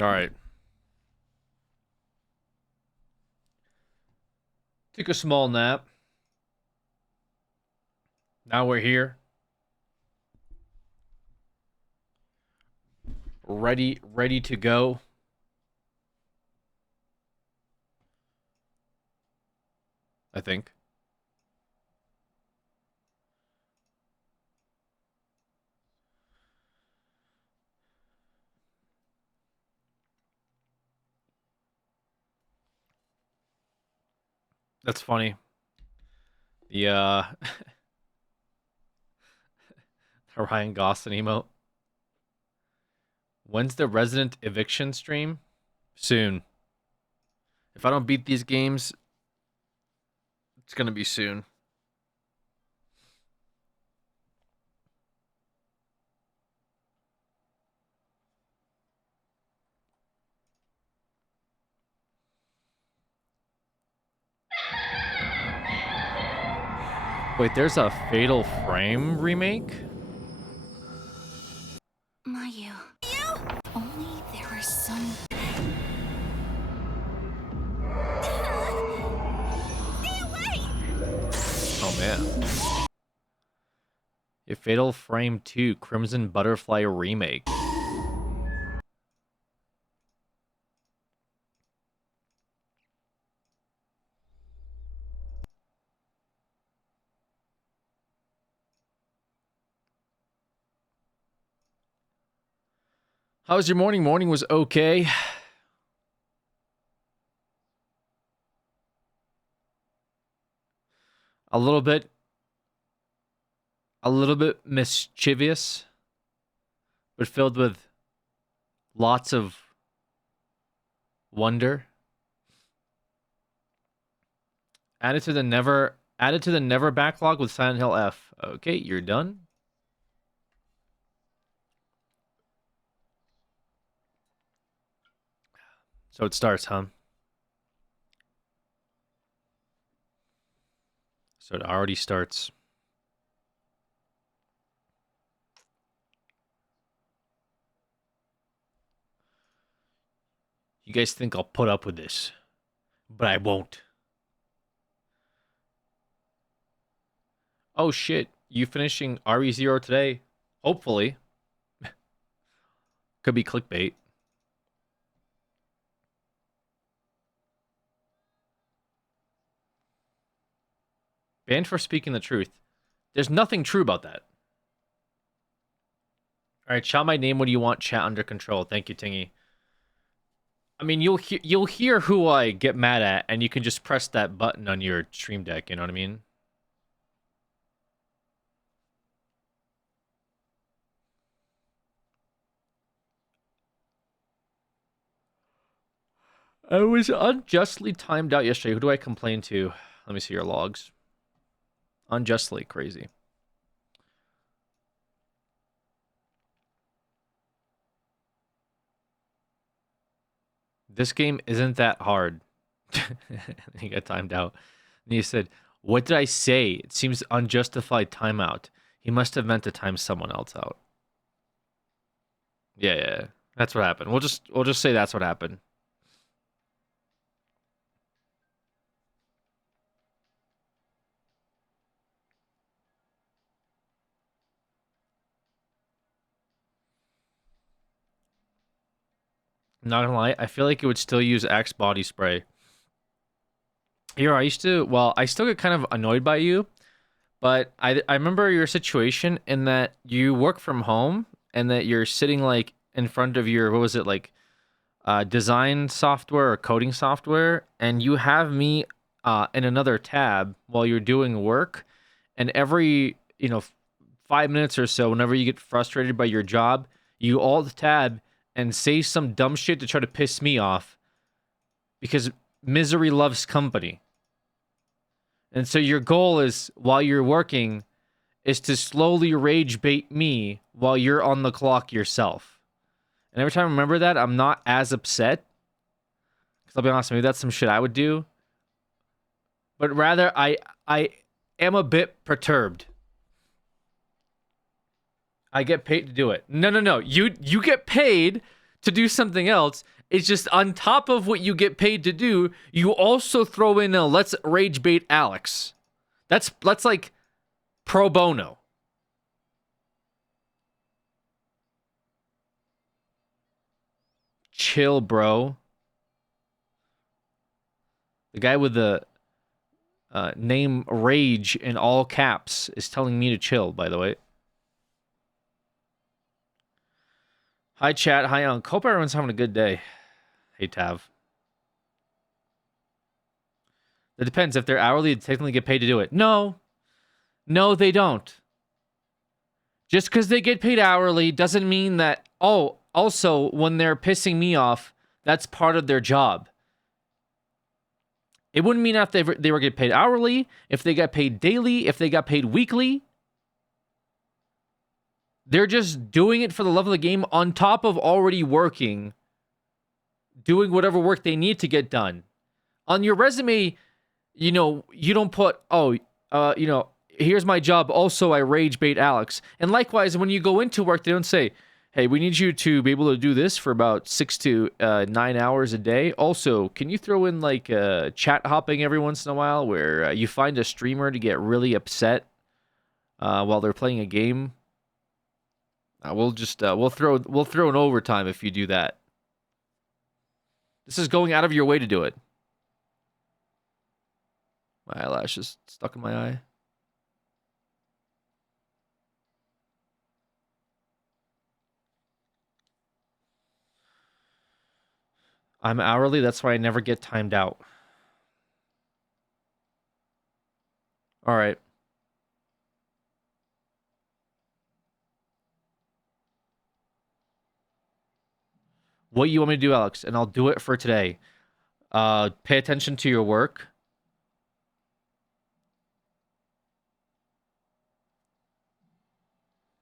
All right. Took a small nap. Now we're here. Ready to go. I think. That's funny. The Ryan Gosling emote. When's the Resident Eviction stream? Soon. If I don't beat these games, it's gonna be soon. Wait, there's a Fatal Frame remake? Mayu. If only there were some. Stay away! Oh man. A Fatal Frame 2 Crimson Butterfly remake. How was your morning? Morning was okay. A little bit mischievous, but filled with lots of wonder. Added to the never backlog with Silent Hill F. Okay, you're done. So it starts, huh? So it already starts. You guys think I'll put up with this, but I won't. Oh shit, you finishing RE0 today? Hopefully. Could be clickbait. Banned for speaking the truth. There's nothing true about that. All right, shout my name when you want chat under control. Thank you, Tingy. I mean, you'll hear who I get mad at, and you can just press that button on your stream deck. You know what I mean? I was unjustly timed out yesterday. Who do I complain to? Let me see your logs. Unjustly crazy. This game isn't that hard. He got timed out. And he said, "What did I say? It seems unjustified timeout." He must have meant to time someone else out. Yeah. That's what happened. We'll just say that's what happened. Not gonna lie, I feel like it would still use Axe body spray. Here, I still get kind of annoyed by you, but I remember your situation in that you work from home and that you're sitting like in front of your, what was it, like design software or coding software, and you have me in another tab while you're doing work, and every 5 minutes or so, whenever you get frustrated by your job, you alt tab and say some dumb shit to try to piss me off because misery loves company. And so your goal is, while you're working, is to slowly rage bait me while you're on the clock yourself. And every time I remember that, I'm not as upset. Because I'll be honest, maybe that's some shit I would do. But rather, I am a bit perturbed. I get paid to do it. No. You get paid to do something else. It's just on top of what you get paid to do, you also throw in a let's rage bait Alex. That's like pro bono. Chill, bro. The guy with the name Rage in all caps is telling me to chill, by the way. Hi, chat. Hi, Unc. Hope everyone's having a good day. Hey, Tav. It depends. If they're hourly, they technically get paid to do it. No. No, they don't. Just because they get paid hourly doesn't mean that... Oh, also, when they're pissing me off, that's part of their job. It wouldn't mean if they were getting paid hourly, if they got paid daily, if they got paid weekly. They're just doing it for the love of the game on top of already working, doing whatever work they need to get done. On your resume, you don't put, here's my job. Also, I rage bait Alex. And likewise, when you go into work, they don't say, hey, we need you to be able to do this for about 6 to 9 hours a day. Also, can you throw in like chat hopping every once in a while where you find a streamer to get really upset while they're playing a game? We'll throw an overtime if you do that. This is going out of your way to do it. My eyelash is stuck in my eye. I'm hourly, that's why I never get timed out. All right. What you want me to do, Alex? And I'll do it for today. Pay attention to your work.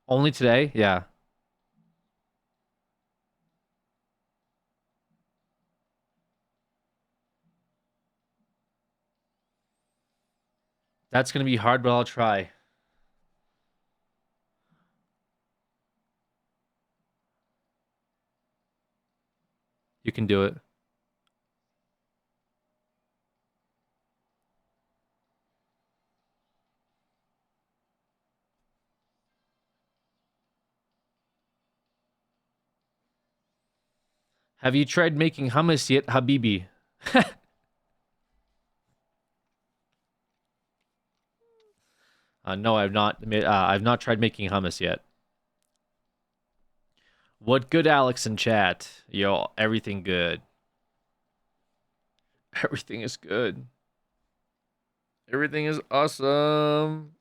Only today? Yeah. That's going to be hard, but I'll try. You can do it. Have you tried making hummus yet, Habibi? No, I've not. I've not tried making hummus yet. What good, Alex in chat? Yo, everything good. Everything is good. Everything is awesome.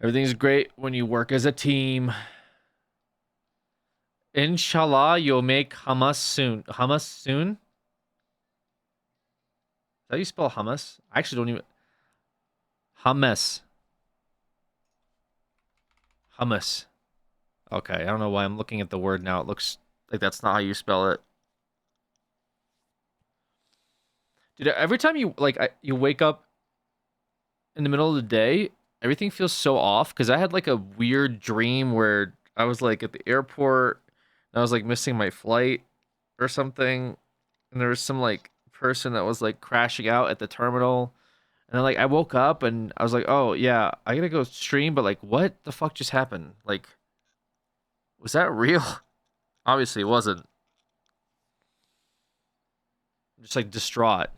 Everything's great when you work as a team. Inshallah, you'll make hummus soon. Hummus soon? Is that how you spell hummus? I actually don't even... Hummus. Hummus. Okay, I don't know why I'm looking at the word now. It looks like that's not how you spell it. Dude, every time you you wake up in the middle of the day, everything feels so off because I had like a weird dream where I was like at the airport and I was like missing my flight or something, and there was some like person that was like crashing out at the terminal, and then like I woke up and I was like, oh yeah, I gotta go stream, but like what the fuck just happened? Like, was that real? Obviously it wasn't. I'm just like distraught.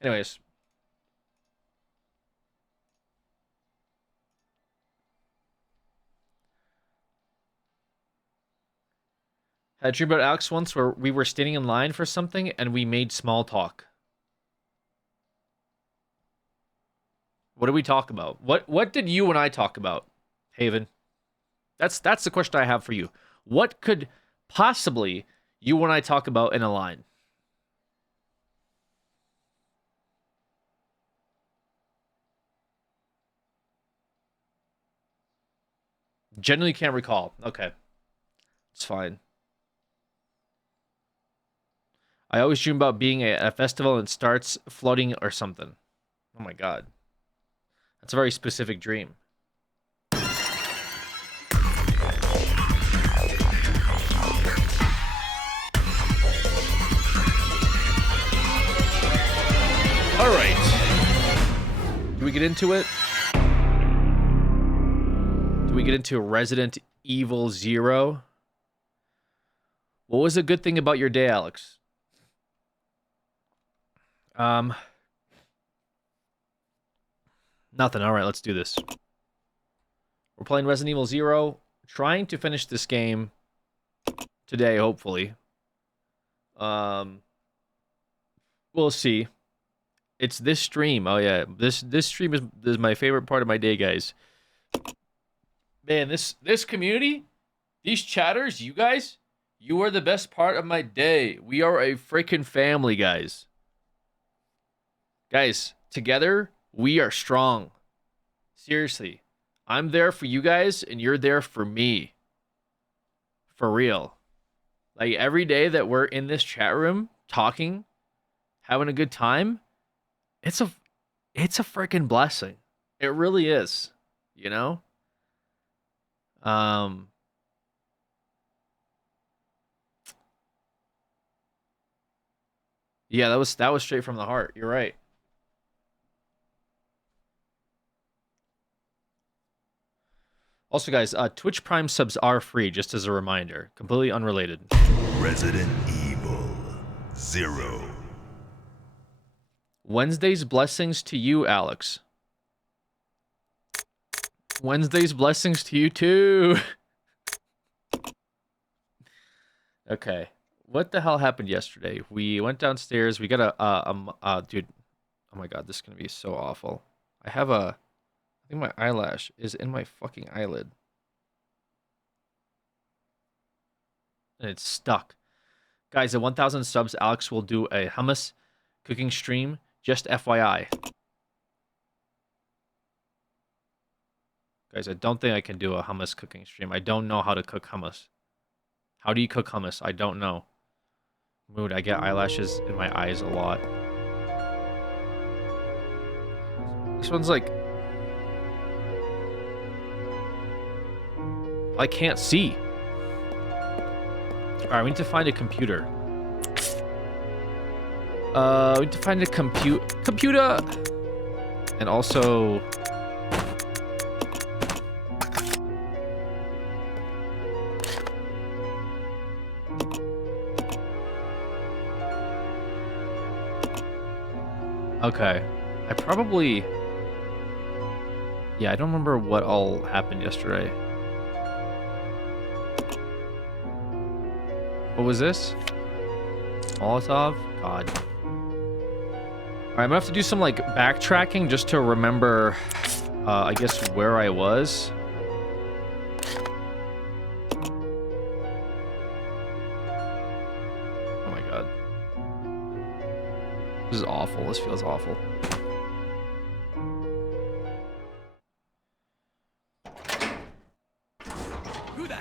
Anyways. Had a dream about Alex once where we were standing in line for something and we made small talk. What did we talk about? What did you and I talk about, Haven? That's the question I have for you. What could possibly you and I talk about in a line? Generally can't recall. Okay. It's fine. I always dream about being at a festival and starts floating or something. Oh my god. That's a very specific dream. get into it? Do we get into Resident Evil 0? What was a good thing about your day, Alex? Nothing. All right, let's do this. We're playing Resident Evil 0. Trying to finish this game today, hopefully. We'll see. It's this stream. Oh yeah, this stream is my favorite part of my day, guys. Man, this community, these chatters, you guys, you are the best part of my day. We are a freaking family, guys. Guys, together we are strong. Seriously, I'm there for you guys, and you're there for me. For real. Like every day that we're in this chat room talking, having a good time, it's a freaking blessing. It really is, you know? Yeah, that was straight from the heart. You're right. Also, guys, Twitch Prime subs are free, just as a reminder. Completely unrelated. Resident Evil 0. Wednesday's blessings to you, Alex. Wednesday's blessings to you, too. Okay. What the hell happened yesterday? We went downstairs. We got dude. Oh my god, this is going to be so awful. I think my eyelash is in my fucking eyelid. And it's stuck. Guys, at 1,000 subs, Alex will do a hummus cooking stream. Just FYI. Guys, I don't think I can do a hummus cooking stream. I don't know how to cook hummus. How do you cook hummus? I don't know. Mood, I get eyelashes in my eyes a lot. This one's like... I can't see. Alright, we need to find a computer. We need to find a computer! And also... Okay. I probably... Yeah, I don't remember what all happened yesterday. What was this? Molotov? God. Alright, I'm gonna have to do some, like, backtracking just to remember, I guess, where I was. Oh my god. This is awful. This feels awful.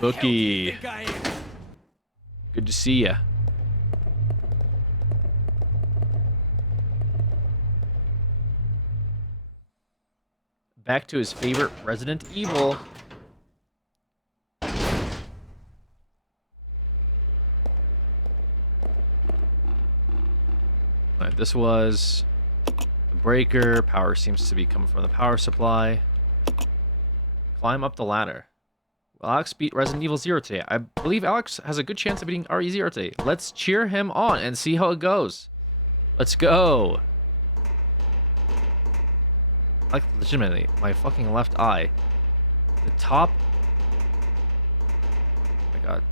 Bookie. Good to see ya. Back to his favorite Resident Evil. Alright, this was the breaker. Power seems to be coming from the power supply. Climb up the ladder. Will Alex beat Resident Evil 0 today? I believe Alex has a good chance of beating RE0 today. Let's cheer him on and see how it goes. Let's go. Like, legitimately, my fucking left eye. The top... Oh my god.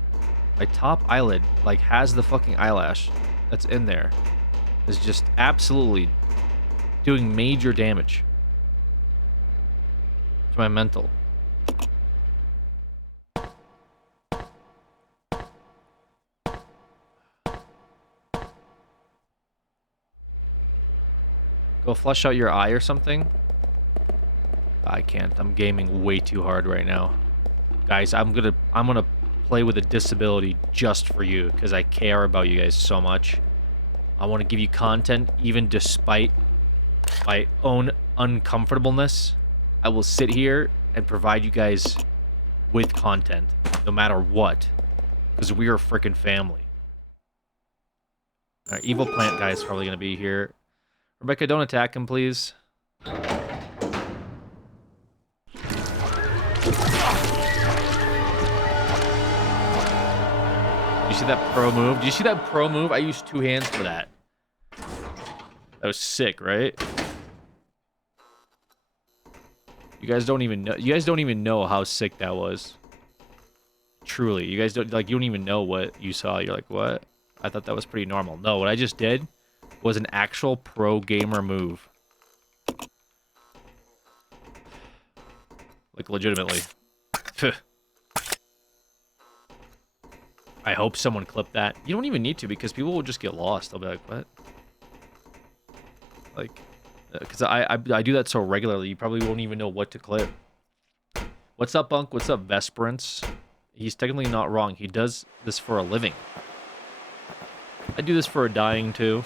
My top eyelid, like, has the fucking eyelash that's in there. Is just absolutely doing major damage to my mental. Go flush out your eye or something? I can't. I'm gaming way too hard right now. Guys, I'm gonna play with a disability just for you because I care about you guys so much. I want to give you content even despite my own uncomfortableness. I will sit here and provide you guys with content no matter what because we are a freaking family. All right, evil plant guy is probably gonna be here. Rebecca, don't attack him, please. You see that pro move? Do you see that pro move? I used 2 hands for that. That was sick, right? You guys don't even know. You guys don't even know how sick that was. Truly, you guys don't like. You don't even know what you saw. You're like, what? I thought that was pretty normal. No, what I just did was an actual pro gamer move. Like legitimately. I hope someone clipped that. You don't even need to because people will just get lost. They'll be like, what? Like, because I do that so regularly, you probably won't even know what to clip. What's up, Bunk? What's up, Vesperance? He's technically not wrong. He does this for a living. I do this for a dying, too.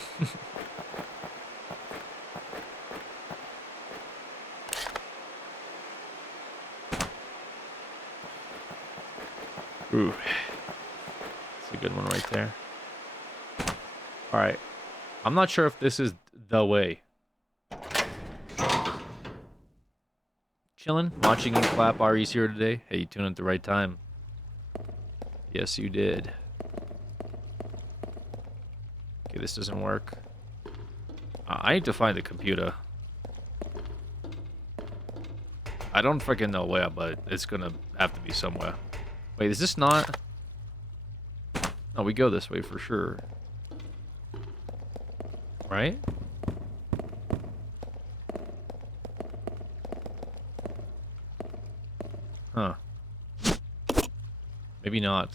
Ooh. That's a good one right there. Alright. I'm not sure if this is the way. Chillin', watching and clap. Ari's here today. Hey, you tuned at the right time. Yes, you did. Okay, this doesn't work. I need to find the computer. I don't freaking know where, but it's gonna have to be somewhere. Wait, is this not... No, we go this way for sure. Right? Huh. Maybe not.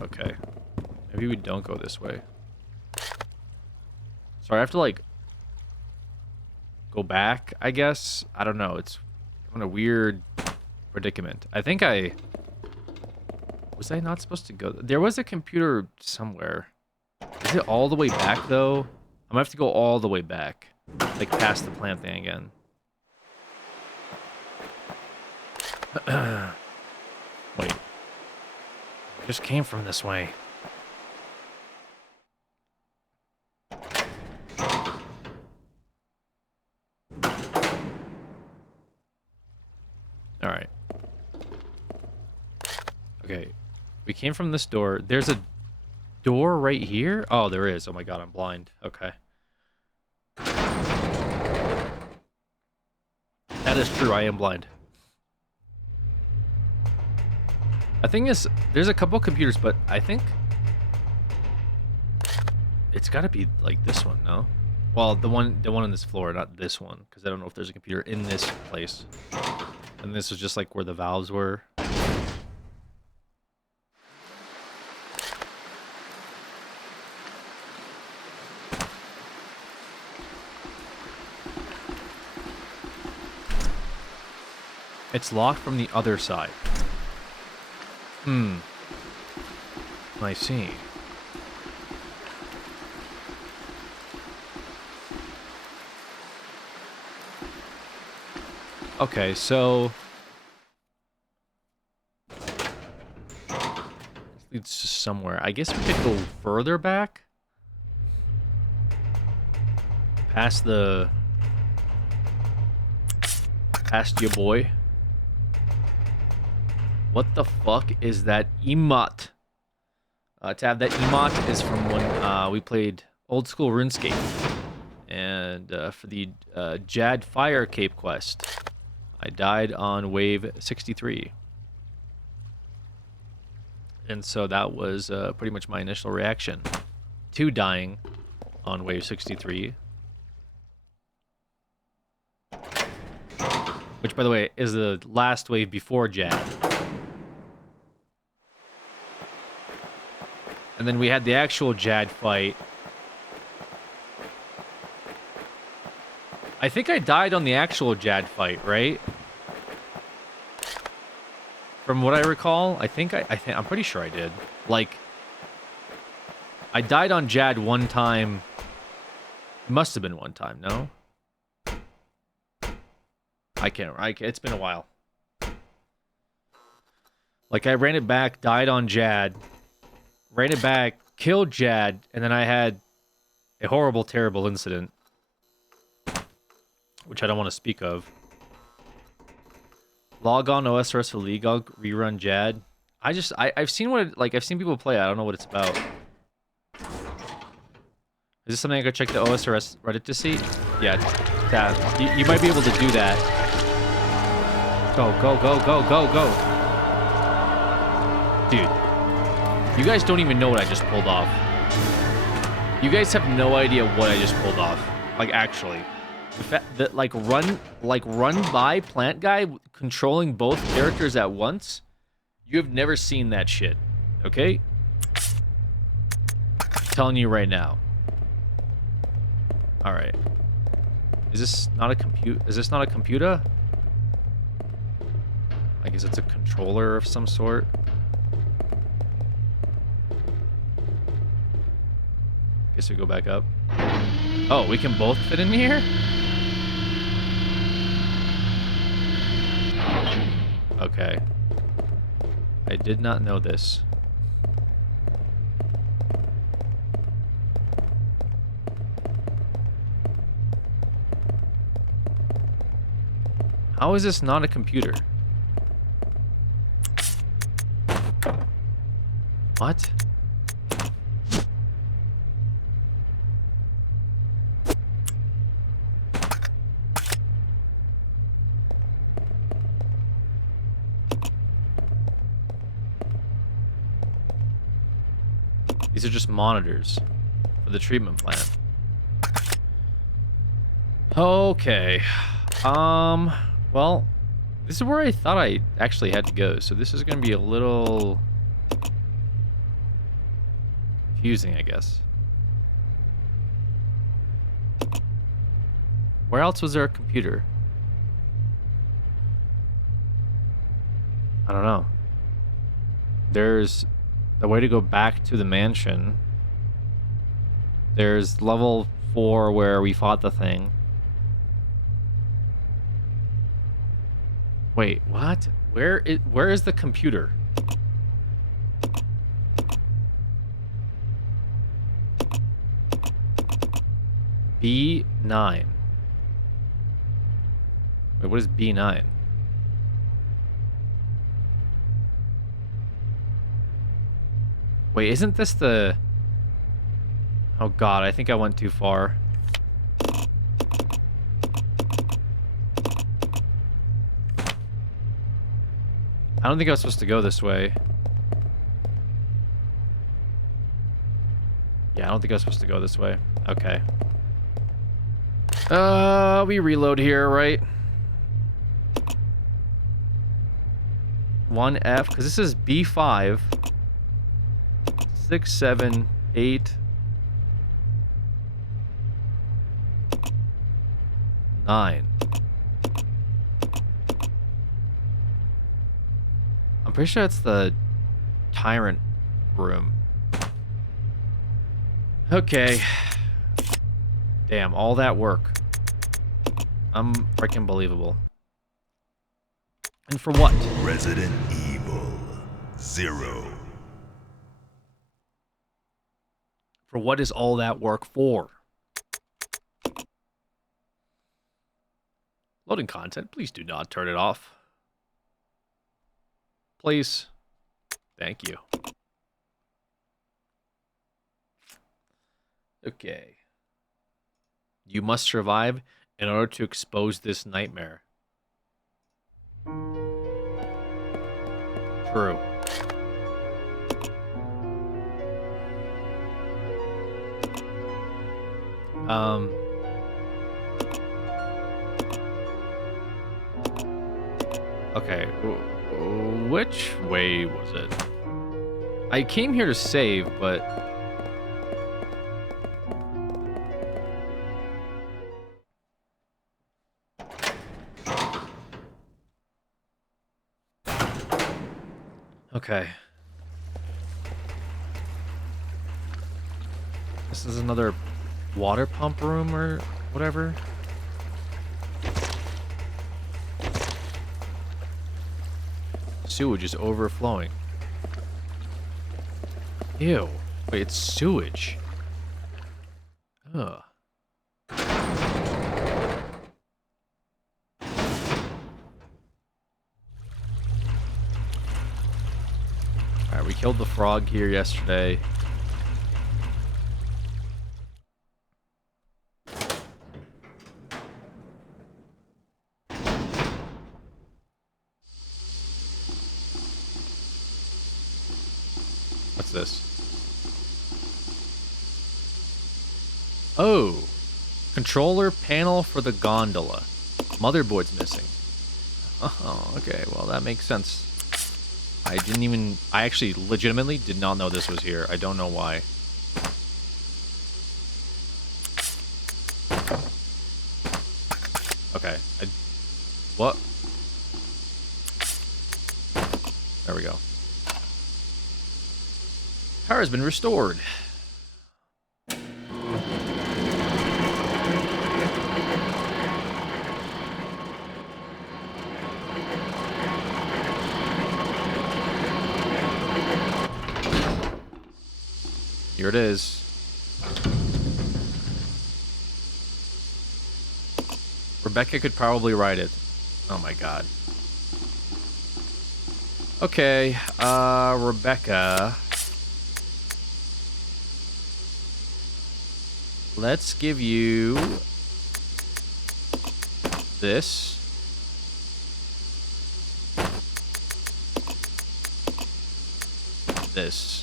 Okay. Maybe we don't go this way. Sorry, I have to, like, go back, I guess? I don't know. It's kind of weird predicament. I think I... Was I not supposed to go... There was a computer somewhere. Is it all the way back, though? I'm gonna have to go all the way back. Like, past the plant thing again. Wait. It just came from this way. Alright. Okay. We came from this door. There's a door right here? Oh, there is. Oh my god, I'm blind. Okay. That is true, I am blind. The thing is, there's a couple computers, but I think it's gotta be like this one, no? Well, the one on this floor, not this one, because I don't know if there's a computer in this place. And this was just like where the valves were. It's locked from the other side. I see. Okay, so... This leads to somewhere. I guess we could go further back? Past the... Past your boy. What the fuck is that emote? To have that emote is from when we played old school RuneScape. And for the Jad Fire Cape quest, I died on wave 63. And so that was pretty much my initial reaction to dying on wave 63. Which, by the way, is the last wave before Jad. And then we had the actual Jad fight. I think I died on the actual Jad fight, right? From what I recall, I'm pretty sure I did. Like, I died on Jad one time. It must have been one time, no? It's been a while. Like, I ran it back, died on Jad, ran it back, killed Jad, and then I had a horrible, terrible incident. which I don't want to speak of. Log on OSRS for League rerun Jad. I've seen what I've seen people play. I don't know what it's about. Is this something I could check the OSRS Reddit to see? Yeah, that you might be able to do that. Go, go, go, go, go, go. Dude, you guys don't even know what I just pulled off. You guys have no idea what I just pulled off. Like, actually. The fact that, run by plant guy controlling both characters at once, you have never seen that shit. Okay? I'm telling you right now. Alright. Is this not a computer? I guess it's a controller of some sort. Guess we go back up. Oh, we can both fit in here? Okay. I did not know this. How is this not a computer? What? These are just monitors for the treatment plant. Okay. Well, this is where I thought I actually had to go, so this is going to be a little confusing, I guess. Where else was there a computer? I don't know. There's the way to go back to the mansion. There's level 4 where we fought the thing. Wait, what? Where is the computer? B9. Wait, what is B9? Wait, isn't this the... Oh god, I think I went too far. I don't think I was supposed to go this way. Yeah, I don't think I was supposed to go this way. Okay. We reload here, right? 1F, because this is B5. 6, 7, 8, 9. I'm pretty sure it's the tyrant room. Okay. Damn, all that work. I'm freaking believable. And for what? Resident Evil 0. For what is all that work for? Loading content, please do not turn it off. Please. Thank you. Okay. You must survive in order to expose this nightmare. True. Okay. Which way was it? I came here to save, but... Okay. This is another water pump room or whatever. Sewage is overflowing. Ew. Wait, it's sewage. Ugh. Alright, we killed the frog here yesterday. What's this? Oh! Controller panel for the gondola. Motherboard's missing. Oh, okay. Well, that makes sense. I actually legitimately did not know this was here. I don't know why. Okay. What? There we go. Power has been restored. Here it is. Rebecca could probably ride it. Oh my god. Okay, Rebecca. Let's give you this. This.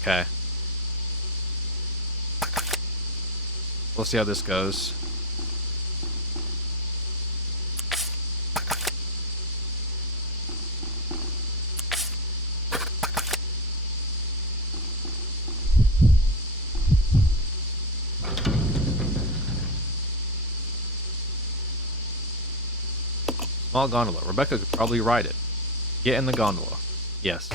Okay. We'll see how this goes. Small gondola. Rebecca could probably ride it. Get in the gondola. Yes.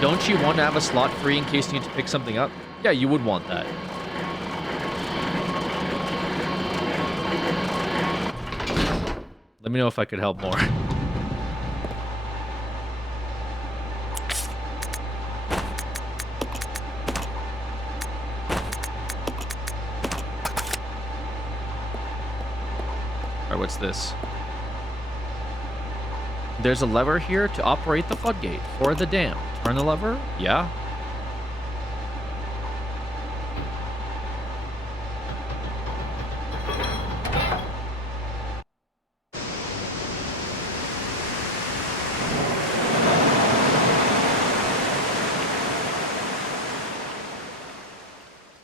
Don't you want to have a slot free in case you need to pick something up? Yeah, you would want that. Let me know if I could help more. Alright, what's this? There's a lever here to operate the floodgate for the dam. Turn the lever? Yeah.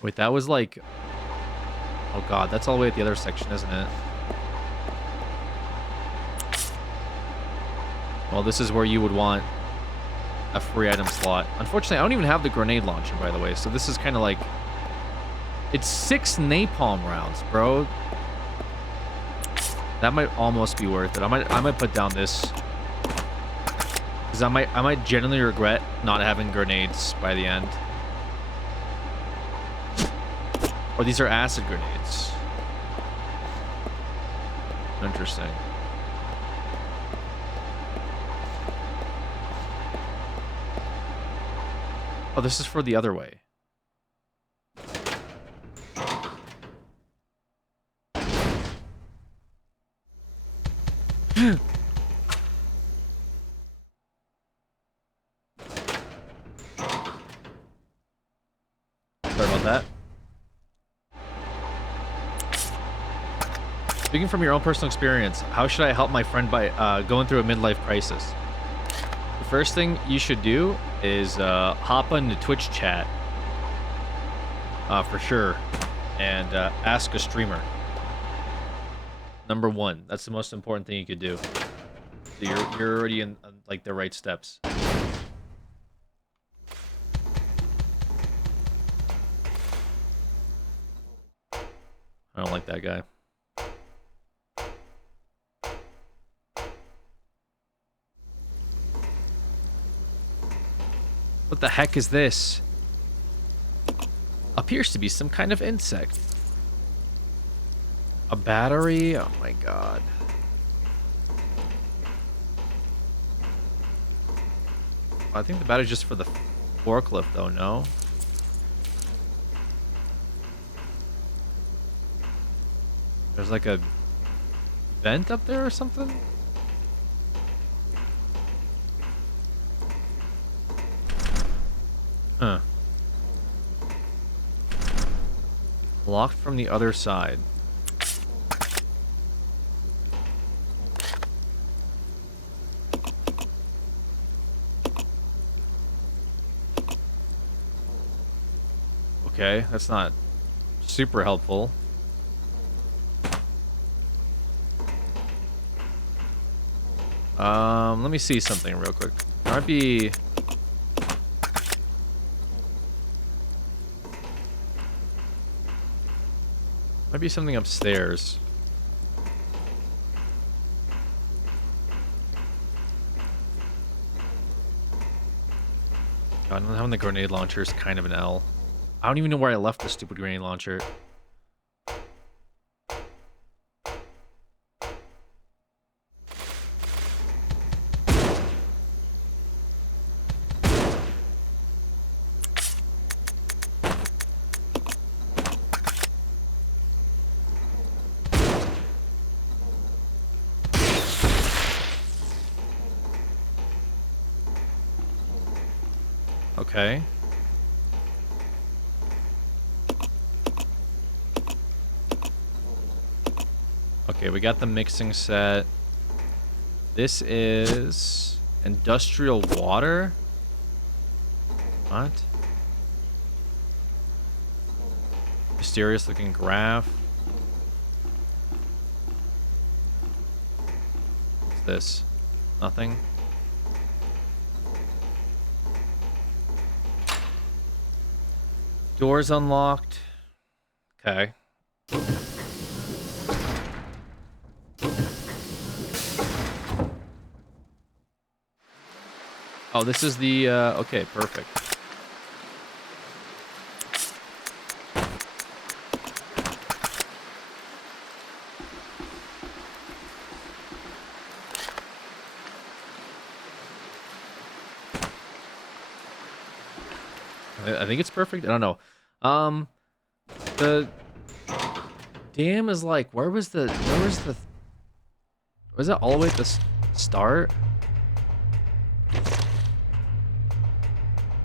Wait, that was like... Oh god, that's all the way at the other section, isn't it? Well, this is where you would want a free item slot. Unfortunately, I don't even have the grenade launcher, by the way, so this is kind of like... It's 6 napalm rounds, bro. That might almost be worth it. I might put down this. Because I might genuinely regret not having grenades by the end. Or these are acid grenades. Interesting. Oh, this is for the other way. Sorry about that. Speaking from your own personal experience, how should I help my friend by going through a midlife crisis? The first thing you should do is hop into Twitch chat, for sure, and ask a streamer. Number 1, that's the most important thing you could do. So you're already in like the right steps. I don't like that guy. What the heck is this? Appears to be some kind of insect. A battery? Oh my god. I think the battery's just for the forklift though, no? There's like a vent up there or something? Huh. Locked from the other side. Okay, that's not super helpful. Let me see something real quick. There might be something upstairs. God, not having the grenade launcher is kind of an L. I don't even know where I left the stupid grenade launcher. Okay. Okay, we got the mixing set. This is industrial water. What? Mysterious looking graph. What's this? Nothing. Doors unlocked. Okay. Oh, this is the, okay, perfect. I think it's perfect. I don't know. The dam is like, was it all the way at the start?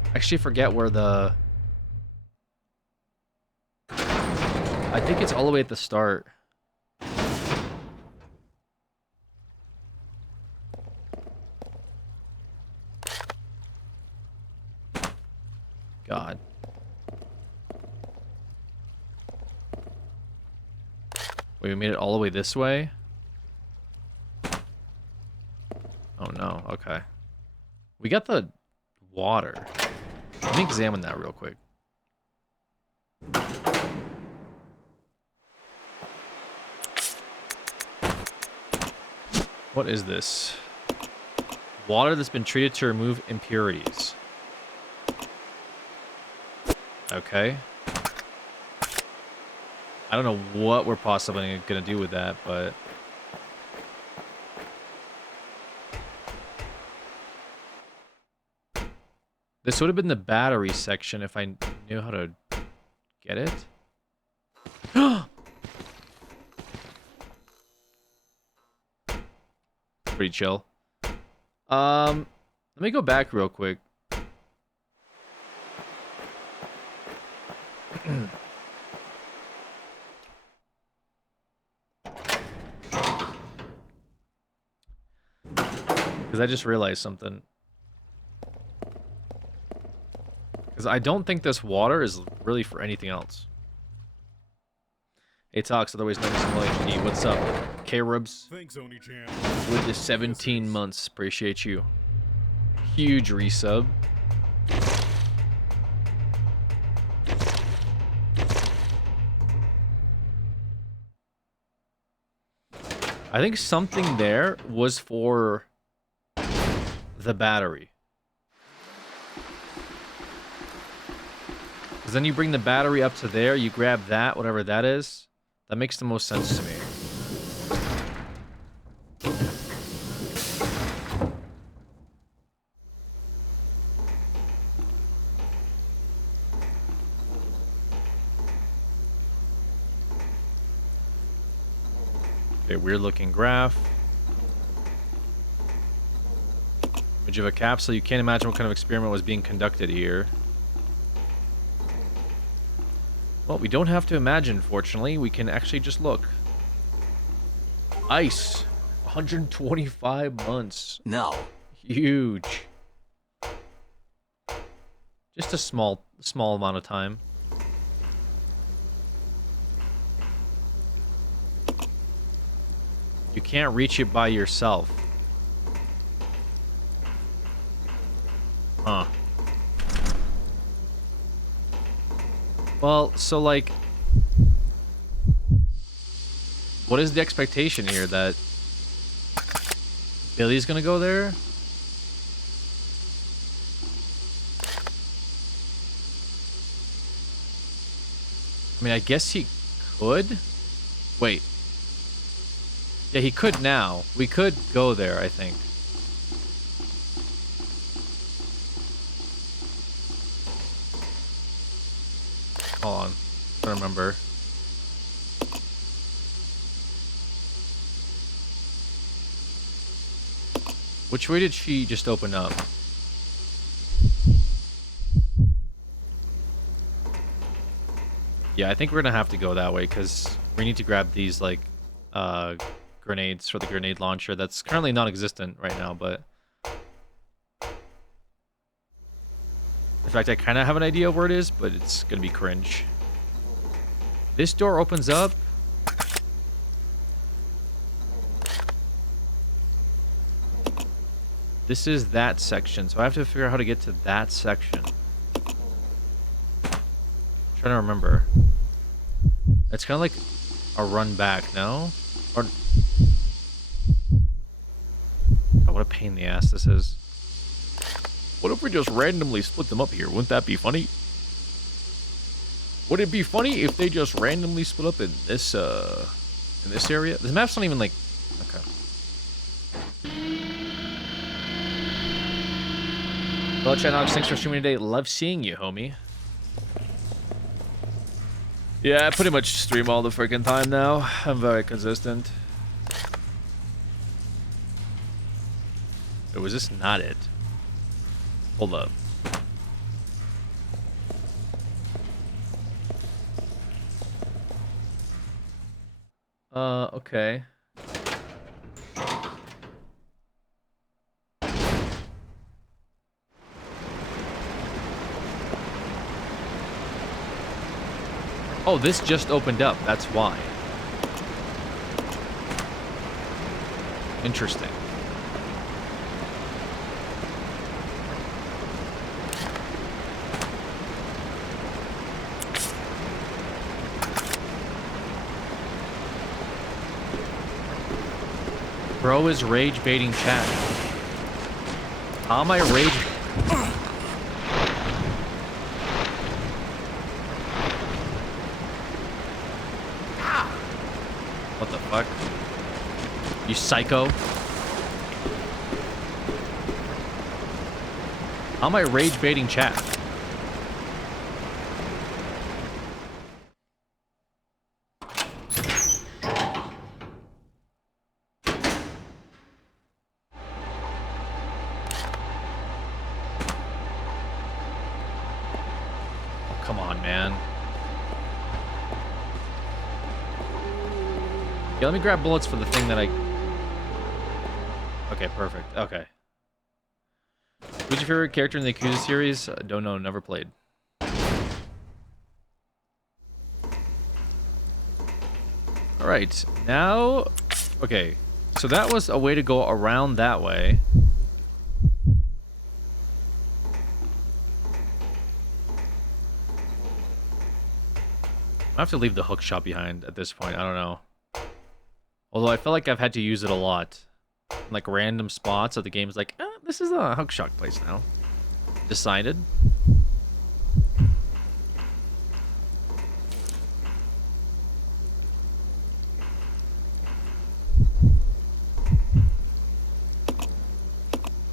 I actually forget where the... I think it's all the way at the start. God. Wait, we made it all the way this way? Oh no, okay. We got the water. Let me examine that real quick. What is this? Water that's been treated to remove impurities. Okay. I don't know what we're possibly gonna do with that, but... This would have been the battery section if I knew how to get it. Pretty chill. Let me go back real quick. Because I just realized something. Because I don't think this water is really for anything else. Hey, Tox, otherwise known as HD. What's up? K-Rubs. Thanks, Oni-chan. With the 17 months. Appreciate you. Huge resub. I think something there was for the battery. Because then you bring the battery up to there, you grab that, whatever that is. That makes the most sense to me. Okay, weird looking graph. Image of a capsule. You can't imagine what kind of experiment was being conducted here. Well, we don't have to imagine, fortunately. We can actually just look. Ice. 125 months. No. Huge. Just a small amount of time. You can't reach it by yourself. Huh. Well, so like, what is the expectation here? That Billy's gonna go there? I mean, I guess he could. Wait. Yeah, he could now. We could go there, I think. Hold on. I don't remember. Which way did she just open up? Yeah, I think we're gonna have to go that way because we need to grab these like grenades for the grenade launcher that's currently non-existent right now, but in fact I kind of have an idea of where it is, but it's gonna be cringe. This door opens up. This is that section, so I have to figure out how to get to that section. Trying to remember. It's kind of like a run back, no? Or... Oh, what a pain in the ass this is. What if we just randomly split them up here? Wouldn't that be funny? Would it be funny if they just randomly split up in this area? This map's not even like... Okay. Hello, Chanox. Thanks for streaming today. Love seeing you, homie. Yeah, I pretty much stream all the freaking time now. I'm very consistent. Or was this not it? Hold up. Okay. Oh, this just opened up. That's why. Interesting. Bro is rage baiting chat. How am I rage? What the fuck? You psycho. How am I rage baiting chat? Come on, man. Yeah, let me grab bullets for the thing that I... Okay, perfect. Okay. Who's your favorite character in the Yakuza series? Don't know, never played. Alright, now... Okay, so that was a way to go around that way. I have to leave the hook shot behind at this point, I don't know. Although I feel like I've had to use it a lot. In like random spots of the game's like, this is a hook shot place now. Decided.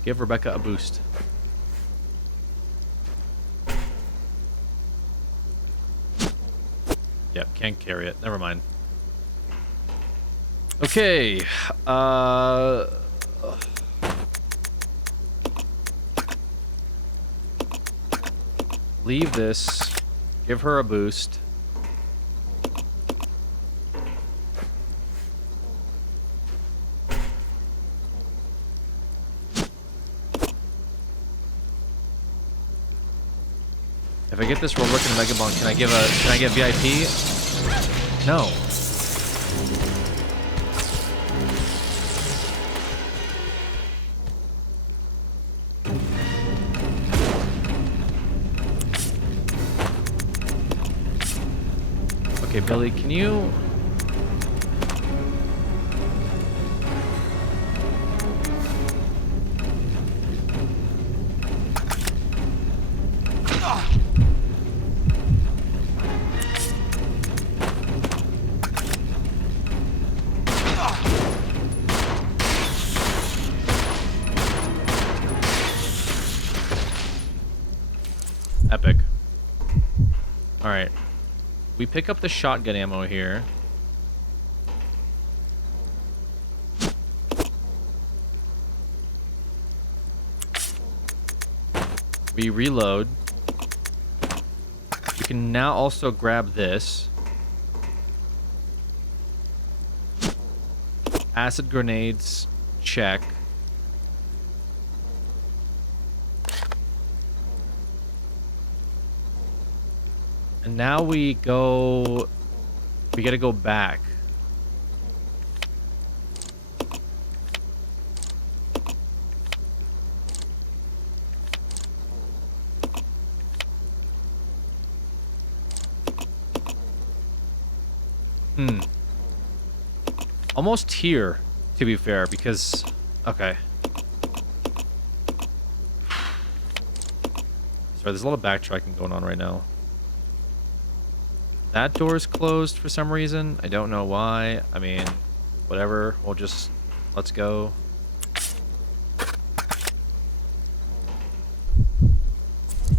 Give Rebecca a boost. Yep, can't carry it. Never mind. Okay. Uh. Leave this. Give her a boost. If I get this Roblox and Mega Bond, can I get VIP? No. Okay, Billy, can you... Epic. Alright. We pick up the shotgun ammo here. We reload. We can now also grab this. Acid grenades, check. And now we gotta go back. Almost here, to be fair, because... Okay. Sorry, there's a lot of backtracking going on right now. That door is closed for some reason. I don't know why. I mean, whatever. We'll just... Let's go.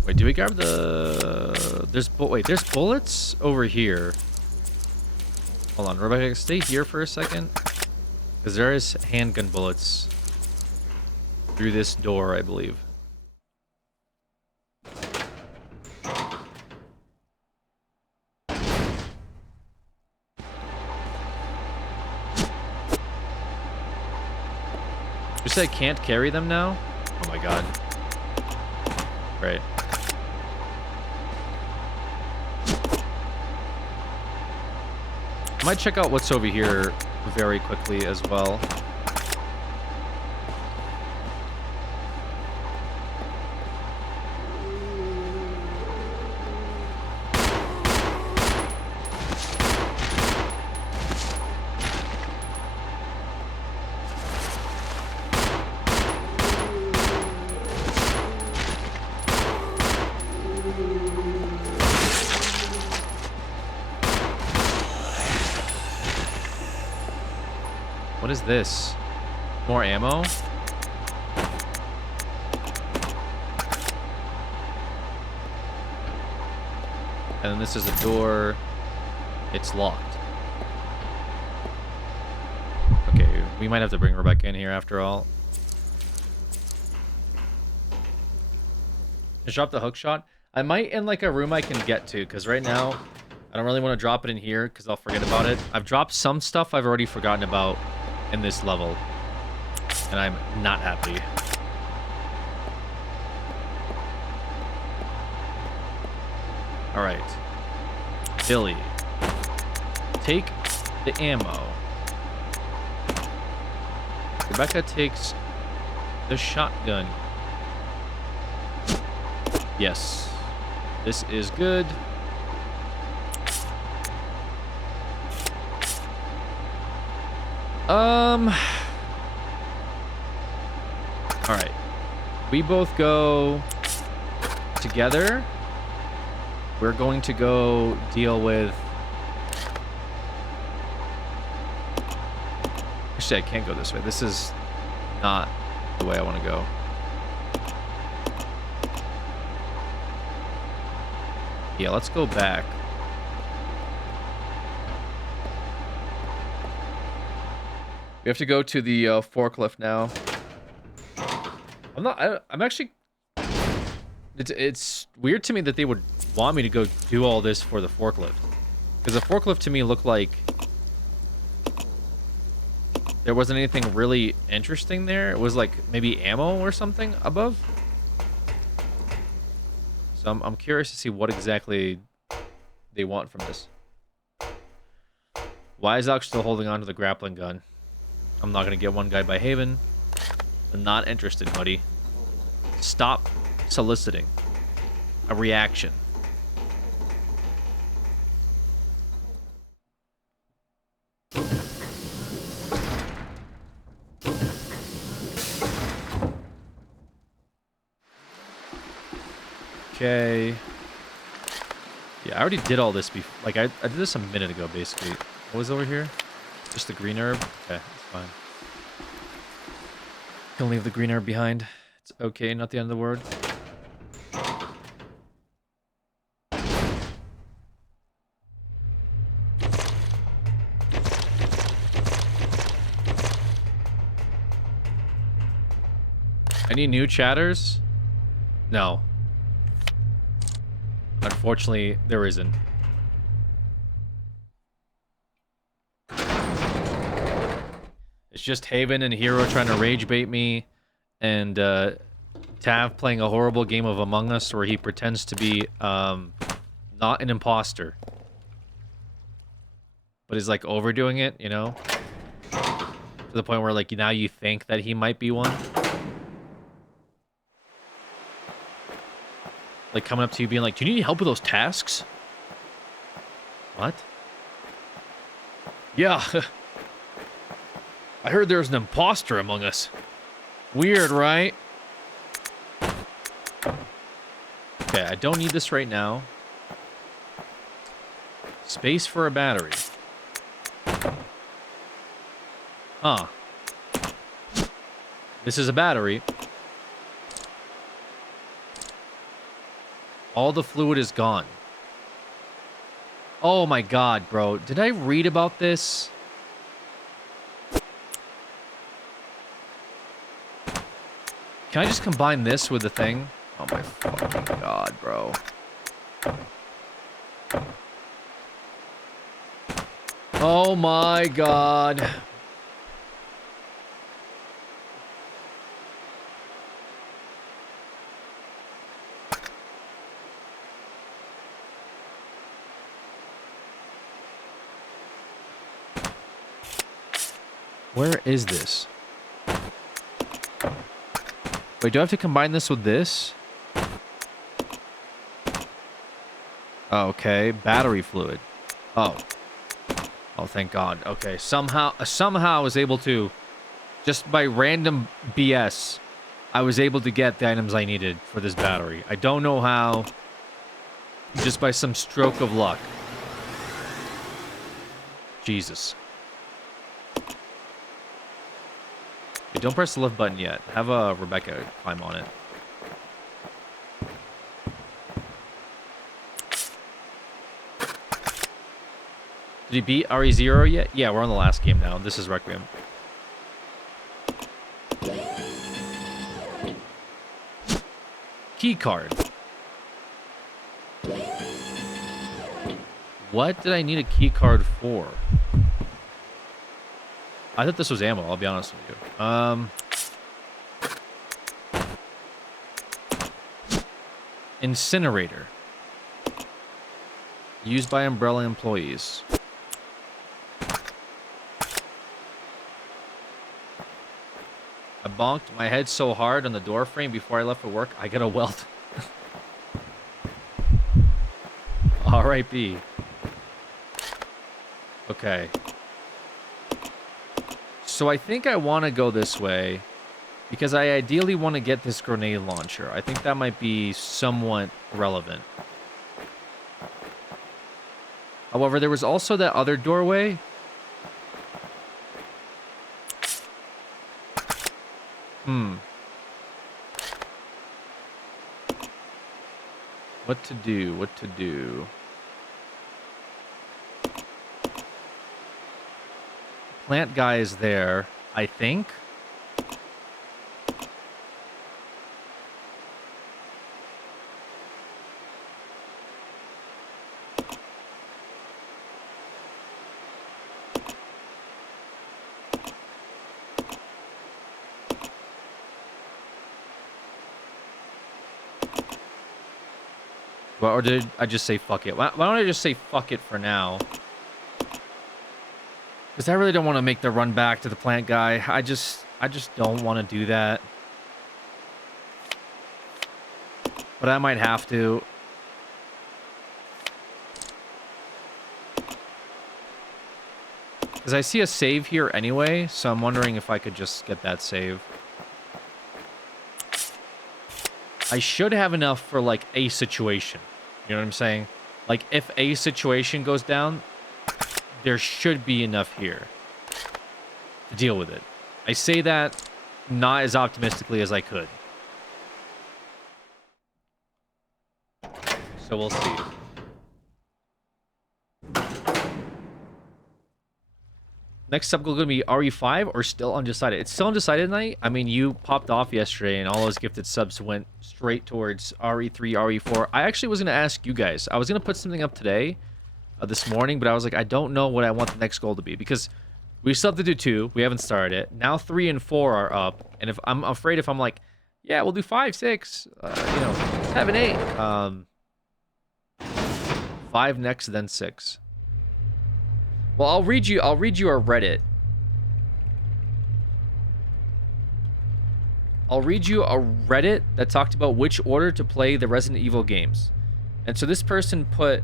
Wait, do we grab the... Wait, there's bullets over here. Hold on, Rebecca, stay here for a second. Because there is handgun bullets through this door, I believe. You say I can't carry them now? Oh my god. Right. I might check out what's over here very quickly as well. What is this? More ammo? And then this is a door. It's locked. Okay, we might have to bring Rebecca in here after all. Just drop the hook shot. I might in like a room I can get to, because right now I don't really want to drop it in here because I'll forget about it. I've dropped some stuff I've already forgotten about in this level, and I'm not happy. All right, Billy, take the ammo. Rebecca takes the shotgun. Yes, this is good. All right. We both go together. We're going to go deal with... Actually, I can't go this way. This is not the way I want to go. Yeah, let's go back. We have to go to the forklift now. I'm actually... It's weird to me that they would want me to go do all this for the forklift. Because the forklift to me looked like there wasn't anything really interesting there. It was like maybe ammo or something above. So I'm curious to see what exactly they want from this. Why is Alex still holding on to the grappling gun? I'm not going to get one guy by Haven. I'm not interested, buddy. Stop soliciting a reaction. Okay. Yeah, I already did all this before. Like, I did this a minute ago, basically. What was over here? Just the green herb? Okay, that's fine. Can leave the green herb behind. It's okay, not the end of the world. Any new chatters? No. Unfortunately, there isn't. It's just Haven and Hero trying to rage bait me, and Tav playing a horrible game of Among Us where he pretends to be not an imposter, but is like overdoing it, you know, to the point where like now you think that he might be one. Like coming up to you being like, "Do you need help with those tasks?" What? Yeah. I heard there's an imposter among us. Weird, right? Okay, I don't need this right now. Space for a battery. Huh. This is a battery. All the fluid is gone. Oh my god, bro. Did I read about this? Can I just combine this with the thing? Oh my fucking god, bro. Oh my god. Where is this? Wait, do I have to combine this with this? Oh, okay, battery fluid. Oh. Oh, thank God. Okay, somehow I was able to, just by random BS, I was able to get the items I needed for this battery. I don't know how, just by some stroke of luck. Jesus. Okay, don't press the left button yet. Have Rebecca climb on it. Did he beat RE0 yet? Yeah, we're on the last game now. This is Requiem. Key card. What did I need a key card for? I thought this was ammo, I'll be honest with you. Incinerator. Used by Umbrella employees. I bonked my head so hard on the door frame before I left for work, I got a welt. R.I.P. Okay. So I think I want to go this way because I ideally want to get this grenade launcher. I think that might be somewhat relevant. However, there was also that other doorway. What to do? What to do? Plant guy is there. I think. Well, or did I just say fuck it? Why don't I just say fuck it for now? Because I really don't want to make the run back to the plant guy. I just don't want to do that. But I might have to. Because I see a save here anyway, so I'm wondering if I could just get that save. I should have enough for, like, a situation. You know what I'm saying? Like, if a situation goes down, there should be enough here to deal with it. I say that not as optimistically as I could. So we'll see. Next up, going to be RE5 or still undecided? It's still undecided tonight. I mean, you popped off yesterday and all those gifted subs went straight towards RE3, RE4. I actually was going to ask you guys. I was going to put something up today, this morning, but I was like, I don't know what I want the next goal to be because we still have to do 2. We haven't started it. Now 3 and 4 are up. And if I'm afraid if I'm like, yeah, we'll do 5, 6, 7, 8. 5 next, then 6. Well, I'll read you our Reddit. I'll read you a Reddit that talked about which order to play the Resident Evil games. And so this person put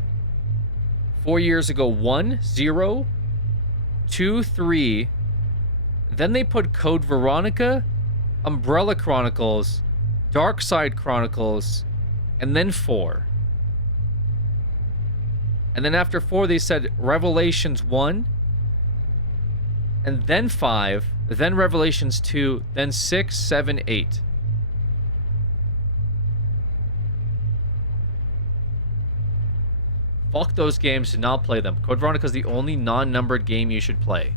4 years ago 1, 0, 2, 3. Then they put Code Veronica, Umbrella Chronicles, Dark Side Chronicles, and then 4. And then after 4, they said Revelations 1, and then 5, then Revelations 2, then 6, 7, 8. Fuck those games, do not play them. Code Veronica is the only non-numbered game you should play.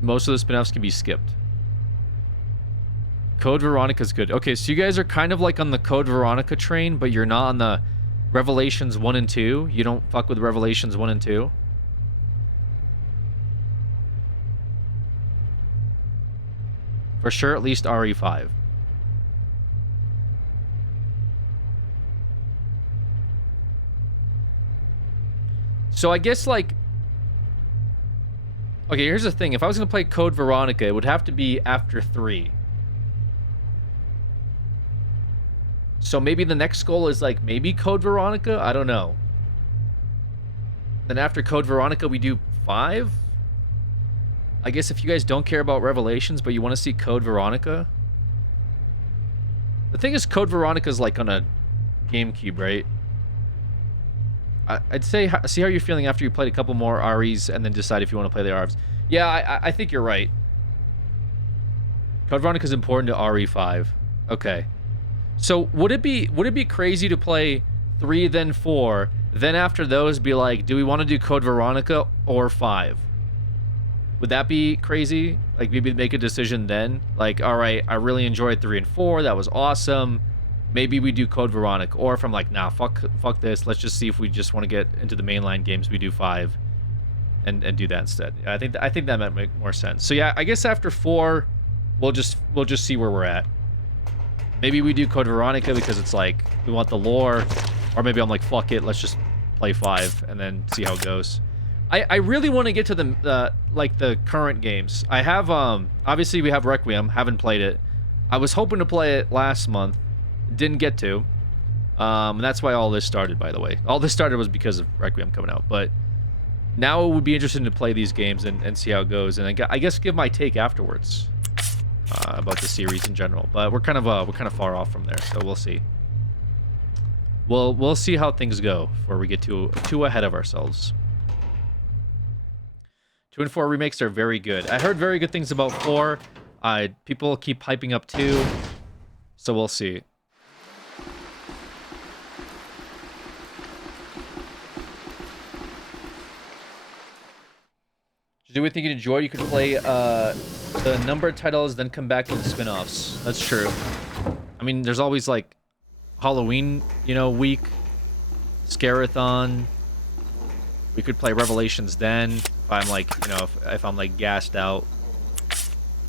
Most of the spin-offs can be skipped. Code Veronica's good. Okay, so you guys are kind of like on the Code Veronica train, but you're not on the Revelations 1 and 2. You don't fuck with Revelations 1 and 2. For sure, at least RE5. So I guess, like... Okay, here's the thing. If I was going to play Code Veronica, it would have to be after 3. So maybe the next goal is like maybe Code Veronica? I don't know. Then after Code Veronica, we do 5? I guess if you guys don't care about Revelations, but you want to see Code Veronica. The thing is, Code Veronica is like on a GameCube, right? I'd say see how you're feeling after you played a couple more REs and then decide if you want to play the RFs. Yeah, I think you're right. Code Veronica is important to RE5. Okay. So would it be crazy to play 3 then 4, then after those be like, do we want to do Code Veronica or 5? Would that be crazy? Like maybe make a decision then? Like, all right, I really enjoyed 3 and 4. That was awesome. Maybe we do Code Veronica. Or if I'm like, nah, fuck this. Let's just see if we just want to get into the mainline games. We do 5 and do that instead. I think that might make more sense. So yeah, I guess after 4, we'll just see where we're at. Maybe we do Code Veronica because it's like, we want the lore. Or maybe I'm like, fuck it, let's just play 5 and then see how it goes. I really want to get to the current games. I have, obviously we have Requiem, haven't played it. I was hoping to play it last month, didn't get to. And that's why all this started, by the way. All this started was because of Requiem coming out. But now it would be interesting to play these games and see how it goes. And I guess give my take afterwards. About the series in general, but we're kind of far off from there, so we'll see. We'll see how things go before we get too ahead of ourselves. 2 and 4 remakes are very good. I heard very good things about 4. People keep hyping up 2, so we'll see. To do anything you enjoy, you could play the number of titles, then come back to the spin-offs. That's true. I mean, there's always like Halloween, you know, week, Scarathon. We could play Revelations then, if I'm like, you know, if I'm like gassed out.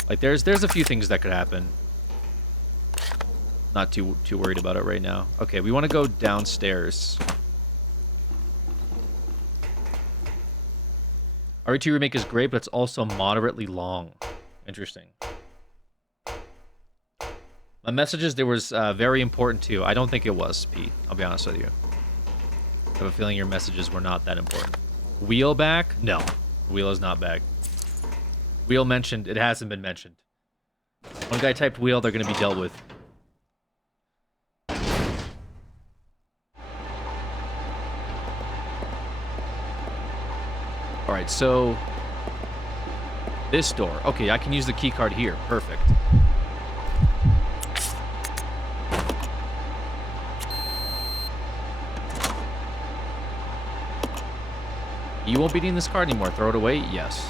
Like there's a few things that could happen. Not too worried about it right now. Okay, we want to go downstairs. RE2 Remake is great, but it's also moderately long. Interesting. My messages, there was very important too. I don't think it was, Pete. I'll be honest with you. I have a feeling your messages were not that important. Wheel back? No. Wheel is not back. Wheel mentioned. It hasn't been mentioned. One guy typed wheel, they're going to be dealt with. Alright, so... this door. Okay, I can use the key card here. Perfect. You won't be needing this card anymore. Throw it away? Yes.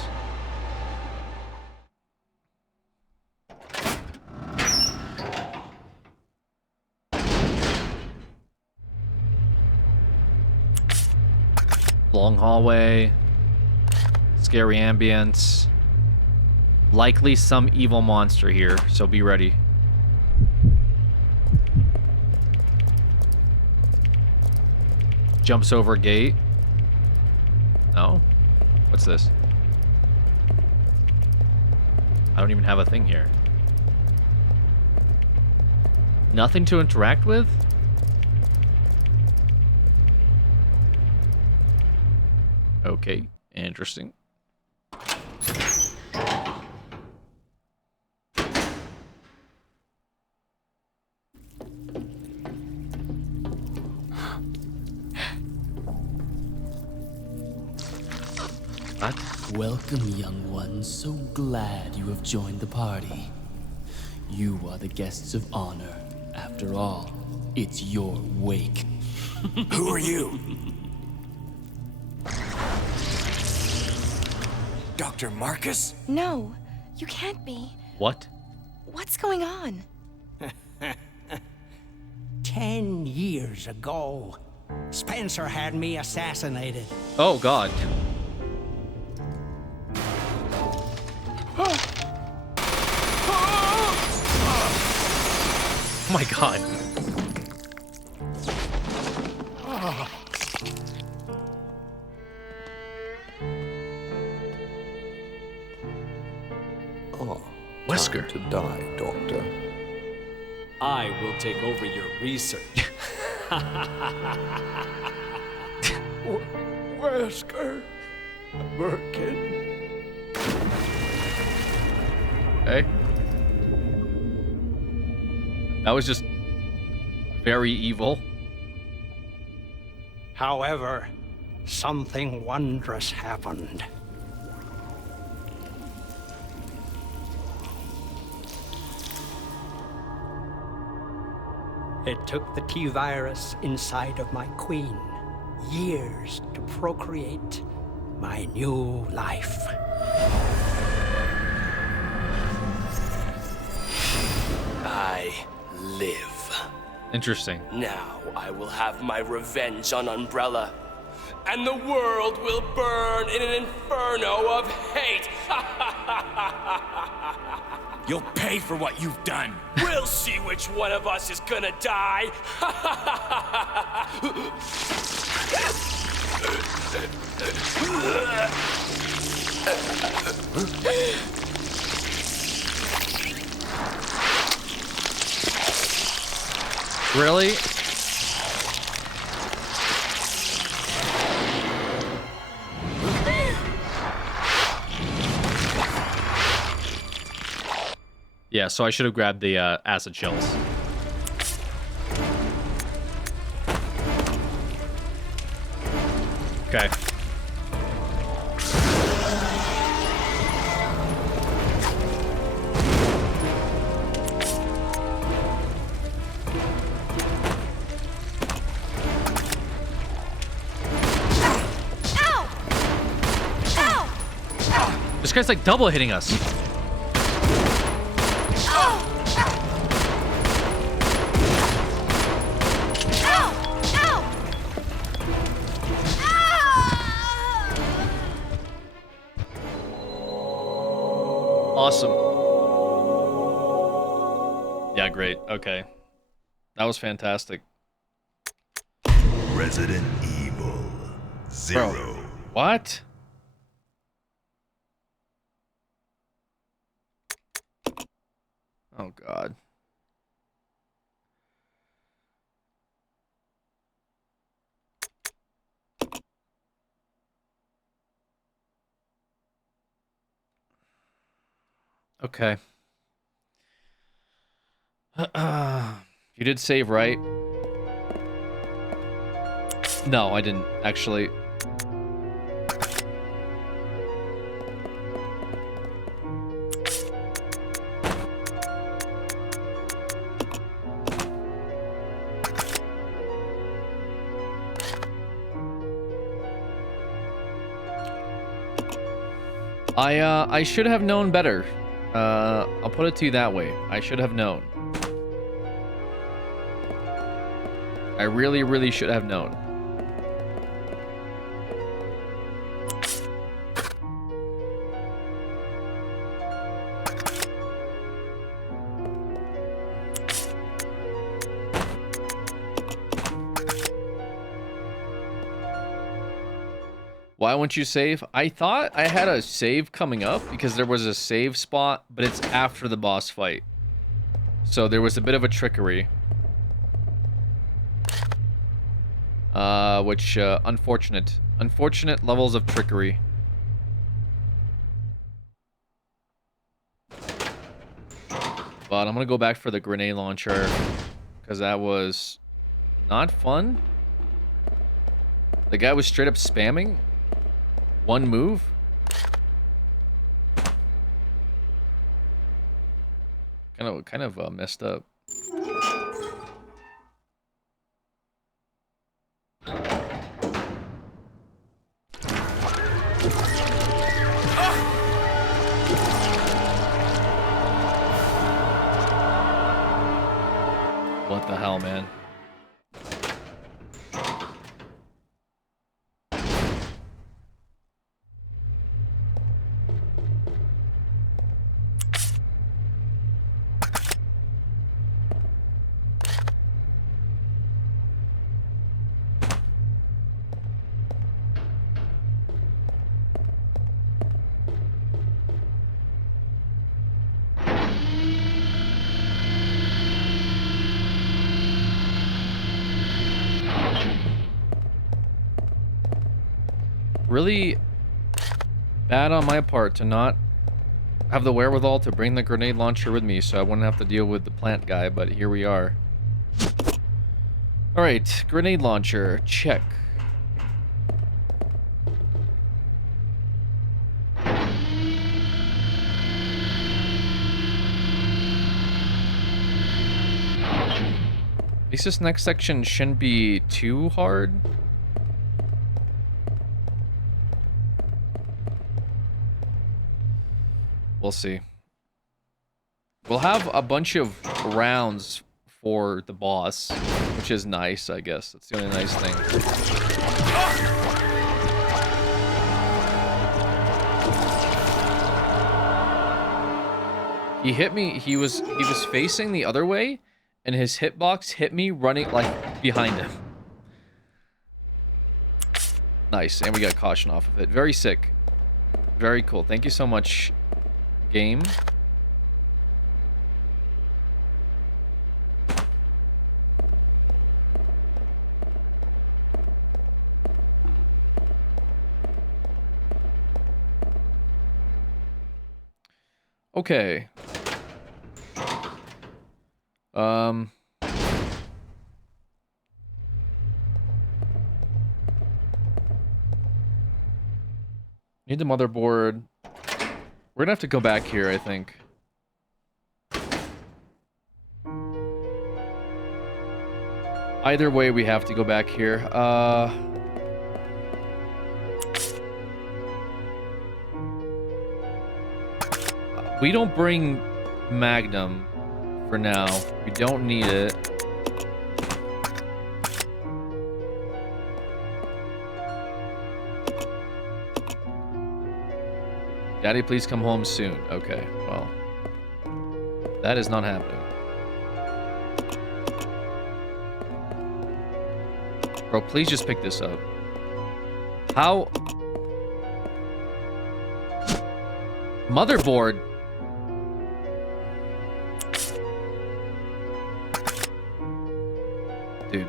Long hallway. Scary ambience. Likely some evil monster here, so be ready. Jumps over a gate. No? What's this? I don't even have a thing here. Nothing to interact with? Okay, interesting. What? Welcome, young ones. So glad you have joined the party. You are the guests of honor. After all, it's your wake. Who are you? Dr. Marcus? No, you can't be. What? What's going on? 10 years ago, Spencer had me assassinated. Oh, God. Oh my God. Wesker. To die, Doctor. I will take over your research. Wesker. Birkin. Okay. That was just very evil. However, something wondrous happened. It took the T-virus inside of my queen years to procreate my new life. I live. Interesting. Now I will have my revenge on Umbrella. And the world will burn in an inferno of hate. You'll pay for what you've done. We'll see which one of us is gonna die. Really? Yeah, so I should have grabbed the acid shells. Okay. Ow! Ow! this guy's like double hitting us. Awesome. Yeah, great. Okay. That was fantastic. Resident Evil 0. Bro, what? Oh, God. Okay. You did save, right? No, I didn't, actually. I should have known better. I'll put it to you that way. I should have known. I really, really should have known. Why won't you save? I thought I had a save coming up because there was a save spot, but it's after the boss fight. So there was a bit of a trickery. Which, unfortunate. Unfortunate levels of trickery. But I'm gonna go back for the grenade launcher, because that was not fun. The guy was straight up spamming one move. Kind of messed up. What the hell, man? Really bad on my part to not have the wherewithal to bring the grenade launcher with me so I wouldn't have to deal with the plant guy, but here we are. Alright, grenade launcher, check. At least this next section shouldn't be too hard. We'll see. We'll have a bunch of rounds for the boss, which is nice, I guess. That's the only nice thing. He hit me. He was facing the other way, and his hitbox hit me running like behind him. Nice, and we got caution off of it. Very sick. Very cool. Thank you so much, game. Okay. Need the motherboard. We're gonna have to go back here, I think. Either way, we have to go back here. We don't bring Magnum for now. We don't need it. Daddy, please come home soon. Okay, well. That is not happening. Bro, please just pick this up. How? Motherboard. Dude.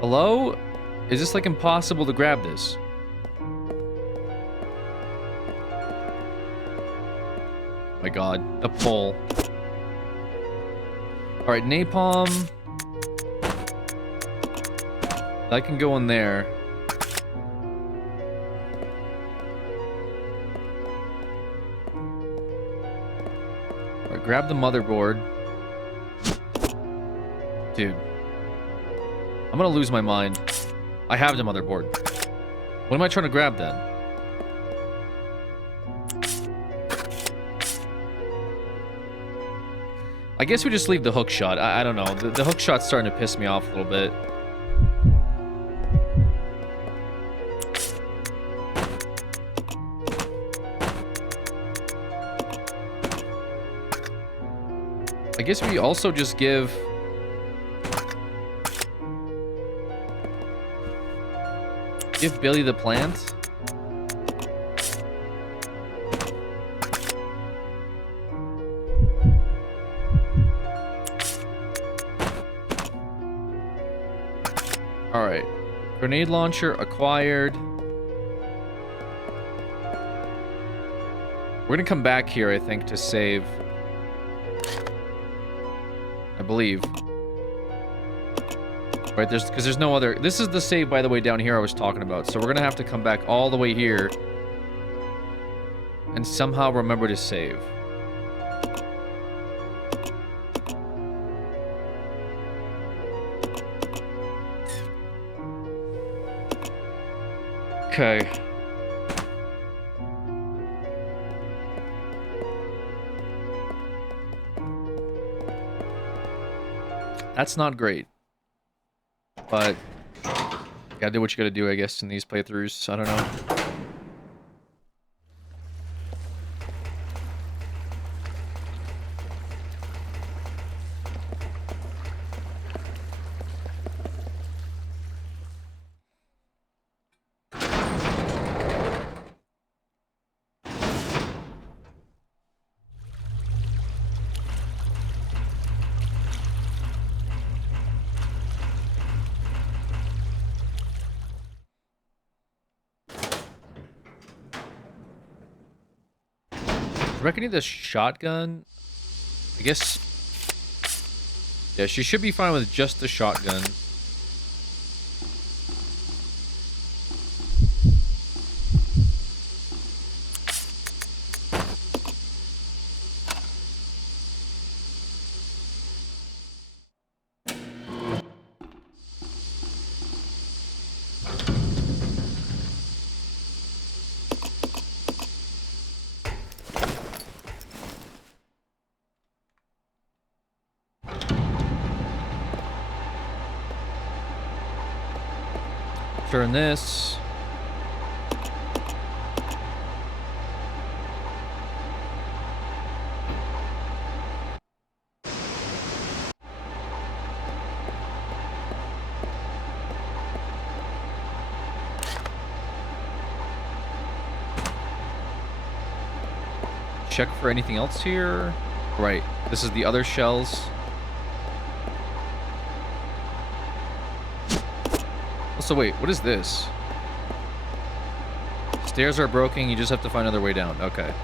Hello? Is this like impossible to grab this? My god, the pull. Alright, napalm. That can go in there. Alright, grab the motherboard. Dude. I'm gonna lose my mind. I have the motherboard. What am I trying to grab then? I guess we just leave the hook shot. I don't know. The hook shot's starting to piss me off a little bit. I guess we also just give... Give Billy the plant. Alright. Grenade launcher acquired. We're gonna come back here, I think, to save. I believe. Right, because there's no other... This is the save, by the way, down here I was talking about. So we're going to have to come back all the way here. And somehow remember to save. Okay. That's not great. But, gotta do what you gotta do, I guess, in these playthroughs. I don't know. I reckon I need the shotgun. I guess... Yeah, she should be fine with just the shotgun. Turn this. Check for anything else here. Right. This is the other shells. So wait, what is this? Stairs are broken, you just have to find another way down. Okay.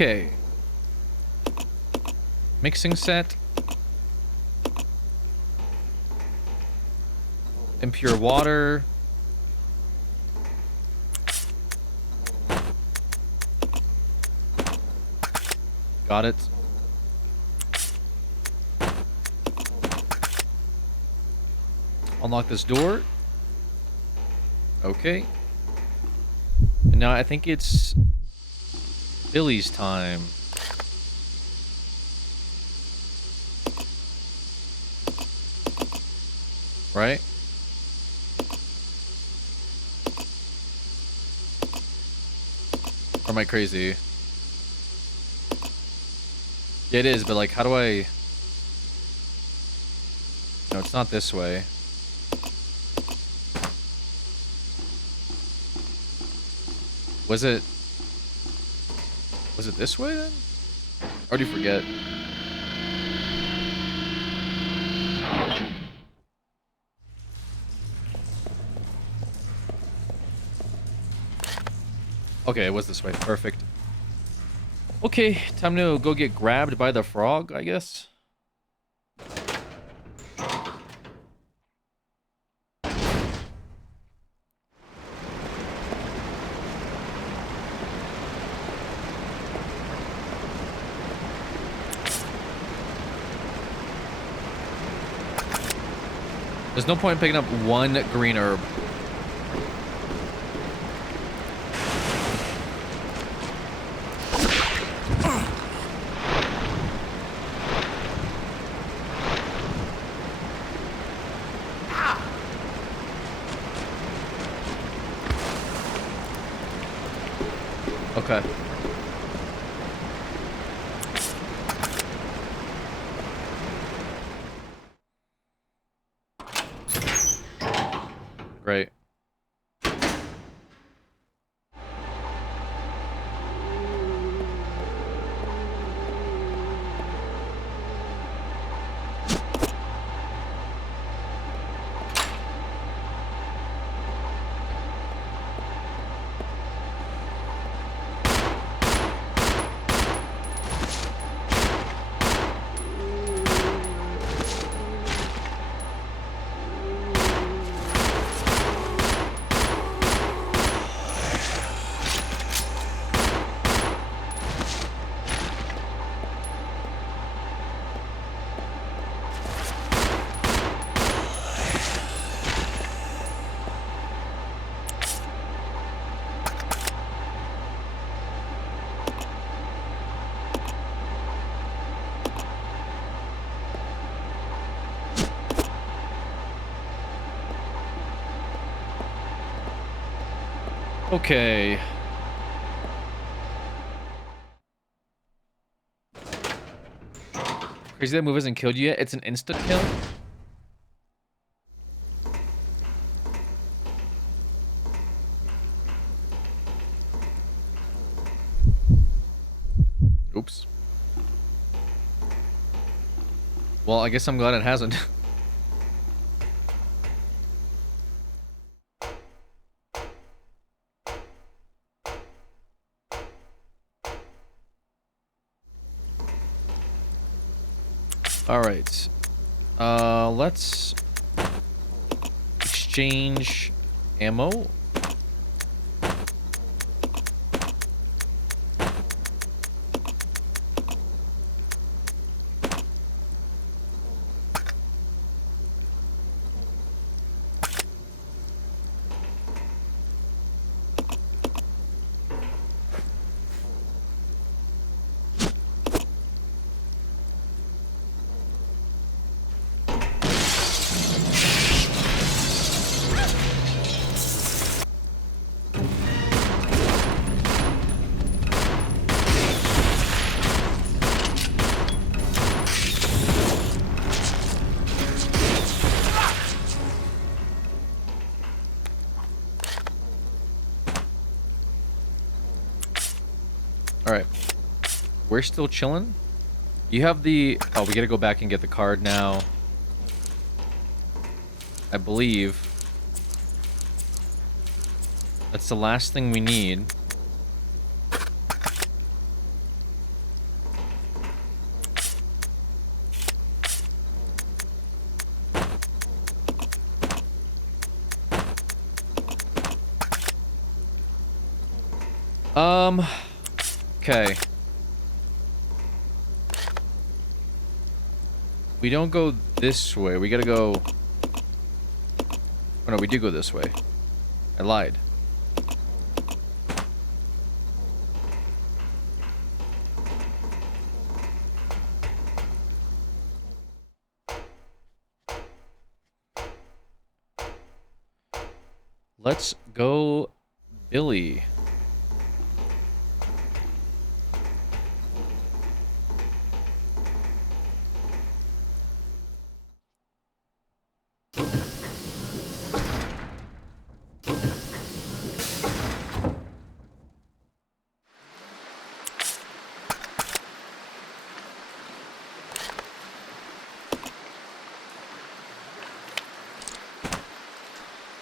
Okay. Mixing set. Impure water. Got it. Unlock this door. Okay. And now I think it's Billy's time. Right? Or am I crazy? Yeah, it is, but like, how do I... No, it's not this way. Was it... Was it this way then? I already forget. Okay, it was this way. Perfect. Okay, time to go get grabbed by the frog, I guess. There's no point in picking up one green herb. Okay. Great. Okay. Crazy that move hasn't killed you yet. It's an insta kill. Oops. Well, I guess I'm glad it hasn't. All right. Let's exchange ammo. All right. We're still chilling. You have the... Oh, we gotta go back and get the card now. I believe. That's the last thing we need. Okay. We don't go this way. We gotta go... Oh no, we do go this way. I lied. Let's go, Billy.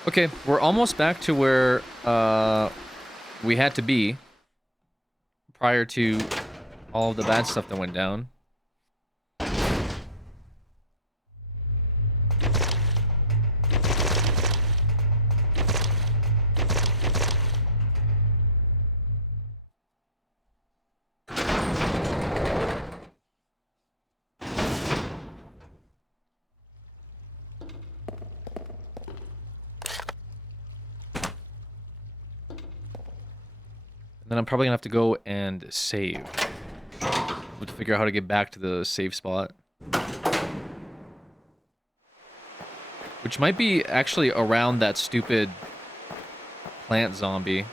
Okay, we're almost back to where we had to be prior to all of the bad stuff that went down. And then I'm probably gonna have to go and save. To figure out how to get back to the safe spot. Which might be actually around that stupid plant zombie.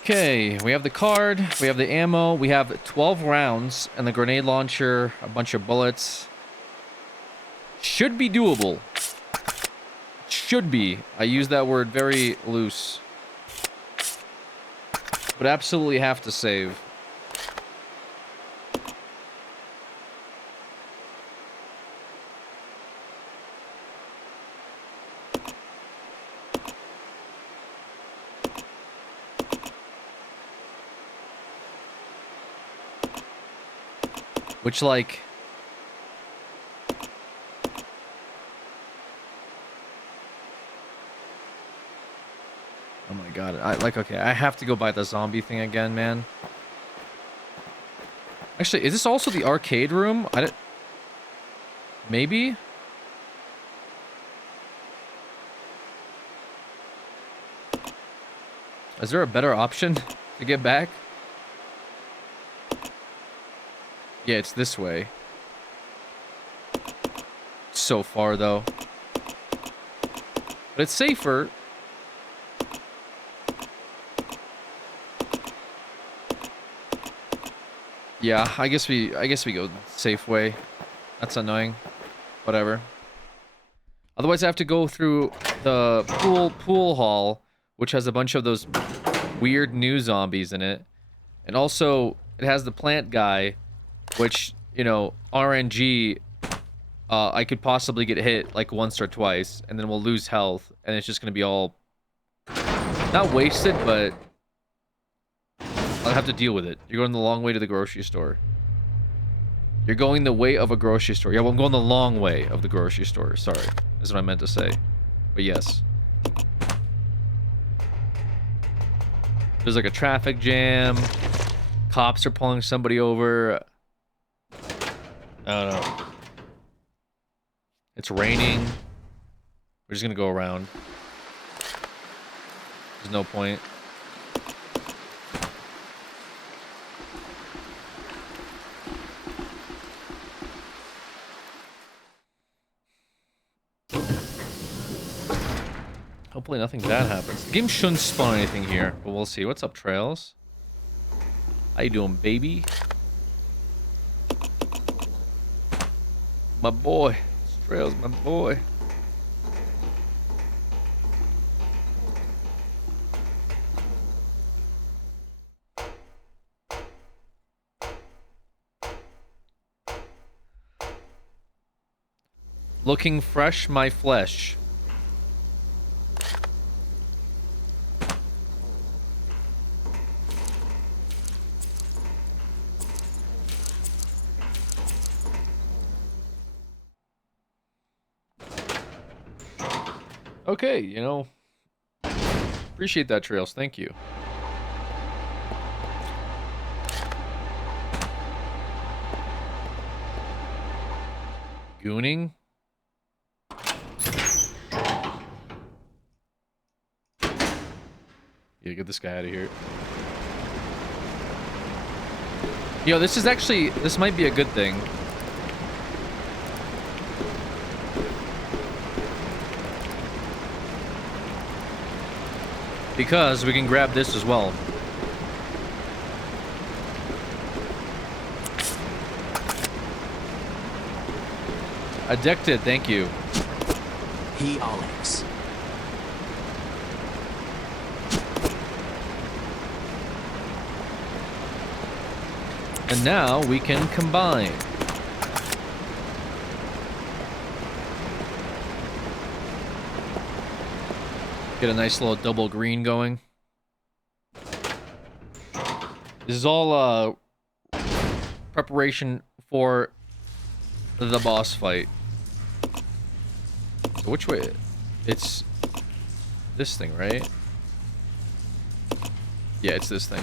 Okay, we have the card, we have the ammo, we have 12 rounds, and the grenade launcher, a bunch of bullets. Should be doable. Should be. I use that word very loose. But absolutely have to save. Which, like... Oh my god. Okay, I have to go buy the zombie thing again, man. Actually, is this also the arcade room? Maybe? Is there a better option to get back? Yeah, it's this way. So far, though. But it's safer. Yeah, I guess we go safe way. That's annoying. Whatever. Otherwise, I have to go through the pool hall, which has a bunch of those weird new zombies in it. And also, it has the plant guy, which, you know, RNG, I could possibly get hit like once or twice, and then we'll lose health, and it's just gonna be all not wasted, but I'll have to deal with it. You're going the long way to the grocery store. You're going the way of a grocery store. Yeah, well, I'm going the long way of the grocery store. Sorry, is what I meant to say. But yes. There's like a traffic jam. Cops are pulling somebody over. I don't know. It's raining. We're just gonna go around. There's no point. Hopefully nothing bad happens. The game shouldn't spawn anything here, but we'll see. What's up, Trails? How you doing, baby? My boy. Trails, my boy. Looking fresh, my flesh. Okay, you know, appreciate that, Trails. Thank you. Gooning? Yeah, get this guy out of here. Yo, this is actually, this might be a good thing. Because we can grab this as well. Addicted, thank you. He Alex. And now we can combine. Get a nice little double green going. This is all preparation for the boss fight. So which way? It's this thing, right? Yeah, it's this thing.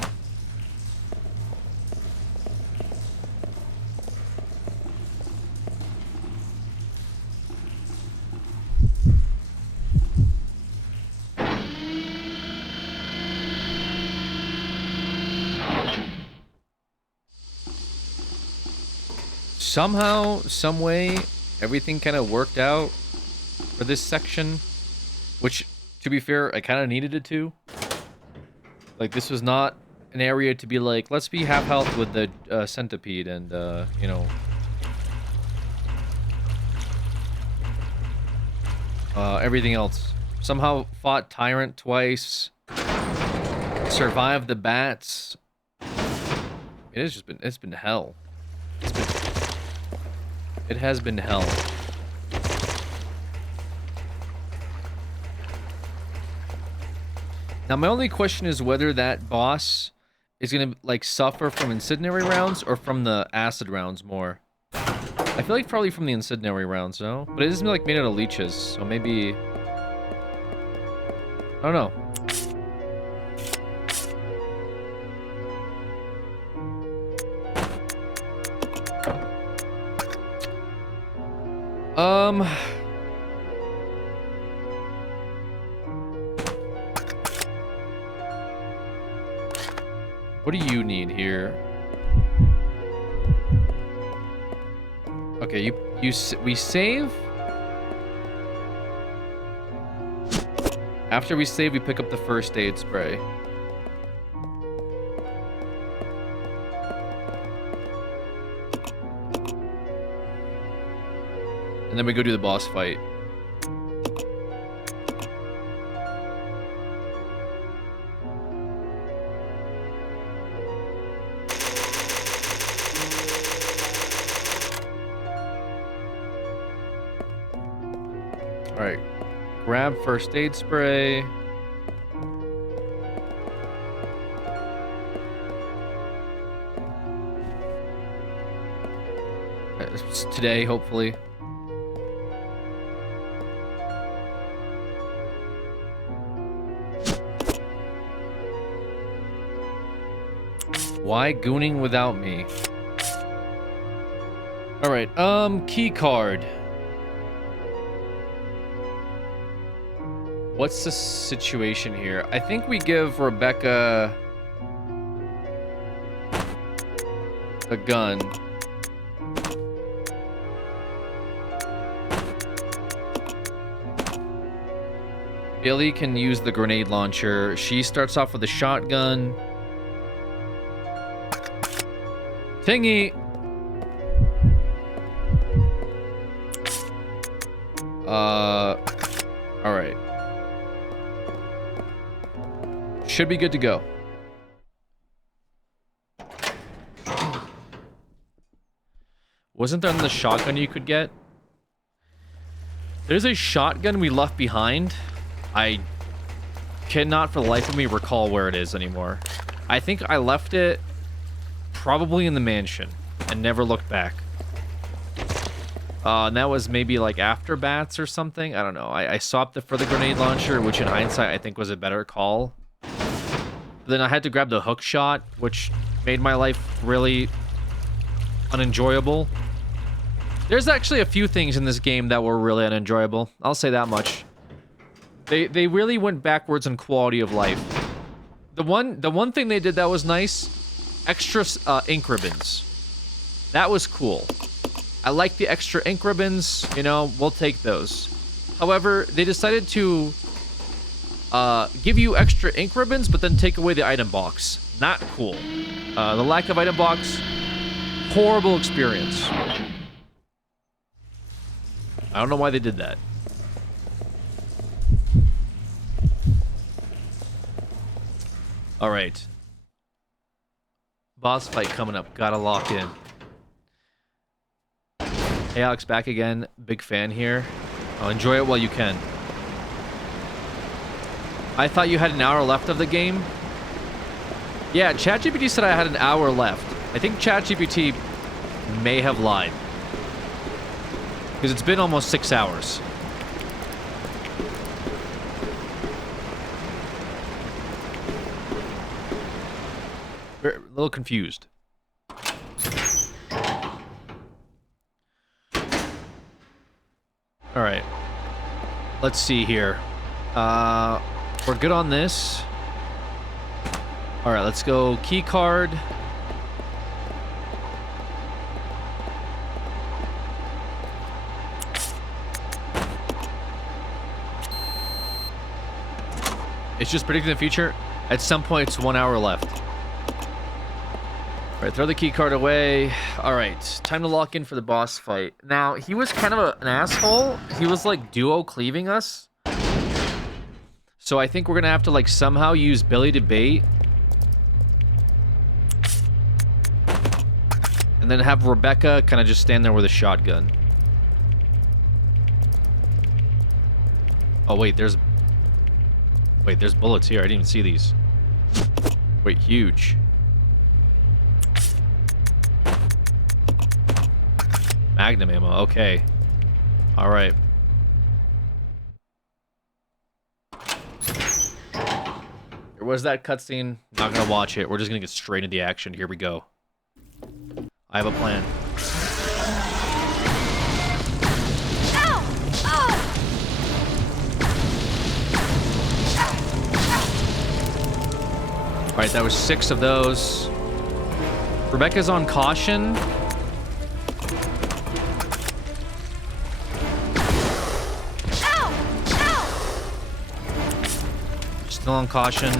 Somehow, some way, everything kind of worked out for this section, which, to be fair, I kind of needed it to. Like, this was not an area to be like, let's be half health with the centipede and, you know, everything else. Somehow fought Tyrant twice, survived the bats. It has just been, it's been hell. It has been hell. Now, my only question is whether that boss is gonna, like, suffer from incendiary rounds or from the acid rounds more. I feel like probably from the incendiary rounds, no? But it isn't, like, made out of leeches, so maybe... I don't know. What do you need here? Okay, we save. After we save, we pick up the first aid spray. And then we go do the boss fight. Alright. Grab first aid spray. It's today, hopefully. Why gooning without me? Alright, key card. What's the situation here? I think we give Rebecca a gun. Billy can use the grenade launcher. She starts off with a shotgun. Tingy! Alright. Should be good to go. Wasn't there the shotgun you could get? There's a shotgun we left behind. I cannot for the life of me recall where it is anymore. I think I left it probably in the mansion and never looked back. And that was maybe like after bats or something. I don't know. I swapped it for the grenade launcher, which in hindsight I think was a better call. But then I had to grab the hook shot, which made my life really unenjoyable. There's actually a few things in this game that were really unenjoyable. I'll say that much. They really went backwards in quality of life. The one thing they did that was nice, extra ink ribbons. That was cool. I like the extra ink ribbons, you know, we'll take those. However, they decided to give you extra ink ribbons, but then take away the item box. Not cool. The lack of item box, horrible experience. I don't know why they did that. Alright. Boss fight coming up. Gotta lock in. Hey Alex, back again. Big fan here. Enjoy it while you can. I thought you had an hour left of the game. Yeah, ChatGPT said I had an hour left. I think ChatGPT may have lied. Because it's been almost 6 hours. We're a little confused. Alright. Let's see here. We're good on this. Alright, let's go key card. It's just predicting the future. At some point, it's 1 hour left. All right, throw the key card away. All right, time to lock in for the boss fight. Now, he was kind of an asshole. He was like duo cleaving us. So I think we're gonna have to like somehow use Billy to bait. And then have Rebecca kind of just stand there with a shotgun. Oh wait, there's bullets here. I didn't even see these. Wait, huge. Magnum ammo. Okay. All right. There was that cutscene. Not gonna watch it. We're just gonna get straight into the action. Here we go. I have a plan. All right, that was 6 of those. Rebecca's on caution. Still on caution.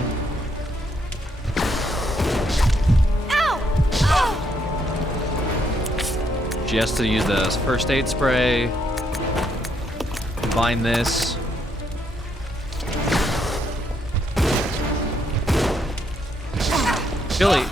She has to use the first aid spray. Combine this. Billy.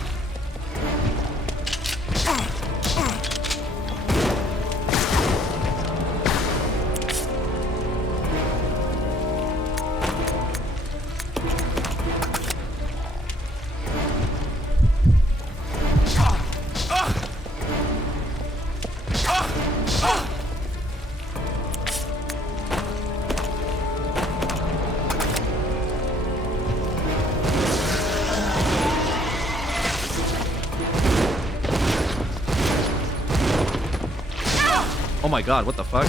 Oh my god, what the fuck?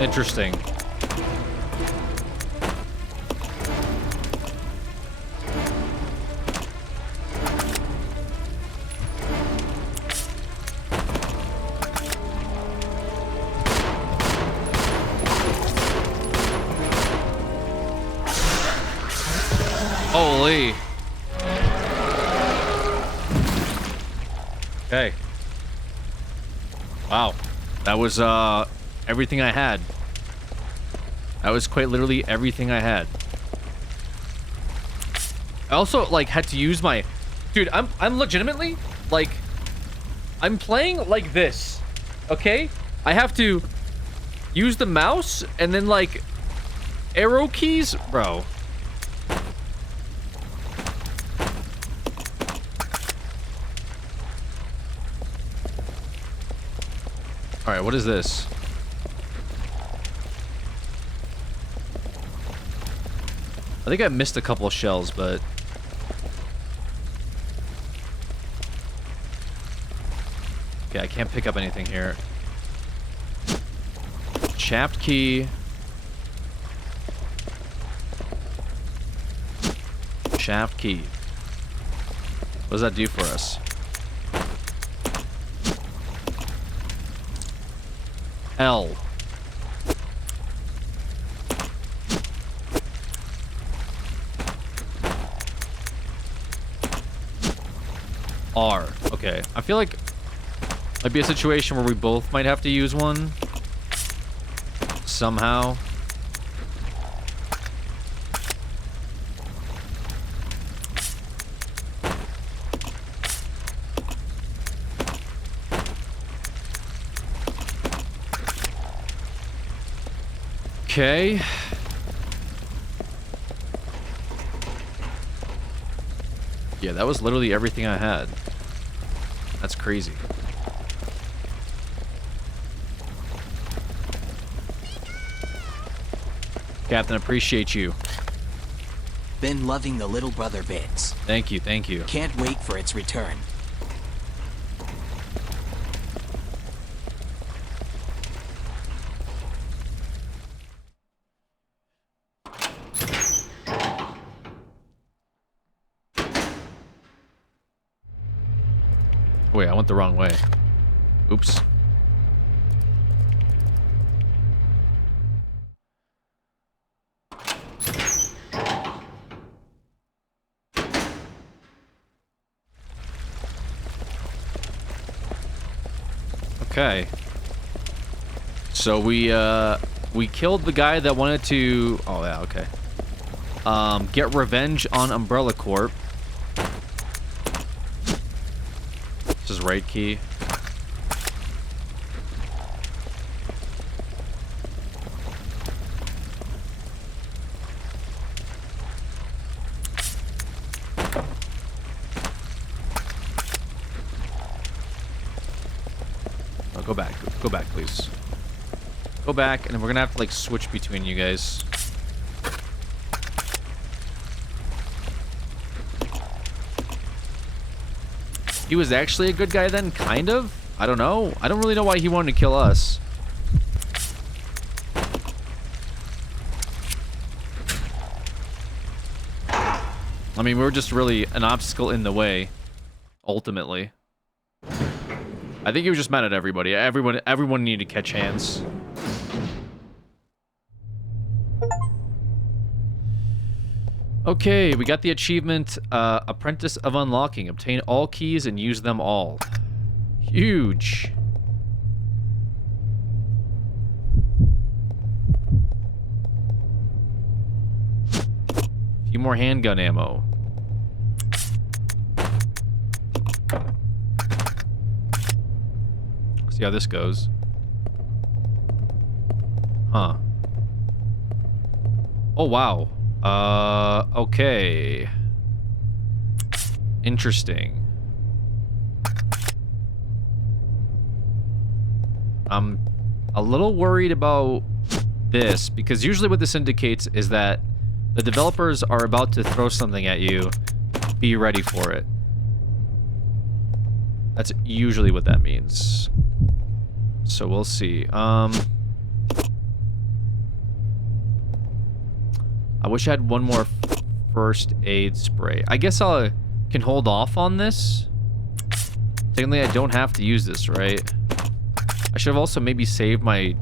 Interesting. Holy. Okay. Wow. That was everything I had. That was quite literally everything I had. I also like had to use my, dude. I'm legitimately like, I'm playing like this. Okay, I have to use the mouse and then like arrow keys, bro. All right, what is this? I think I missed a couple of shells, but okay, I can't pick up anything here. Chapped key. Shaft key. What does that do for us? L. R. Okay. I feel like might be a situation where we both might have to use one. Somehow. Okay. Yeah, that was literally everything I had. That's crazy. Captain, appreciate you. Been loving the little brother bits. Thank you, thank you. Can't wait for its return. Wait, I went the wrong way. Oops. Okay. So we killed the guy that wanted to, oh yeah, okay. Get revenge on Umbrella Corp. This is right key. Oh, go back. Go back, please. Go back, and then we're gonna have to like switch between you guys. He was actually a good guy then, kind of? I don't know. I don't really know why he wanted to kill us. I mean, we were just really an obstacle in the way, ultimately. I think he was just mad at everybody. Everyone needed to catch hands. Okay, we got the achievement, Apprentice of Unlocking. Obtain all keys and use them all. Huge. A few more handgun ammo. See how this goes. Huh. Oh, wow. Okay. Interesting. I'm a little worried about this, because usually what this indicates is that the developers are about to throw something at you. Be ready for it. That's usually what that means. So we'll see. I wish I had one more first aid spray. I guess I can hold off on this. Technically, I don't have to use this, right? I should have also maybe saved my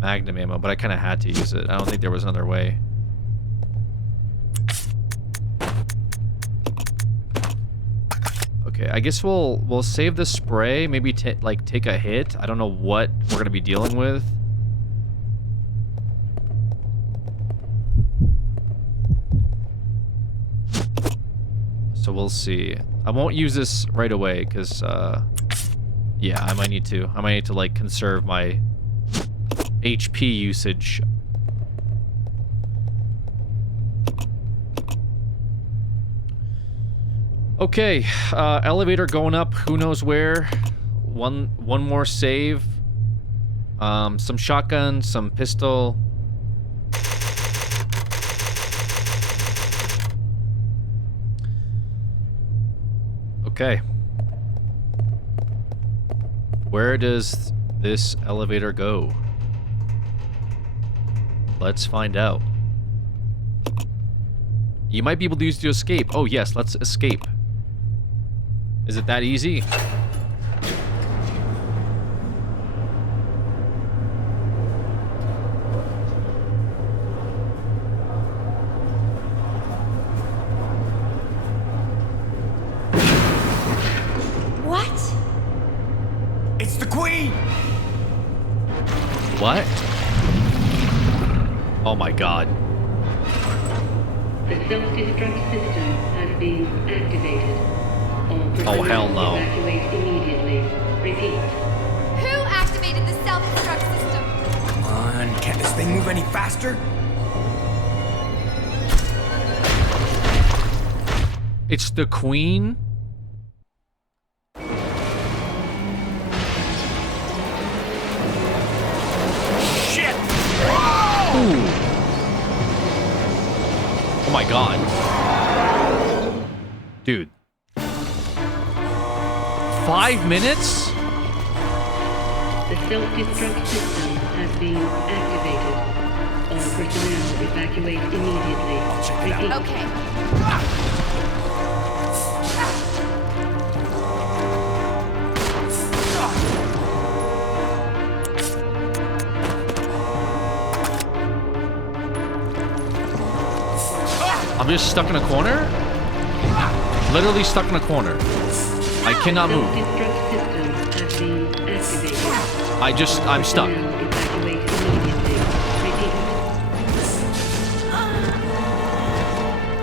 magnum ammo, but I kind of had to use it. I don't think there was another way. Okay, I guess we'll save the spray. Maybe like take a hit. I don't know what we're gonna be dealing with. So we'll see. I won't use this right away because, yeah, I might need to. I might need to, like, conserve my HP usage. Okay, elevator going up. Who knows where? One more save. Some shotgun, some pistol. Okay. Where does this elevator go? Let's find out. You might be able to use it to escape. Oh yes, let's escape. Is it that easy? What? It's the Queen! What? Oh my god. The self-destruct system has been activated. All Oh, hell no. Evacuate immediately. Repeat. Who activated the self-destruct system? Come on, can't this thing move any faster? It's the Queen? Shit! Ooh. Oh my god. Dude. 5 minutes? The self-destruct system has been activated. All personnel evacuate immediately. check it out. Repeat. Okay. I'm just stuck in a corner? Literally stuck in a corner. I cannot move. Self-destruct system has been activated. I'm stuck. Personnel evacuate immediately. Repeat.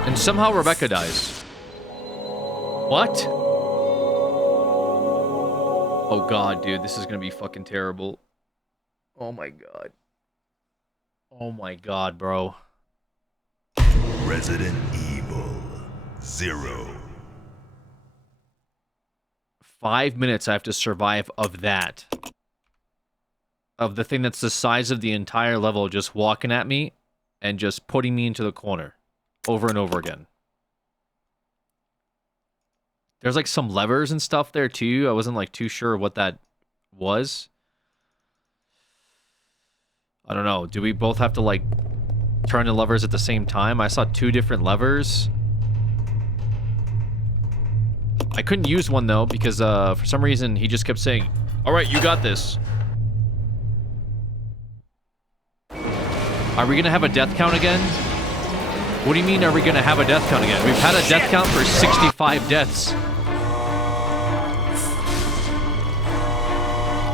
And somehow Rebecca dies. What? Oh god, dude, this is gonna be fucking terrible. Oh my god. Oh my god, bro. Resident Evil 0. 5 minutes I have to survive of that. Of the thing that's the size of the entire level just walking at me and just putting me into the corner over and over again. There's like some levers and stuff there too. I wasn't like too sure what that was. I don't know. Do we both have to like turn the levers at the same time? I saw 2 different levers. I couldn't use one though because for some reason he just kept saying, "All right, you got this." Are we gonna have a death count again? What do you mean, are we gonna have a death count again? We've had a death count for 65 deaths.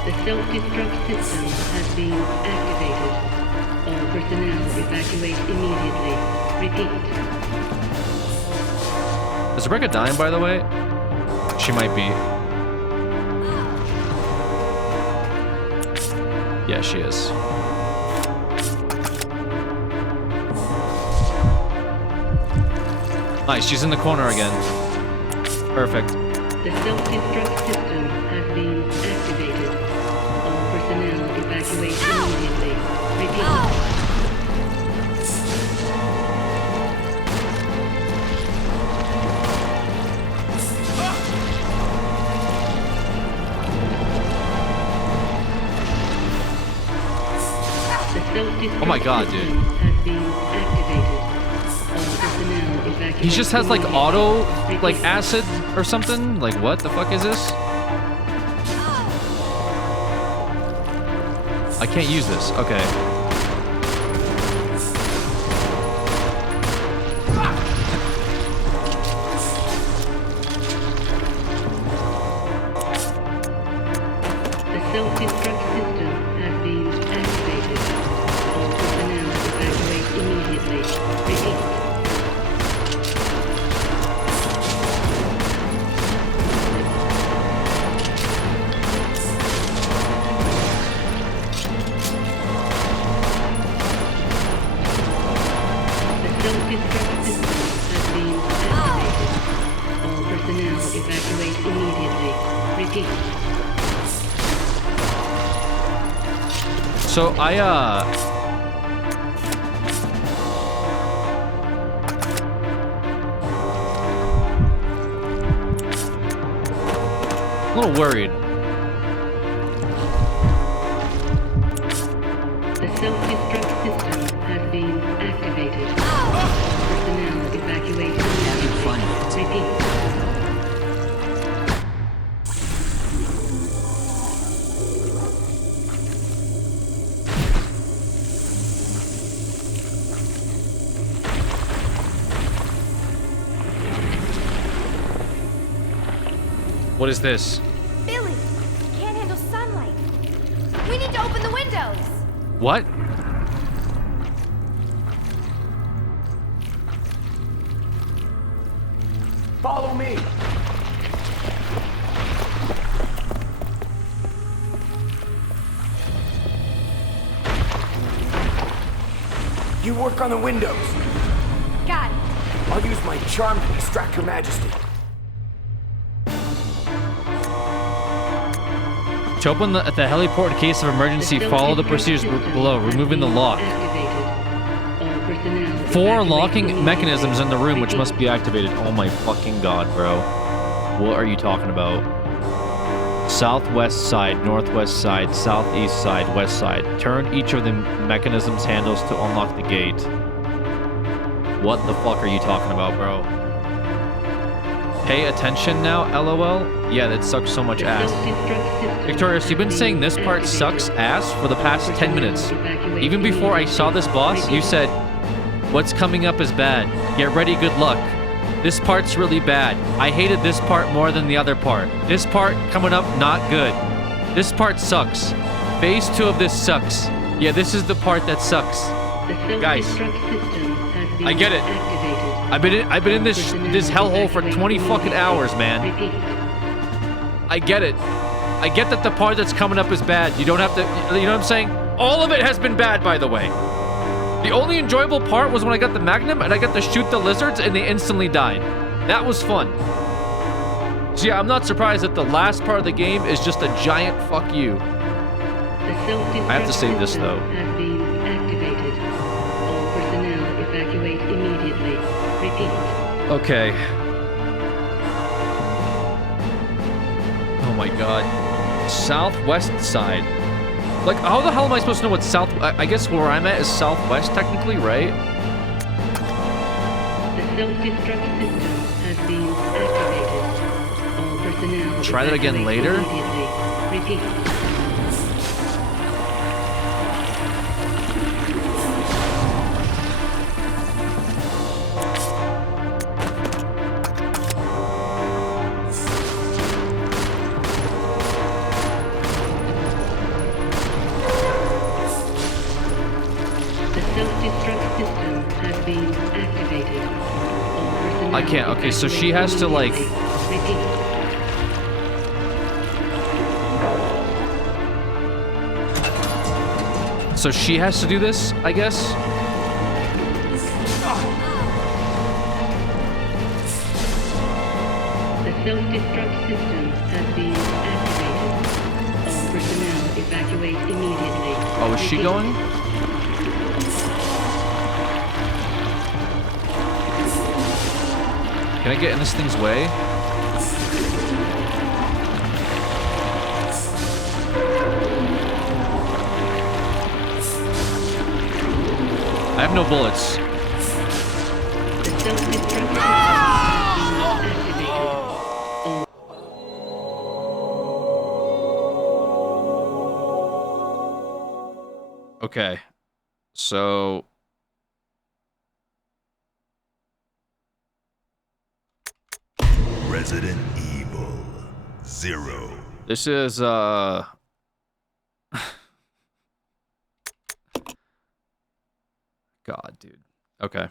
The self-destruct system has been activated. All personnel evacuate immediately. Repeat. Is Rebecca dying, by the way? She might be. Yeah, she is. Nice, she's in the corner again. Perfect. The self-destruct system has been activated. All personnel evacuate immediately. Repeat. Oh my god, dude. Has been activated. All personnel evacuate He just has like auto, immediately. like acid or something? Like what the fuck is this? I can't use this. Okay. The self-destruct system has been activated. All personnel evacuate immediately. Repeat. self-destruct system has been activated. All personnel evacuate immediately. Repeat. So a little worried. The self-destruct system has been activated. Personnel evacuate Having fun immediately. yet? Repeat. What is this? Billy, can't handle sunlight. We need to open the windows. What? Follow me. You work on the windows. Got it. I'll use my charm to distract Her Majesty. To open the heliport in case of emergency, follow the procedures below, removing the lock. 4 locking mechanisms in the room, which must be activated. Oh my fucking god, bro. What are you talking about? Southwest side, northwest side, southeast side, west side. Turn each of the mechanism's handles to unlock the gate. What the fuck are you talking about, bro? Pay attention now, LOL? Yeah, that sucks so much ass. Victorious, you've been saying this part sucks ass for the past 10 minutes. Even before I saw this boss, you said, what's coming up is bad. Get ready, good luck. This part's really bad. I hated this part more than the other part. This part coming up, not good. This part sucks. Phase 2 of this sucks. Yeah, this is the part that sucks. Guys, I get it. I've been in this hellhole for 20 fucking hours, man. I get it. I get that the part that's coming up is bad. You don't have to, you know what I'm saying? All of it has been bad, by the way. The only enjoyable part was when I got the Magnum and I got to shoot the lizards and they instantly died. That was fun. So yeah, I'm not surprised that the last part of the game is just a giant fuck you. I have to save this though. Has been activated. All personnel evacuate immediately. Repeat. Okay. Oh my god. Southwest side. Like, how the hell am I supposed to know what south... I guess where I'm at is southwest, technically, right? The self-destruct system has been activated. All personnel... Try that again later? Immediately. Repeat. I can't. Okay, so she has to, like... So she has to do this, I guess? The self-destruct system has been activated. All personnel evacuate immediately. Oh, is she going? Can I get in this thing's way? I have no bullets. The self-destruct system has been activated. Okay. So... Resident Evil 0. This is, God, dude. Okay.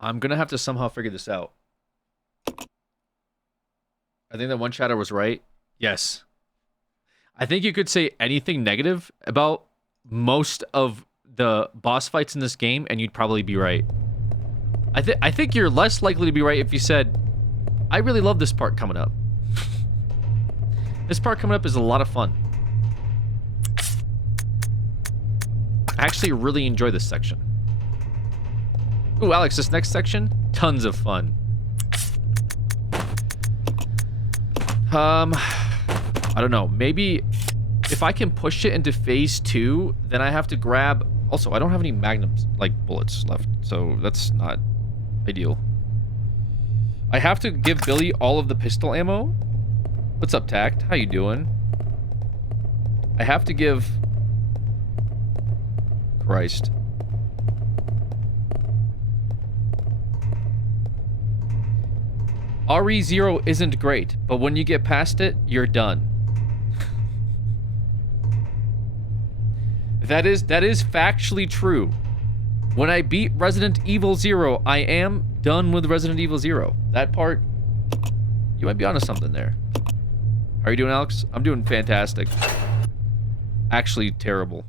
I'm gonna have to somehow figure this out. I think that one chatter was right. Yes. I think you could say anything negative about most of the boss fights in this game, and you'd probably be right. I think you're less likely to be right if you said, I really love this part coming up. This part coming up is a lot of fun. I actually really enjoy this section. Ooh, Alex, this next section, tons of fun. I don't know. Maybe if I can push it into phase 2, then I have to grab... Also, I don't have any magnums, like, bullets left, so that's not ideal. I have to give Billy all of the pistol ammo. What's up, Tact? How you doing? I have to give... Christ. RE0 isn't great, but when you get past it, you're done. That is factually true. When I beat Resident Evil 0, I am done with Resident Evil 0. That part, you might be onto something there. How are you doing, Alex? I'm doing fantastic. Actually terrible.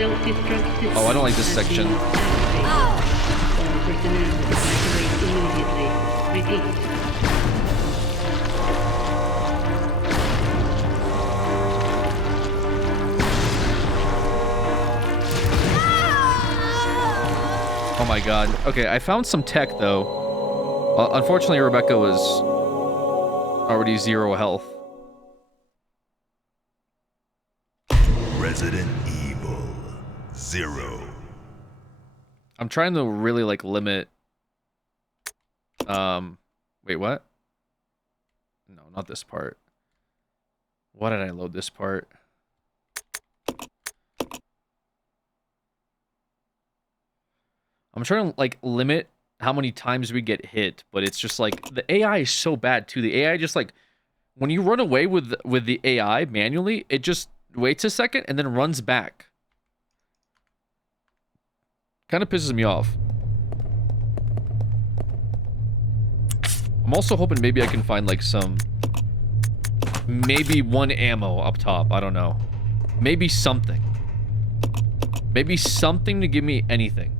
Oh, I don't like this section. All personnel evacuate immediately. Repeat. Oh my god. Okay, I found some tech, though. Unfortunately, Rebecca was already 0 health. Resident Evil 0. I'm trying to really, like, limit... Wait, what? No, not this part. Why did I load this part? I'm trying to, like, limit how many times we get hit, but it's just, like, the AI is so bad, too. The AI just, like, when you run away with the AI manually, it just waits a second and then runs back. Kind of pisses me off. I'm also hoping maybe I can find, like, some... Maybe 1 ammo up top. I don't know. Maybe something. Maybe something to give me anything.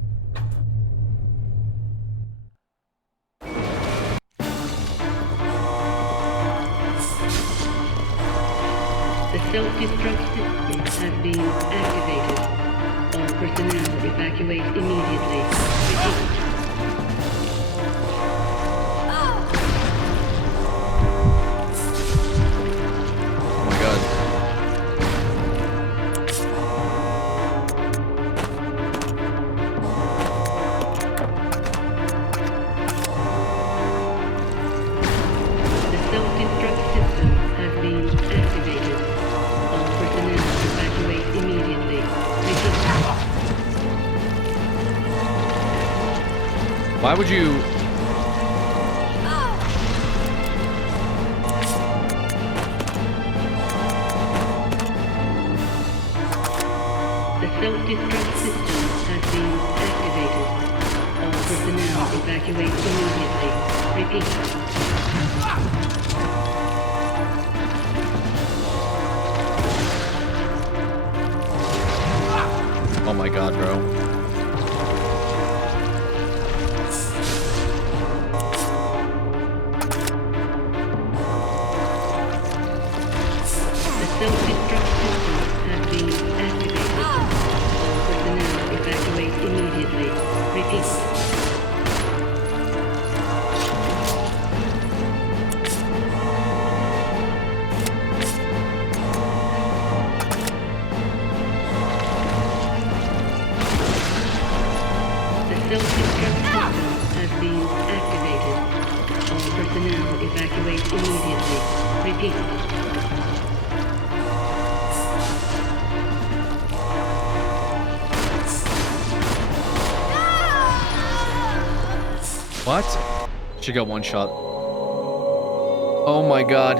The self-destruct system has been activated. All personnel evacuate immediately. Repeat. Oh my god. The self-destruct system has been activated. All personnel evacuate immediately. Repeat. Why would you... The self-destruct system has been activated. All personnel evacuate immediately. Repeat. Oh my god, bro. The self-destruct system has been activated. All personnel evacuate immediately. Repeat. The self-destruct system has been activated. All personnel evacuate immediately. Repeat. What? She got 1 shot. Oh my god.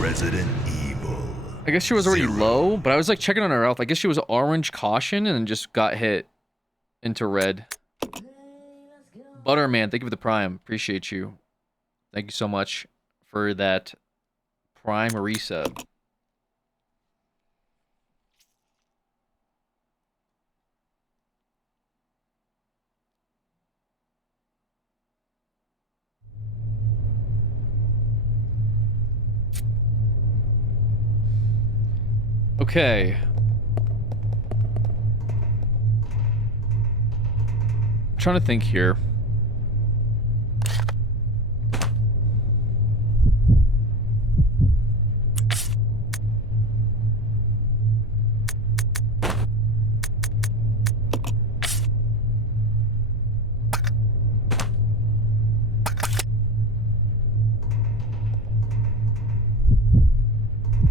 Resident Evil. I guess she was already 0. low, but I was like checking on her health. I guess she was orange caution and just got hit. into red. Butterman, thank you for the prime. Appreciate you. Thank you so much for that prime resub. Okay. I'm trying to think here.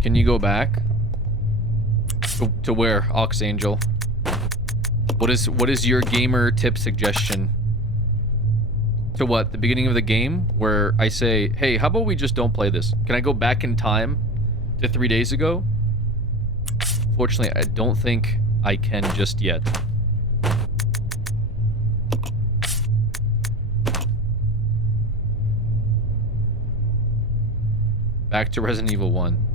Can you go back? To where, Ox Angel? What is your gamer tip suggestion? To what? The beginning of the game where I say, hey, how about we just don't play this? Can I go back in time to 3 days ago? Fortunately, I don't think I can just yet. Back to Resident Evil 1.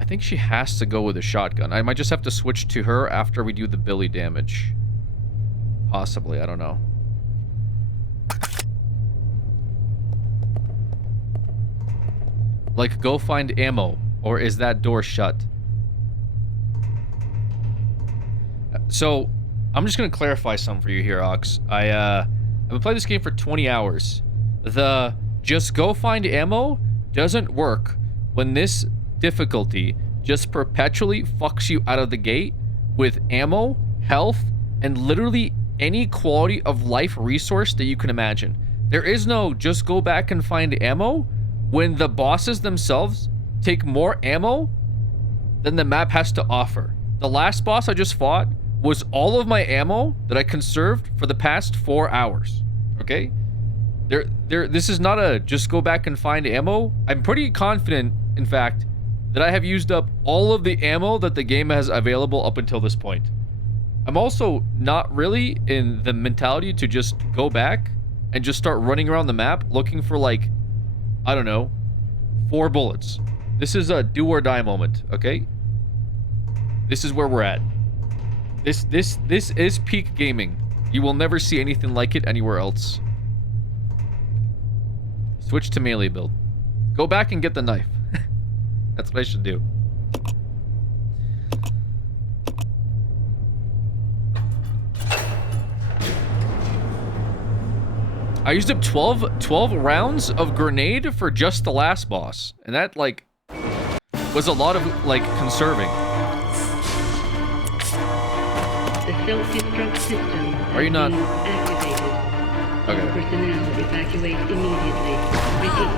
I think she has to go with a shotgun. I might just have to switch to her after we do the Billy damage. Possibly, I don't know. Like, go find ammo. Or is that door shut? So, I'm just gonna clarify something for you here, Ox. I've been playing this game for 20 hours. The just go find ammo doesn't work when this difficulty just perpetually fucks you out of the gate with ammo, health, and literally any quality of life resource that you can imagine. There is no just go back and find ammo when the bosses themselves take more ammo than the map has to offer. The last boss I just fought was all of my ammo that I conserved for the past 4 hours. Okay? This is not a just go back and find ammo. I'm pretty confident, in fact, that I have used up all of the ammo that the game has available up until this point. I'm also not really in the mentality to just go back and just start running around the map looking for, like, I don't know, 4 bullets. This is a do or die moment, okay? This is where we're at. This is peak gaming. You will never see anything like it anywhere else. Switch to melee build. Go back and get the knife. That's what I should do. I used up 12 rounds of grenade for just the last boss. And that, like, was a lot of, like, conserving. The self-destruct system Are you not activated? Okay. All personnel evacuate immediately. Repeat.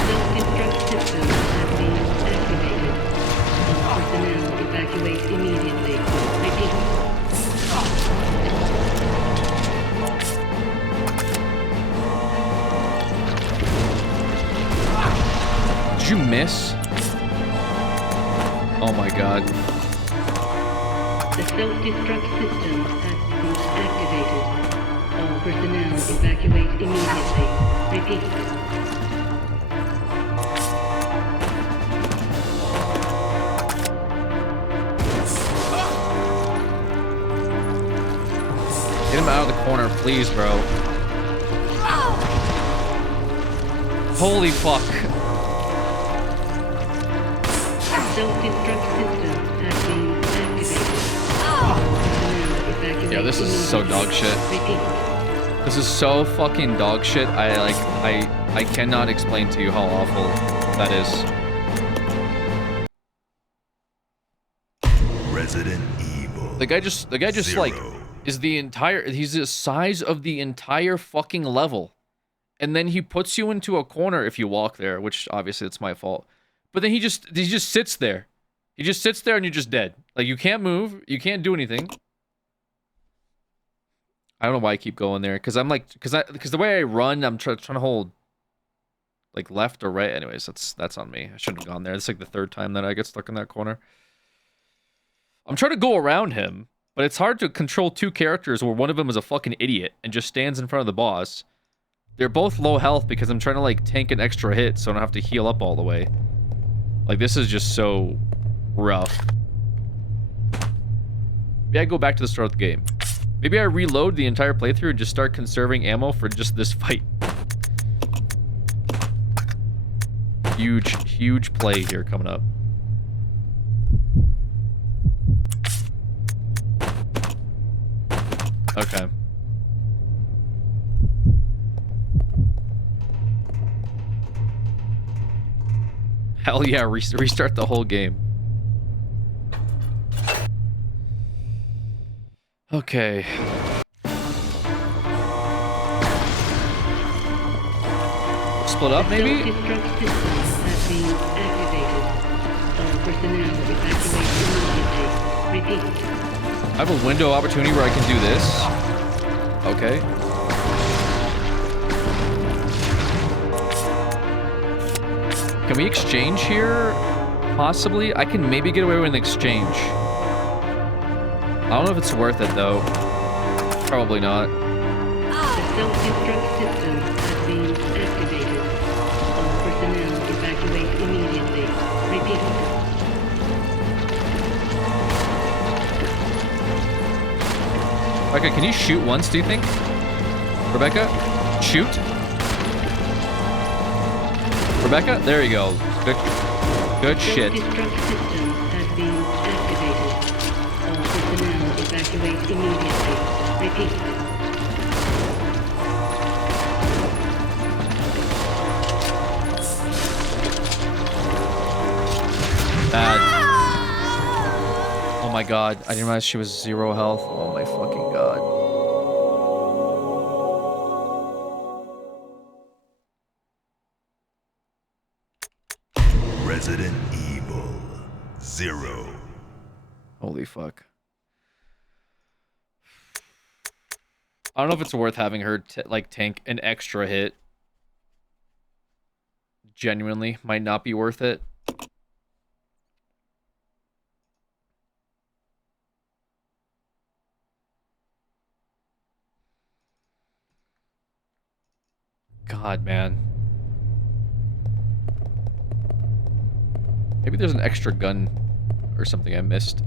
The self-destruct system has been activated. All personnel evacuate immediately. Repeat. Did you miss? Oh my god. The self-destruct system has been activated. All personnel evacuate immediately. Repeat. Get him out of the corner, please, bro. Holy fuck. The self-destruct system has been activated. All personnel evacuate Yeah, this is so dog shit. Repeat. This is so fucking dog shit. I cannot explain to you how awful that is. Resident Evil. The guy just like is he's the size of the entire fucking level. And then he puts you into a corner if you walk there, which obviously it's my fault. But then he just sits there. He just sits there and you're just dead. Like, you can't move. You can't do anything. I don't know why I keep going there. Because I'm like... Because the way I run, I'm trying to hold... Like, left or right. Anyways, that's on me. I shouldn't have gone there. It's like the third time that I get stuck in that corner. I'm trying to go around him. But it's hard to control two characters where one of them is a fucking idiot and just stands in front of the boss. They're both low health because I'm trying to, like, tank an extra hit so I don't have to heal up all the way. Like, this is just so rough. Maybe I go back to the start of the game. Maybe I reload the entire playthrough and just start conserving ammo for just this fight. Huge play here coming up. Okay. Hell yeah, restart the whole game. Okay. Split up, maybe? Self-destruct system has been activated. All personnel evacuate immediately. Repeat. I have a window opportunity where I can do this. Okay. Can we exchange here? Possibly. I can maybe get away with an exchange. I don't know if it's worth it, though. Probably not. The self-destruct system has been activated. All personnel evacuate immediately. Repeat. Rebecca, can you shoot once, do you think? Rebecca? Shoot? Rebecca? There you go. Good shit. Self-destruct system has been activated. All personnel evacuate immediately. Repeat. Bad. Oh my god. I didn't realize she was 0 health. Oh my fucking god. Resident Evil 0. Holy fuck. I don't know if it's worth having her like tank an extra hit. Genuinely might not be worth it. God, man. Maybe there's an extra gun or something I missed.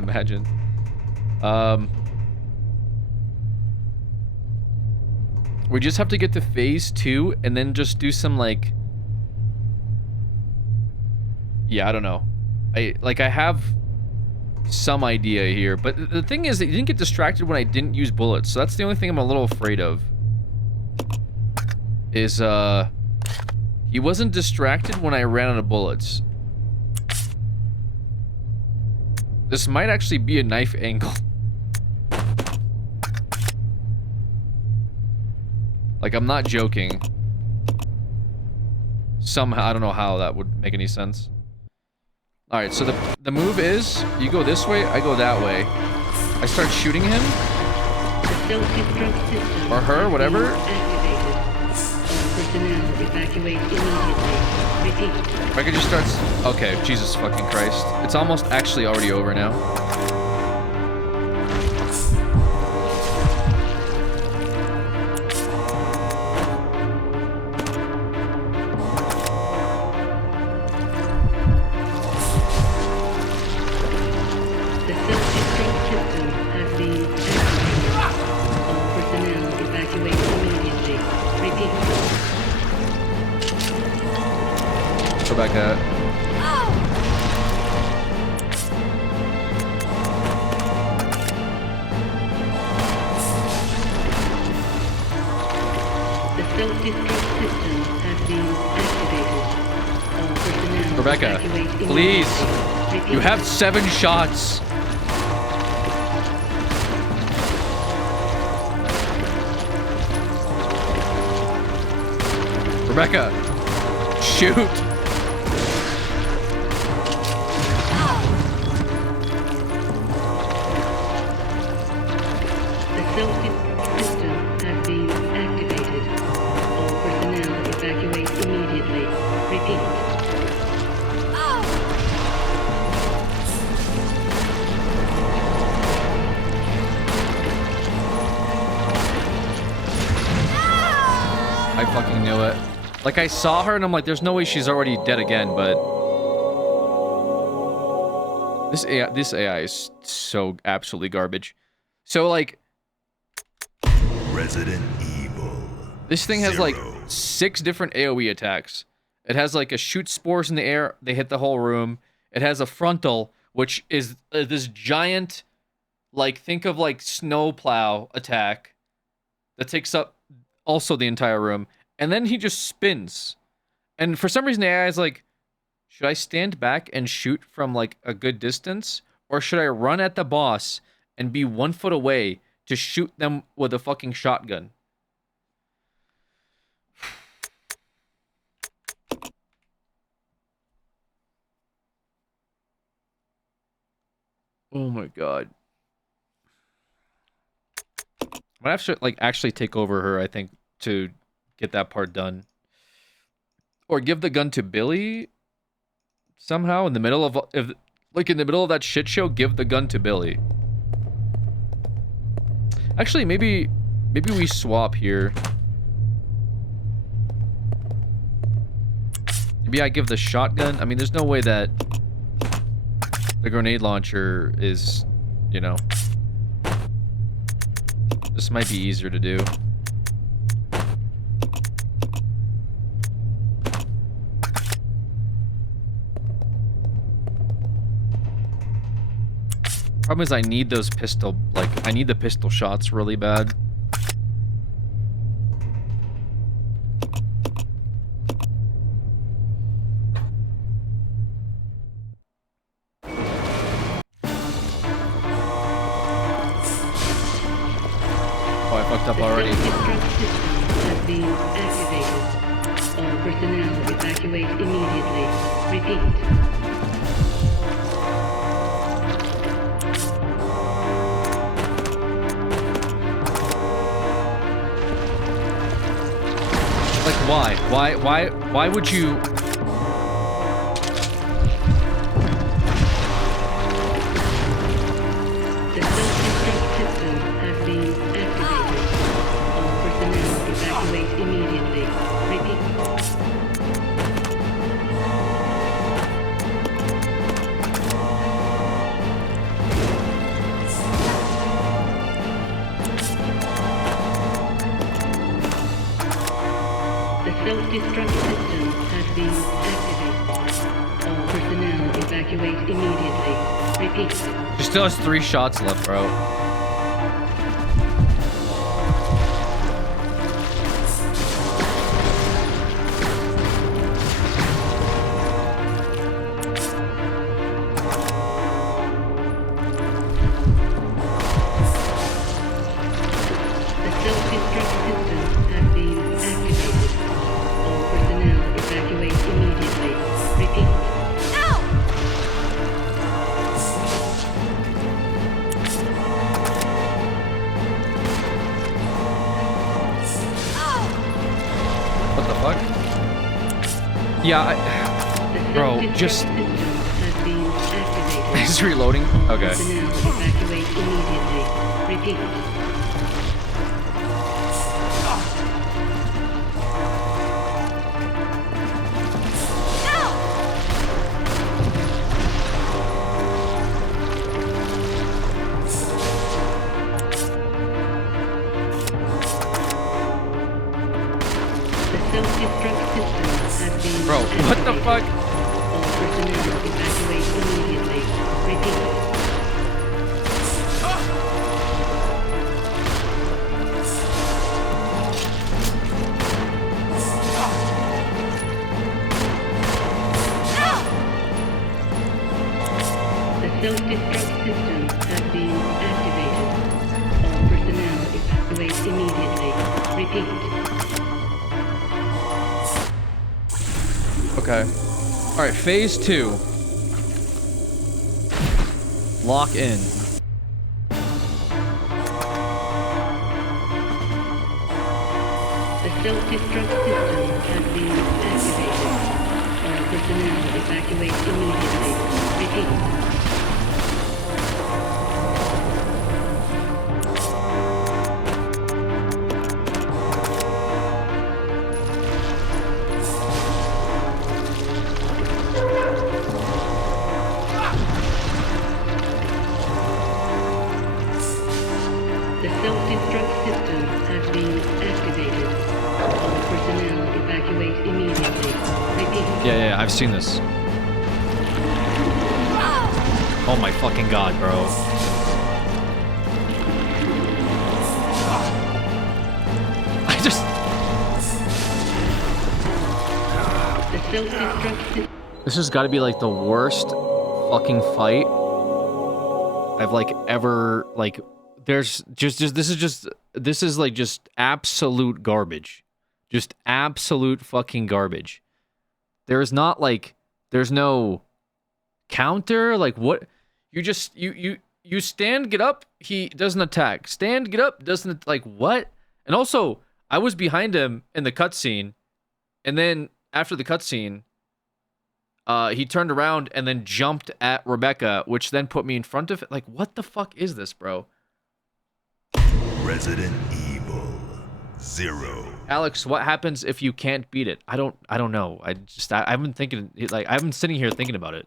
Imagine. We just have to get to phase 2 and then just do some like... Yeah, I don't know. I have some idea here, but the thing is that you didn't get distracted when I didn't use bullets, so that's the only thing I'm a little afraid of. Is, he wasn't distracted when I ran out of bullets. This might actually be a knife angle. Like, I'm not joking. Somehow, I don't know how that would make any sense. Alright, so the move is, you go this way, I go that way. I start shooting him. Or her, whatever. If I could just start... Okay, Jesus fucking Christ. It's almost actually already over now. Rebecca. The self-destruct system has been activated. All personnel Rebecca, evacuate please. immediately. You have 7 shots. Rebecca, shoot. The self-destruct system has been activated. All personnel evacuate immediately. Repeat. I fucking knew it. Like, I saw her and I'm like, there's no way she's already dead again, but this AI is so absolutely garbage. So, like, Resident Evil. this thing has like 0. 6 different AoE attacks. It has like a shoot spores in the air, they hit the whole room. It has a frontal, which is this giant, like, think of like snowplow attack that takes up also the entire room. And then he just spins. And for some reason, the AI is like, should I stand back and shoot from like a good distance? Or should I run at the boss and be 1 foot away to shoot them with a fucking shotgun? Oh my god. I might have to like actually take over her, I think, to get that part done. Or give the gun to Billy somehow in the middle of like in the middle of that shit show, give the gun to Billy. Actually, maybe we swap here. Maybe I give the shotgun. I mean, there's no way that the grenade launcher is, you know. This might be easier to do. Problem is I need those pistol, like, I need the pistol shots really bad. Oh, I fucked up already. The self-destruct system has been activated. All personnel evacuate immediately. Repeat. Like, why? Why would you? The self-destruct system has been activated. All personnel evacuate immediately. Repeat. The self-destruct system has been activated. All personnel evacuate immediately. Repeat. She still has 3 shots left, bro. The self-destruct system has been activated. All personnel evacuate immediately. Repeat. What the fuck? Yeah, The bro, self-destruct just system has been activated. he's reloading. Okay. Personnel evacuate immediately. Repeat. The self-destruct system has been Bro, what the activated. fuck? All personnel evacuate immediately. Repeat. The self-destruct system has been activated. All personnel evacuate immediately. Repeat. Okay. All right, phase 2. Lock in. The self-destruct system has been activated. All personnel evacuate immediately. Repeat. The self-destruct system has been activated. All personnel evacuate immediately. Repeat. Yeah, I've seen this. Oh my fucking god, bro. I just... The self-destruct system. This has got to be like the worst fucking fight I've like ever like. There's just this is like just absolute garbage, just absolute fucking garbage. There's not like there's no counter. Like what? You just you stand, get up. He doesn't attack. Stand, get up. Doesn't like what? And also, I was behind him in the cutscene, and then after the cutscene, he turned around and then jumped at Rebecca, which then put me in front of it. Like, what the fuck is this, bro? Resident Evil 0. Alex, what happens if you can't beat it? I don't know. I've been thinking, like, I've been sitting here thinking about it.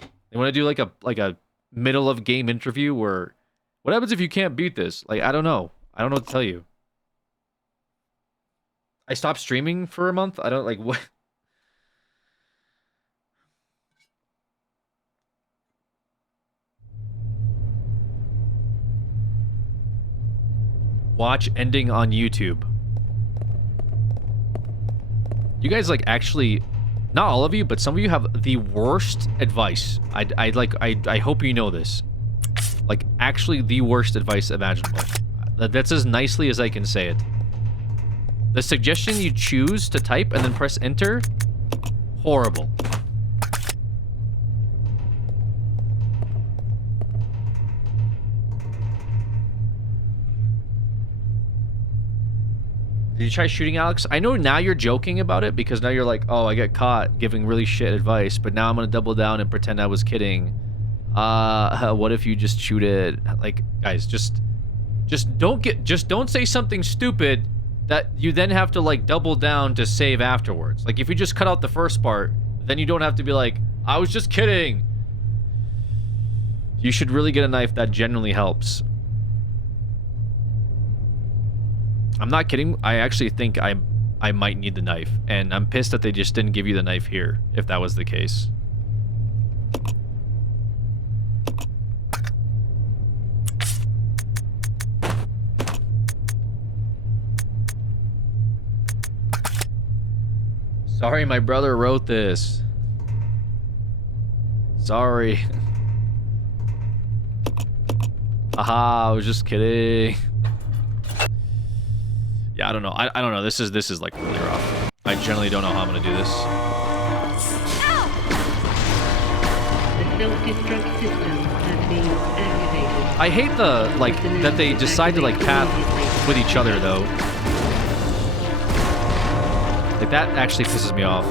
You want to do like a middle of game interview where, what happens if you can't beat this? Like, I don't know. I don't know what to tell you. I stopped streaming for a month. I don't like what. Watch ending on YouTube. You guys like actually, not all of you, but some of you have the worst advice. I hope you know this. Like actually the worst advice imaginable. That's as nicely as I can say it. The suggestion you choose to type and then press enter, horrible. Did you try shooting Alex? I know now you're joking about it because now you're like, oh, I get caught giving really shit advice, but now I'm gonna double down and pretend I was kidding. What if you just shoot it? Like, guys, just don't say something stupid that you then have to like double down to save afterwards. Like if you just cut out the first part, then you don't have to be like, I was just kidding. You should really get a knife. That genuinely helps. I'm not kidding. I actually think I might need the knife, and I'm pissed that they just didn't give you the knife here, if that was the case. Sorry, my brother wrote this. Sorry. Haha, I was just kidding. Yeah, I don't know. I don't know. This is like really rough. I generally don't know how I'm gonna do this. The self-destruct system has been activated. I hate the like that they decide to like path with each other though. Like that actually pisses me off.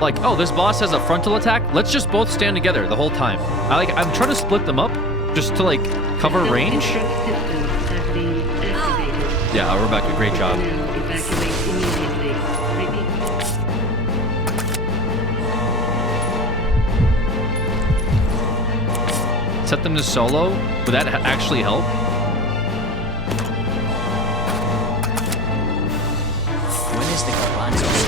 Like, oh, this boss has a frontal attack. Let's just both stand together the whole time. I'm trying to split them up just to like cover range. Yeah, Rebecca, great job. Set them to solo. Would that actually help? When is the Garbanzo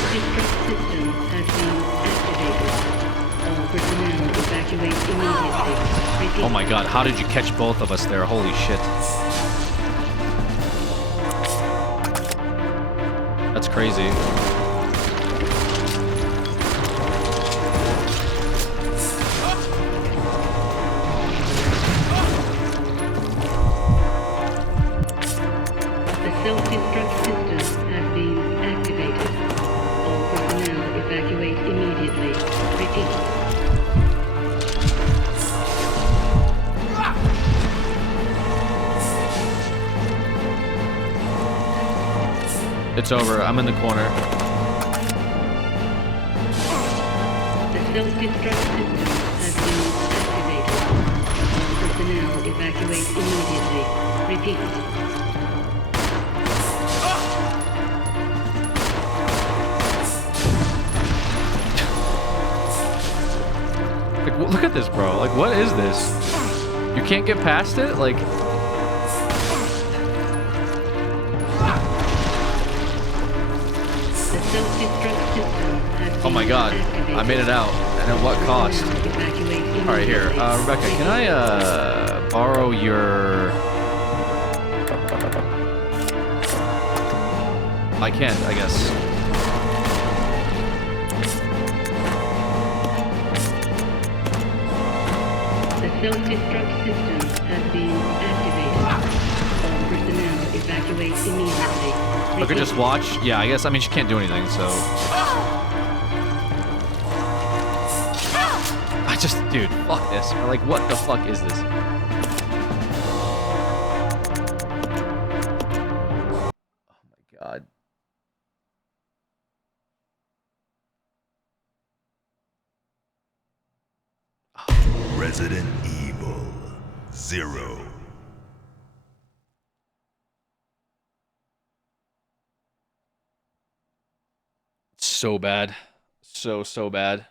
Oh my god, how did you catch both of us there? Holy shit. That's crazy. It's over. I'm in the corner. The self-destruct system has been activated. All personnel evacuate immediately. Repeat. Like, look at this, bro. Like, what is this? You can't get past it? Like... The self-destruct system has been Oh my god. activated. I made it out. And at what cost? Personnel evacuate Alright, here. immediately. Rebecca, can I, borrow your... I can't, I guess. The self-destruct system has been activated. All personnel evacuate immediately. I could just watch. Yeah, I guess. I mean, she can't do anything, so. I just, dude, fuck this. Like, what the fuck is this? Oh my god. Resident Evil 0. So bad. So bad.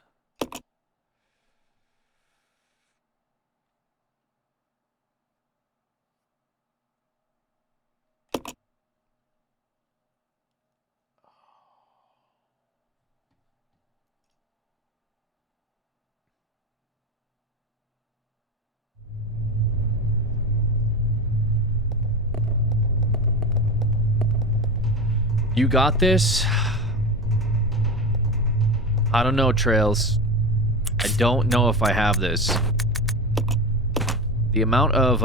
You got this? I don't know, Trails. I don't know if I have this. The amount of,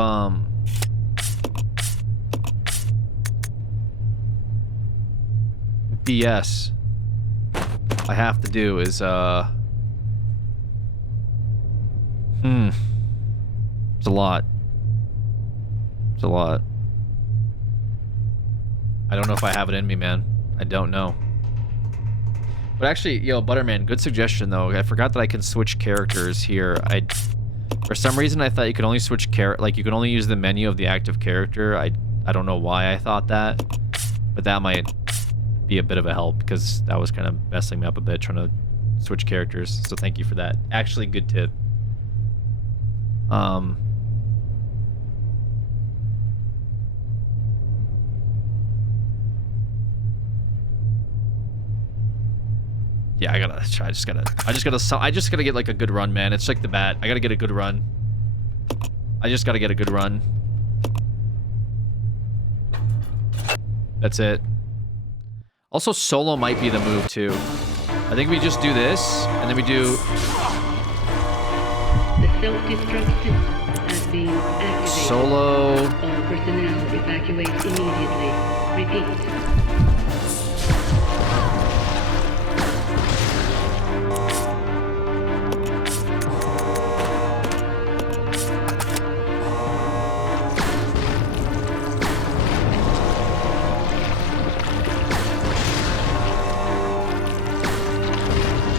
BS I have to do is, it's a lot. It's a lot. I don't know if I have it in me, man. I don't know. But actually, yo, Butterman, good suggestion, though. I forgot that I can switch characters here. For some reason, I thought you could only switch like, you could only use the menu of the active character. I don't know why I thought that. But that might be a bit of a help, because that was kind of messing me up a bit, trying to switch characters. So thank you for that. Actually, good tip. Yeah, I just gotta get like a good run, man. It's like the bat. I gotta get a good run. I just gotta get a good run. That's it. Also, solo might be the move too. I think we just do this, and then we do The self-destruct system has been activated. solo. All personnel evacuate immediately. Repeat.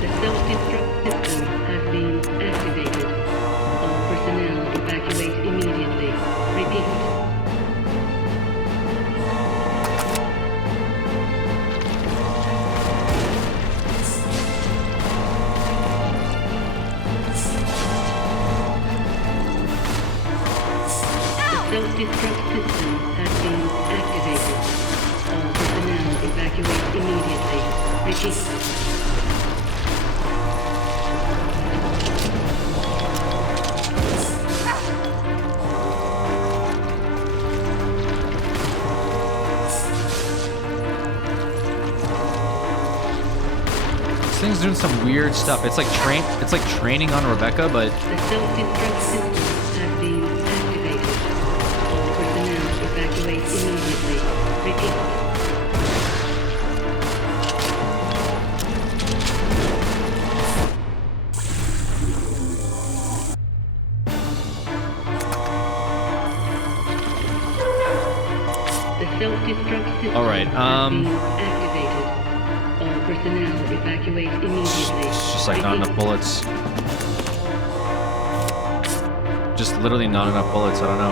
The self-destruct system has been activated. All personnel evacuate immediately. Repeat. The self-destruct system has been activated. All personnel evacuate immediately. Repeat. This thing's doing some weird stuff. It's like training on Rebecca, but The self-destruct system has been activated. All personnel evacuate immediately. Repeat. The self-destruct system All right, has been activated. All personnel evacuate immediately. it's just like not enough bullets. Just literally not enough bullets. I don't know.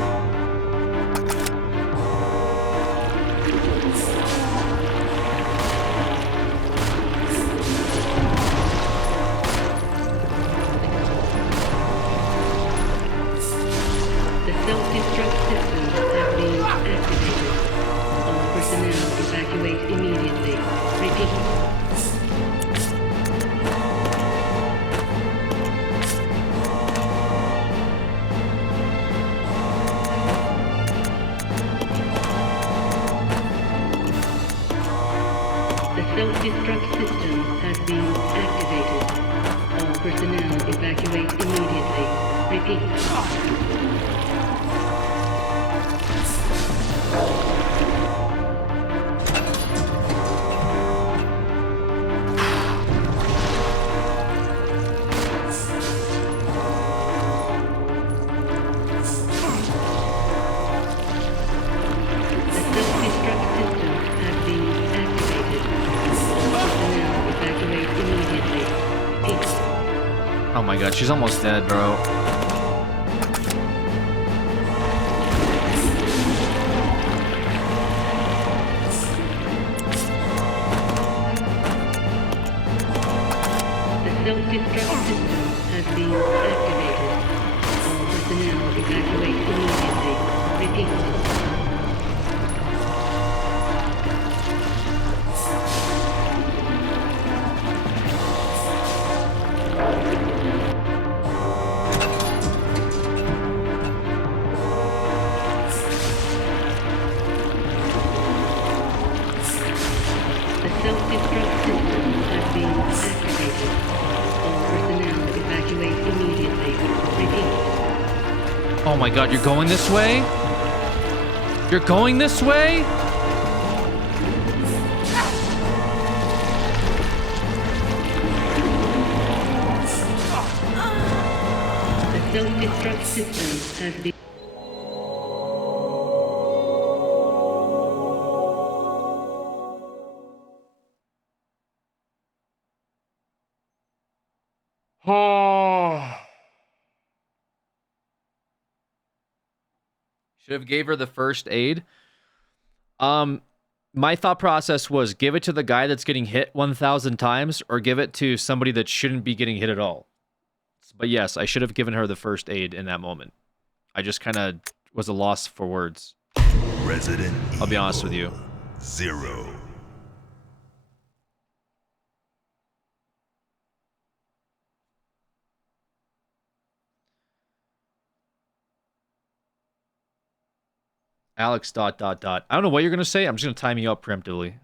The self-destruct system has been activated. All personnel evacuate immediately. Repeat. The self-destruct system has been activated. All personnel evacuate immediately. Repeat. The self-destruct system has been activated. All personnel evacuate immediately. Repeat. Oh my god, she's almost dead, bro. The self-destruct system has been activated. All personnel evacuate immediately. Repeat. The self-destruct system has been activated. All personnel evacuate immediately. Repeat. Oh my god, you're going this way? You're going this way? The self-destruct system has been... Should have gave her the first aid. My thought process was give it to the guy that's getting hit 1,000 times or give it to somebody that shouldn't be getting hit at all. But yes, I should have given her the first aid in that moment. I just kind of was a loss for words. Resident I'll be honest with you. 0. Alex ... I don't know what you're going to say. I'm just going to time you up preemptively.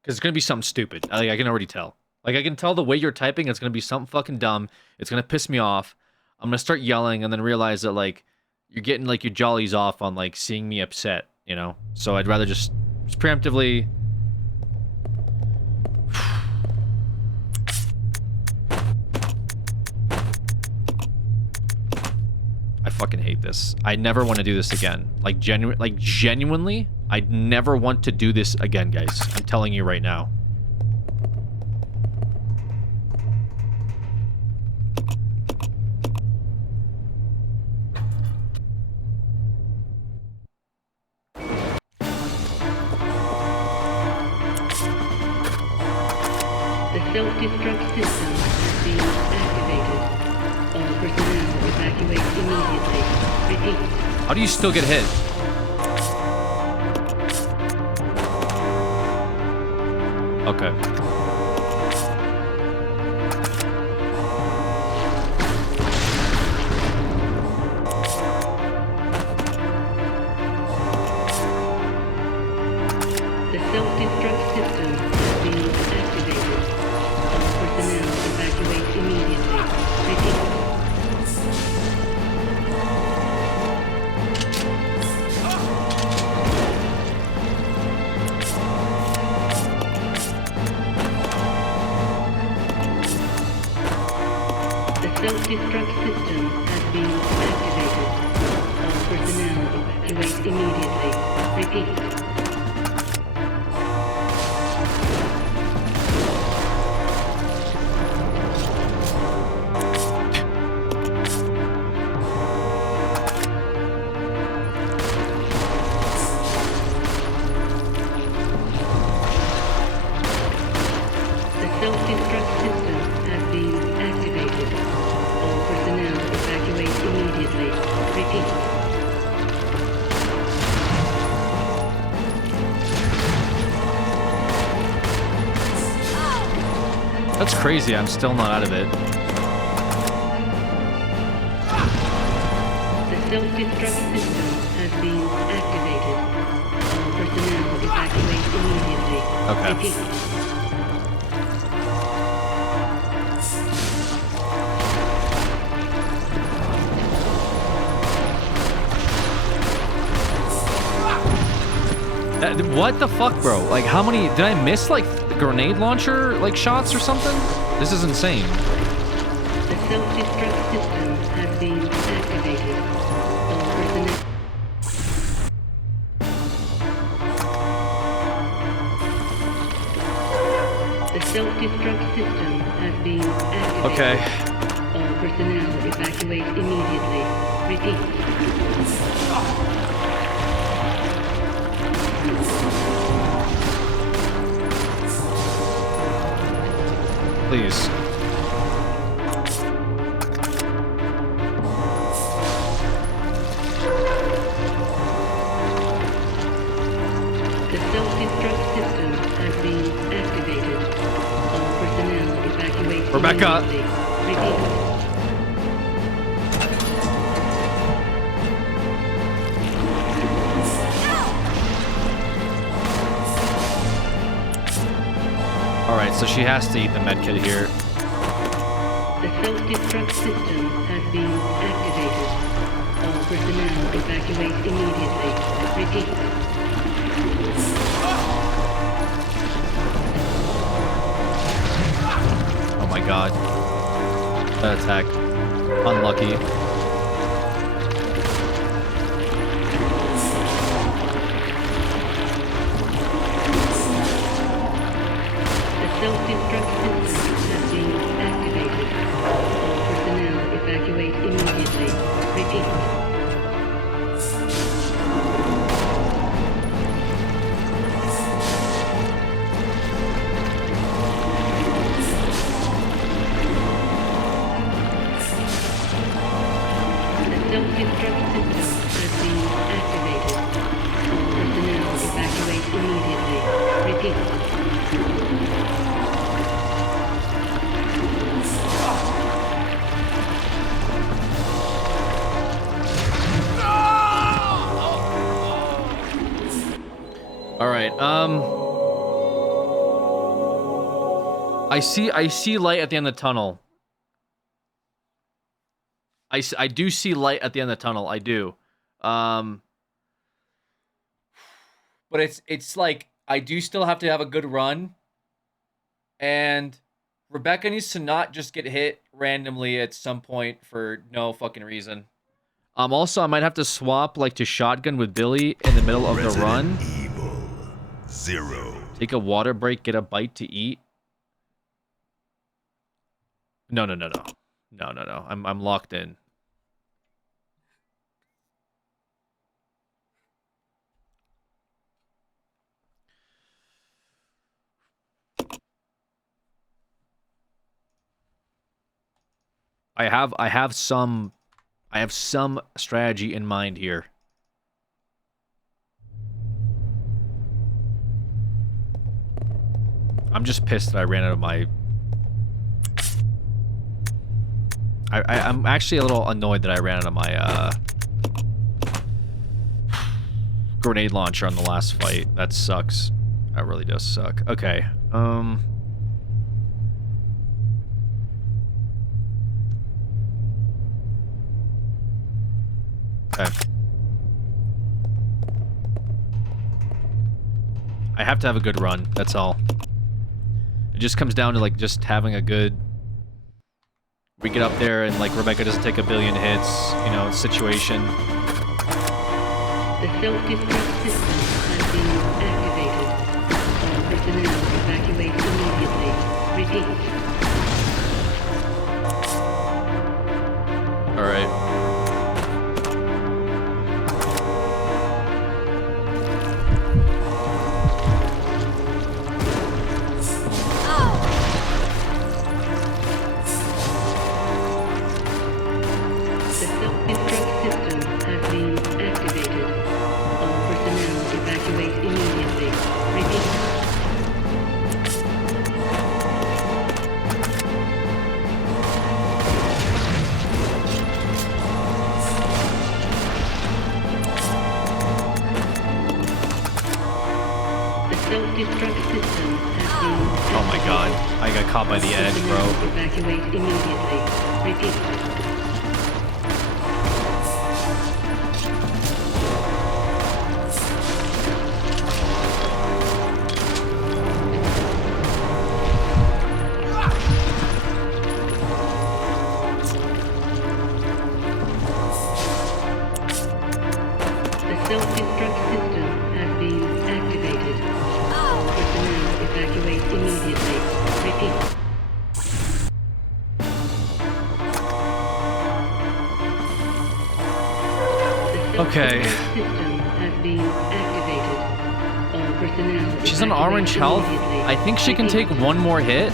Because it's going to be something stupid. Like, I can already tell. Like, I can tell the way you're typing, it's going to be something fucking dumb. It's going to piss me off. I'm going to start yelling and then realize that, like, you're getting, like, your jollies off on, like, seeing me upset, you know? So I'd rather just preemptively... I fucking hate this. I never want to do this again. Like, genuinely, I'd never want to do this again, guys. I'm telling you right now. The self-destruct system has been activated. All personnel evacuate immediately. Repeat. How do you still get hit? Okay. The self-destruct system has been activated. All personnel evacuate immediately. Repeat. The self-destruct system has been immediately. Repeat. The self-destruct system has been activated. All personnel evacuate immediately. Repeat. That's crazy. I'm still not out of it. The self-destruct system has been activated. All personnel evacuate immediately. Okay. Repeat. What the fuck, bro? Like, how many... Did I miss, like, the grenade launcher, like, shots or something? This is insane. The self-destruct system has been activated. All personnel... The self-destruct system has been activated. Okay. All personnel evacuate immediately. Repeat. Please. The self-destruct system has been activated. All personnel evacuate Rebecca. immediately. Repeat. Alright, so she has to eat the medkit here. The self-destruct system has been activated. All personnel evacuate immediately. Repeat. Oh my god. That attack. Unlucky. The self-destruct system has been activated. All personnel evacuate immediately. Repeat. The self-destruct system has been activated. All personnel evacuate immediately. Repeat. All right. I see light at the end of the tunnel. I do see light at the end of the tunnel. I do. But it's like I do still have to have a good run. And Rebecca needs to not just get hit randomly at some point for no fucking reason. Also, I might have to swap like to shotgun with Billy in the middle of the run. Evil 0. Take a water break, get a bite to eat. No. I'm locked in. I have some strategy in mind here. I'm just pissed that I ran out of my... I'm actually a little annoyed that I ran out of my grenade launcher on the last fight. That sucks. That really does suck. Okay. Okay. I have to have a good run, that's all. It just comes down to, like, just having a good... We get up there and, like, Rebecca doesn't take a billion hits, you know, situation. The self-destruct system has been activated. All personnel evacuate immediately. Repeat. All right. The self-destruct system has been activated. All personnel evacuate immediately. Repeat. The self-destruct system has been Oh my god. I got caught by the edge, bro. personnel evacuate immediately. Repeat. The self-destruct system has been activated. Personnel evacuate immediately. Repeat. The Okay. self-destruct system has been activated. All personnel She's on evacuate orange health. immediately. I think she can Repeat. take one more hit.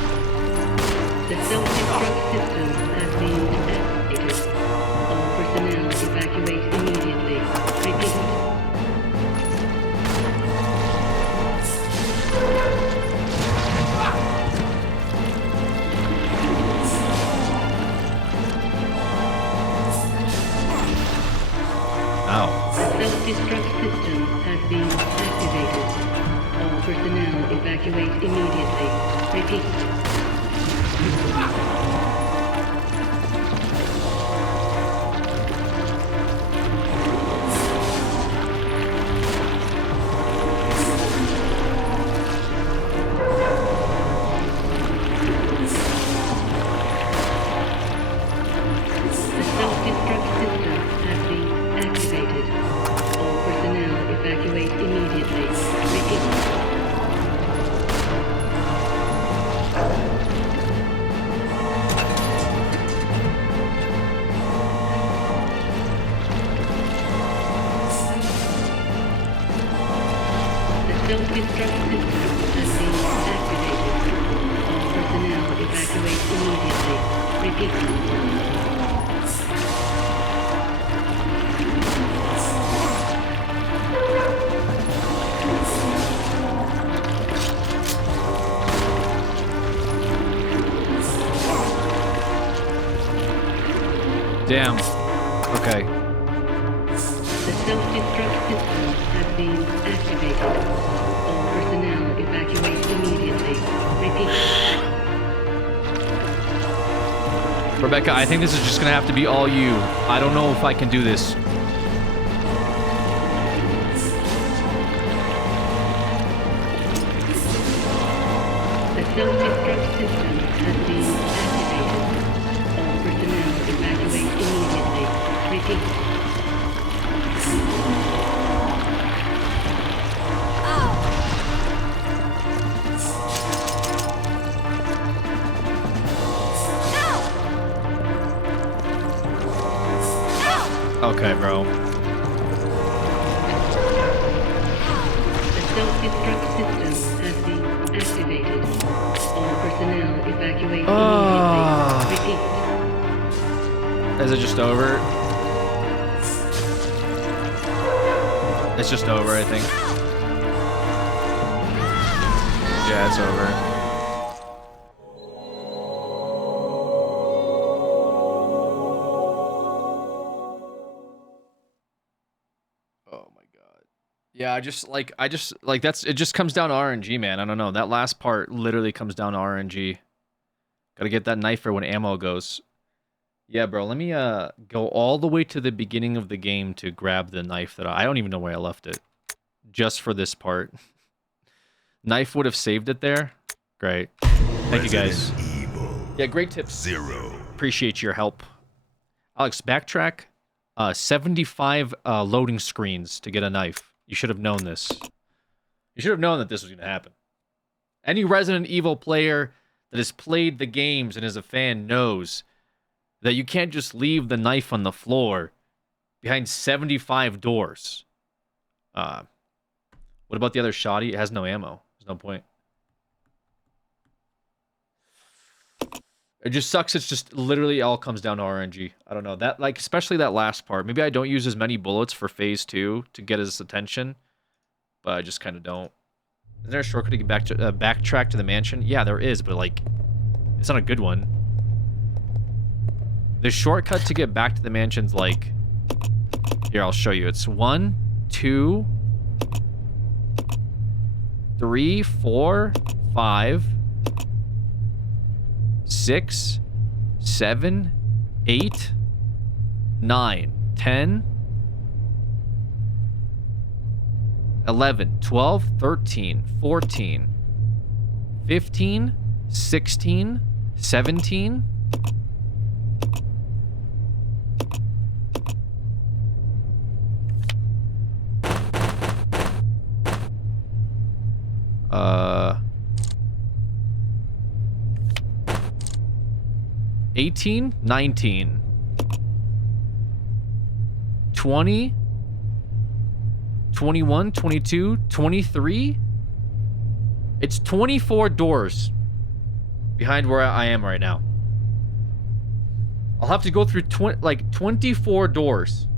The self-destruct system has been activated. All personnel evacuate immediately. Repeat. Ow. The self-destruct system has been activated. All personnel evacuate immediately. Repeat. The self-destruct system has been activated. All personnel evacuate immediately. Repeat. The self-destruct system has been activated. All personnel evacuate immediately. Repeat. Damn. Okay. The self-destruct system has been activated. All personnel evacuate immediately. Repeat. Rebecca, I think this is just gonna have to be all you. I don't know if I can do this. The self-destruct system has been activated. All personnel evacuate immediately. Repeat. Okay, bro. The self-destruct system has been activated. All personnel evacuate immediately. Repeat. Is it just over? It's just over, I think. Yeah, it's over. Oh my god. Yeah, I just like that's it just comes down to RNG, man. I don't know. That last part literally comes down to RNG. Gotta get that knife for when ammo goes. Yeah, bro. Let me go all the way to the beginning of the game to grab the knife that I don't even know where I left it. Just for this part. Knife would have saved it there. Great. Thank you guys. Evil Yeah, great tips. 0. Appreciate your help. Alex, backtrack. 75 loading screens to get a knife. You should have known this. You should have known that this was going to happen. Any Resident Evil player that has played the games and is a fan knows that you can't just leave the knife on the floor behind 75 doors. What about the other shotty? It has no ammo. There's no point. It just sucks. It's just literally all comes down to RNG. I don't know. That, like, especially that last part. Maybe I don't use as many bullets for phase 2 to get his attention, but I just kind of don't. Is there a shortcut to get back to backtrack to the mansion? Yeah, there is, but like, it's not a good one. The shortcut to get back to the mansion's like, here, I'll show you. It's 1, 2, 3, 4, 5, 6, 7, 8, 9, 10, 11, 12, 13, 14, 15, 16, 17, 18, 19, 20, 21, 22, 23. It's 24 doors behind where I am right now. I'll have to go through 24 doors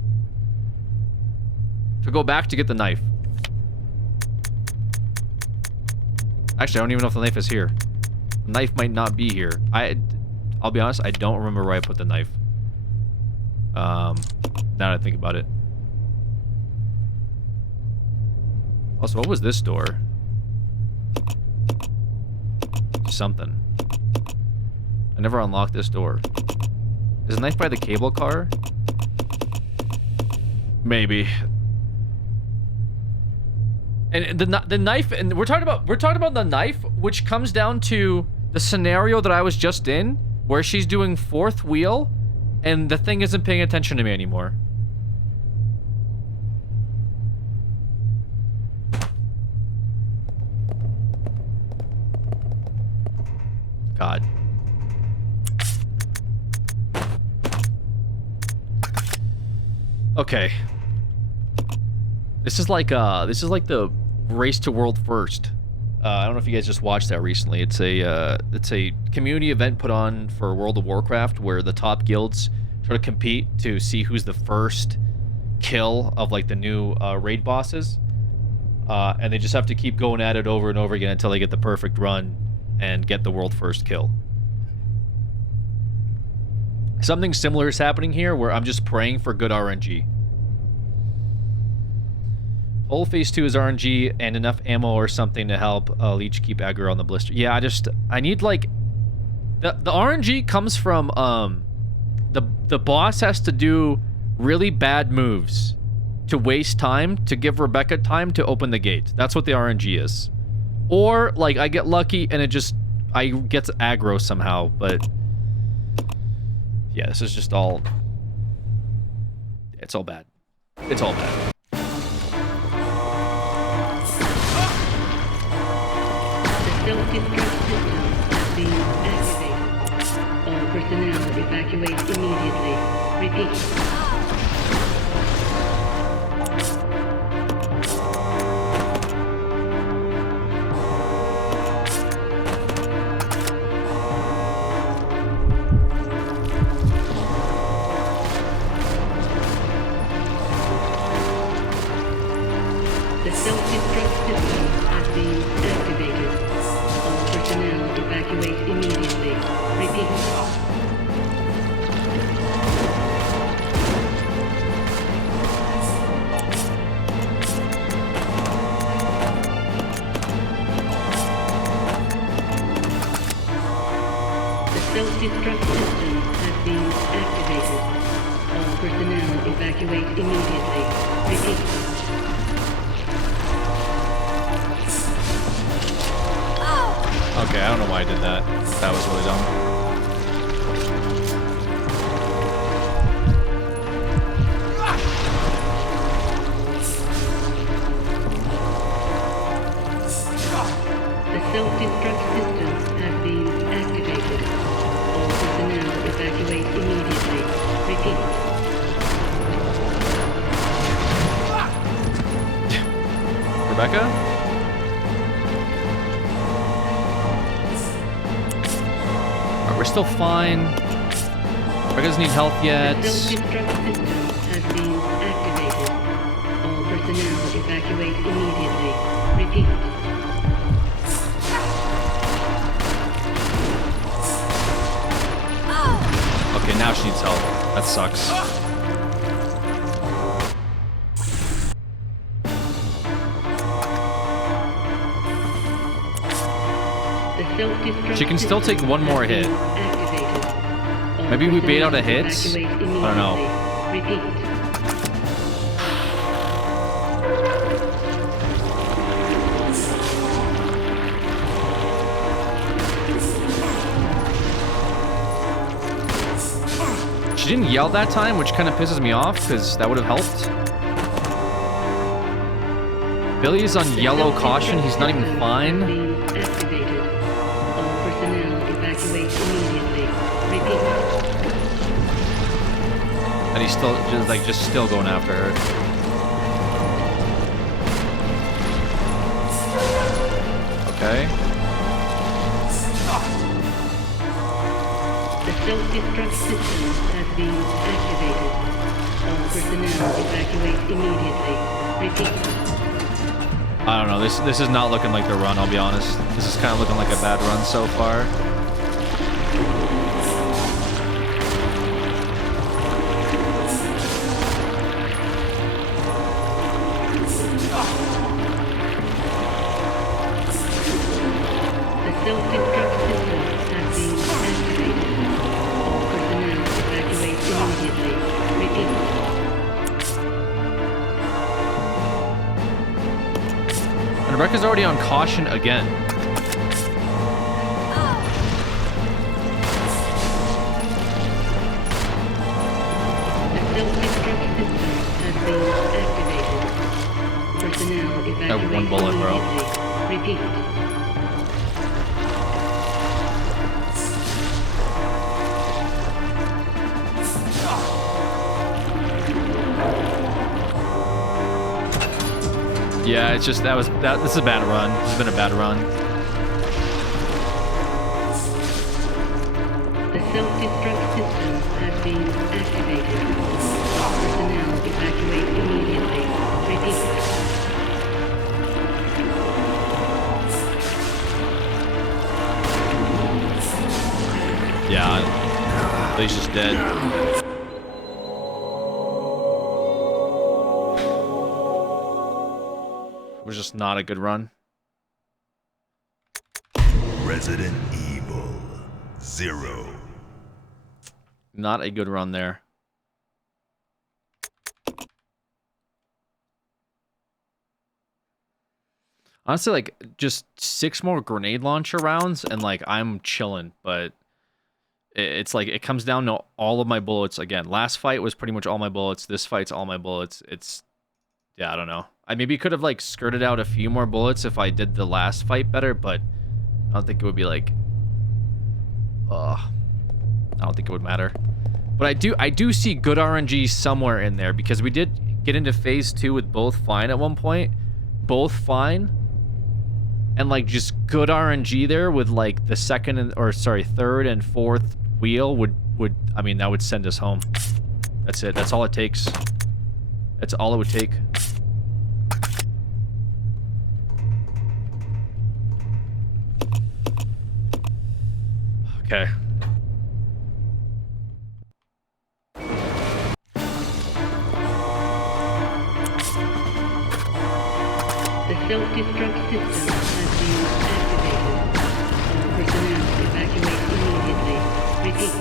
to go back to get the knife. Actually, I don't even know if the knife is here. The knife might not be here. I'll be honest, I don't remember where I put the knife. Now that I think about it. Also, what was this door? Something. I never unlocked this door. Is the knife by the cable car? Maybe. And the knife, and we're talking about the knife, which comes down to the scenario that I was just in, where she's doing fourth wheel, and the thing isn't paying attention to me anymore. God. Okay. This is like the race to world first. I don't know if you guys just watched that recently. It's a community event put on for World of Warcraft where the top guilds sort of compete to see who's the first kill of like the new raid bosses. And they just have to keep going at it over and over again until they get the perfect run and get the world first kill. Something similar is happening here where I'm just praying for good RNG. Whole phase 2 is RNG and enough ammo or something to help Leech keep aggro on the blister. Yeah, I need like the RNG comes from the boss has to do really bad moves to waste time to give Rebecca time to open the gate. That's what the RNG is. Or like I get lucky and I get aggro somehow, but yeah, this is just all it's all bad. It's all bad. Self-destruct system has been activated. All personnel evacuate immediately. Repeat. The self-destruct system has been activated. All personnel evacuate immediately. Repeat. The self-destruct system has been activated. All personnel evacuate immediately. Repeat. Okay, I don't know why I did that. That was really dumb. The self-destruct systems have been activated. All personnel evacuate immediately. Repeat. Rebecca? Alright, we're still fine. Rebecca doesn't need health yet. The self-destruct system has been activated. All personnel evacuate immediately. Repeat. Okay, now she needs help. That sucks. The self-destruct She can still take system one more has hit. been activated. All Maybe we bait out a personnel hit? evacuate I don't know. immediately. Repeat. She didn't yell that time, which kind of pisses me off, because that would have helped. Billy's on yellow caution. He's not even fine. Activated. All personnel evacuate immediately. Repeat. And he's still just still going after her. Okay. The self-destruct system has been activated. All personnel evacuate immediately. Repeat. I don't know. This is not looking like the run, I'll be honest. This is kind of looking like a bad run so far. The self-destruct system has been activated. All personnel evacuate immediately. Repeat. And Rebecca's already on caution again. The self-destruct system has been activated. Personnel evacuate have one bullet, bro. immediately. Repeat. Yeah, it's just this is a bad run. This has been a bad run. The self-destruct system has been activated. Personnel evacuate immediately. Repeat. Yeah, Alicia's dead. It was just not a good run. Resident Evil 0. Not a good run there. Honestly, like, just 6 more grenade launcher rounds and, like, I'm chilling, but it's like, it comes down to all of my bullets. Again, last fight was pretty much all my bullets. This fight's all my bullets. It's, yeah, I don't know. I maybe could have, like, skirted out a few more bullets if I did the last fight better, but I don't think it would be, like, I don't think it would matter. But I do see good RNG somewhere in there, because we did get into phase 2 with both fine at one point. Both fine. And, like, just good RNG there with, like, the third and fourth wheel would I mean, that would send us home. That's it. That's all it takes. That's all it would take. Okay. The self-destruct system has been activated. All personnel evacuate immediately. Repeat.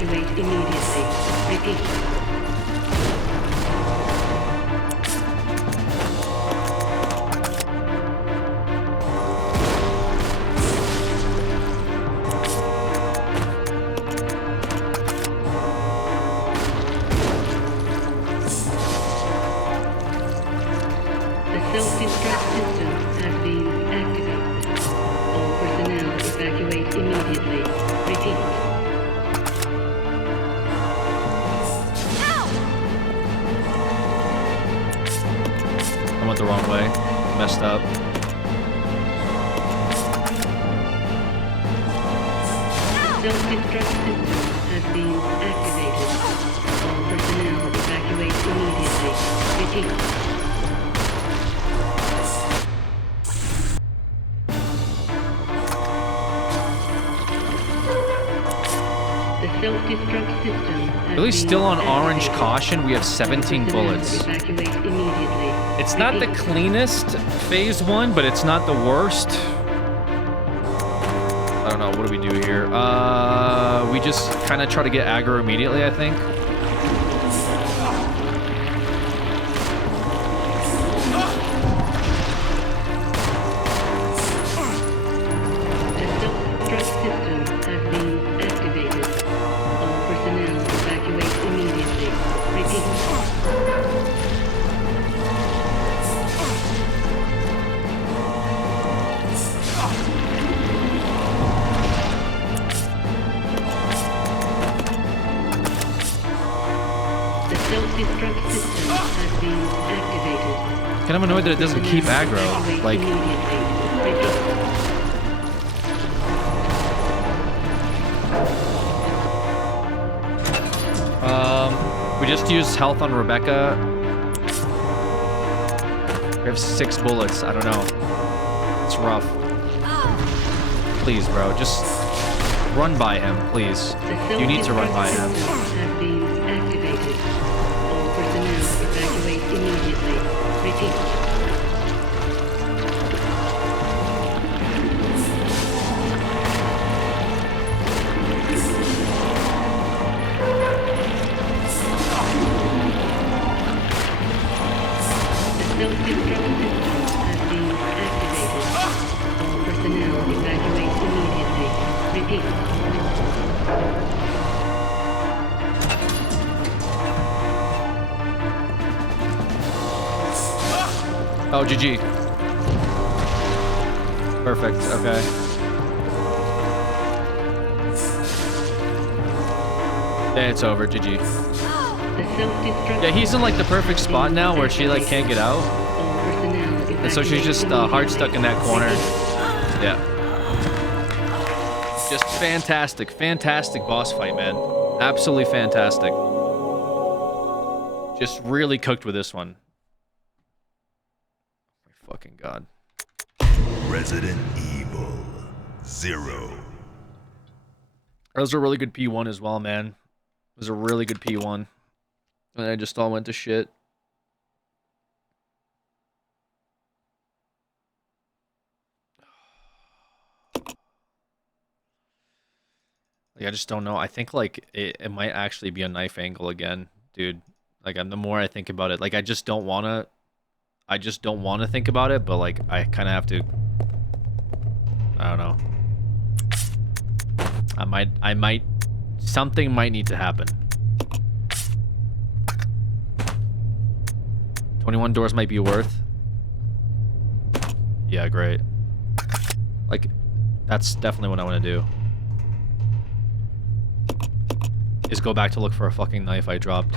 evacuate immediately. Repeat. The self-destruct system has been activated. All personnel evacuate immediately. Repeat. I went the wrong way. Messed up. Self-destruct system has been activated. All personnel evacuate immediately. Repeat. The self-destruct system has Billy's still on been orange activated. caution. We have All 17 personnel bullets. Evacuate immediately. It's not the Repeat. cleanest phase 1, but it's not the worst. I don't know. What do we do here? We just kind of try to get aggro immediately, I think. The self-destruct system has been activated. All personnel evacuate immediately. Repeat. The self-destruct system has been activated. Kind of annoyed that it doesn't keep aggro. Evacuate Like, immediately. Repeat. we just used health on Rebecca. We have 6 bullets. I don't know. It's rough. Please, bro, just run by him, please. You need to run by him. Has been activated. All personnel evacuate immediately. Repeat. The self-destruct system has been activated. All personnel evacuate immediately. Repeat. Oh, GG. Perfect, okay. Yeah, it's over, GG. The self-destruct Yeah, he's in like the perfect spot now where she like can't get out. All personnel And so she's just hard stuck in that corner. Yeah. Just fantastic, fantastic boss fight, man. Absolutely fantastic. Just really cooked with this one. My fucking god. Resident Evil 0. That was a really good P1 as well, man. It was a really good P1. And I just all went to shit. Like, I just don't know. I think like it might actually be a knife angle again, dude. Like, the more I think about it, like I just don't want to think about it, but like I kind of have to. I don't know. I might something might need to happen. 21 doors might be worth. Yeah, great. Like, that's definitely what I want to do. Is go back to look for a fucking knife I dropped.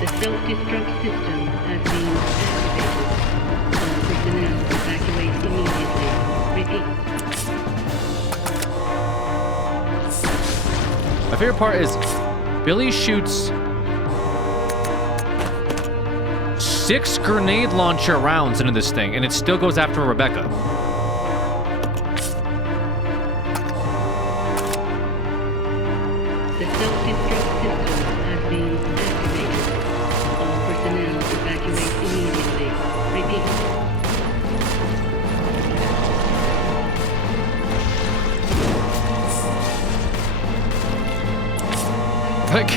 The self-destruct system has been activated. All personnel evacuate immediately. Repeat. My favorite part is Billy shoots 6 grenade launcher rounds into this thing, and it still goes after Rebecca. The self-destruct system has been activated. All personnel evacuate immediately. Repeat. Like,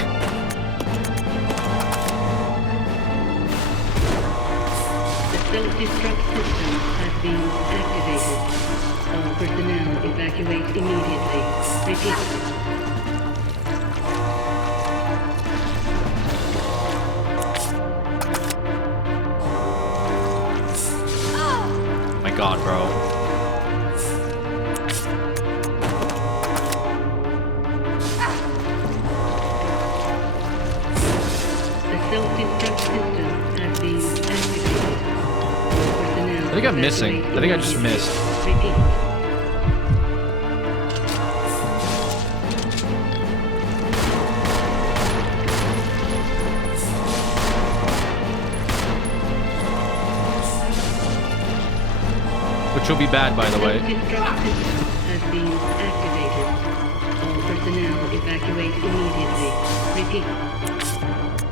The self-destruct system has been activated. All personnel evacuate immediately. Repeat. my God, bro. The self-destruct system has been activated. All personnel I think I'm missing. evacuate I think I just immediately. missed. Repeat. Which will be bad, by the way. Self-destruct system has been activated. All personnel evacuate immediately. Repeat.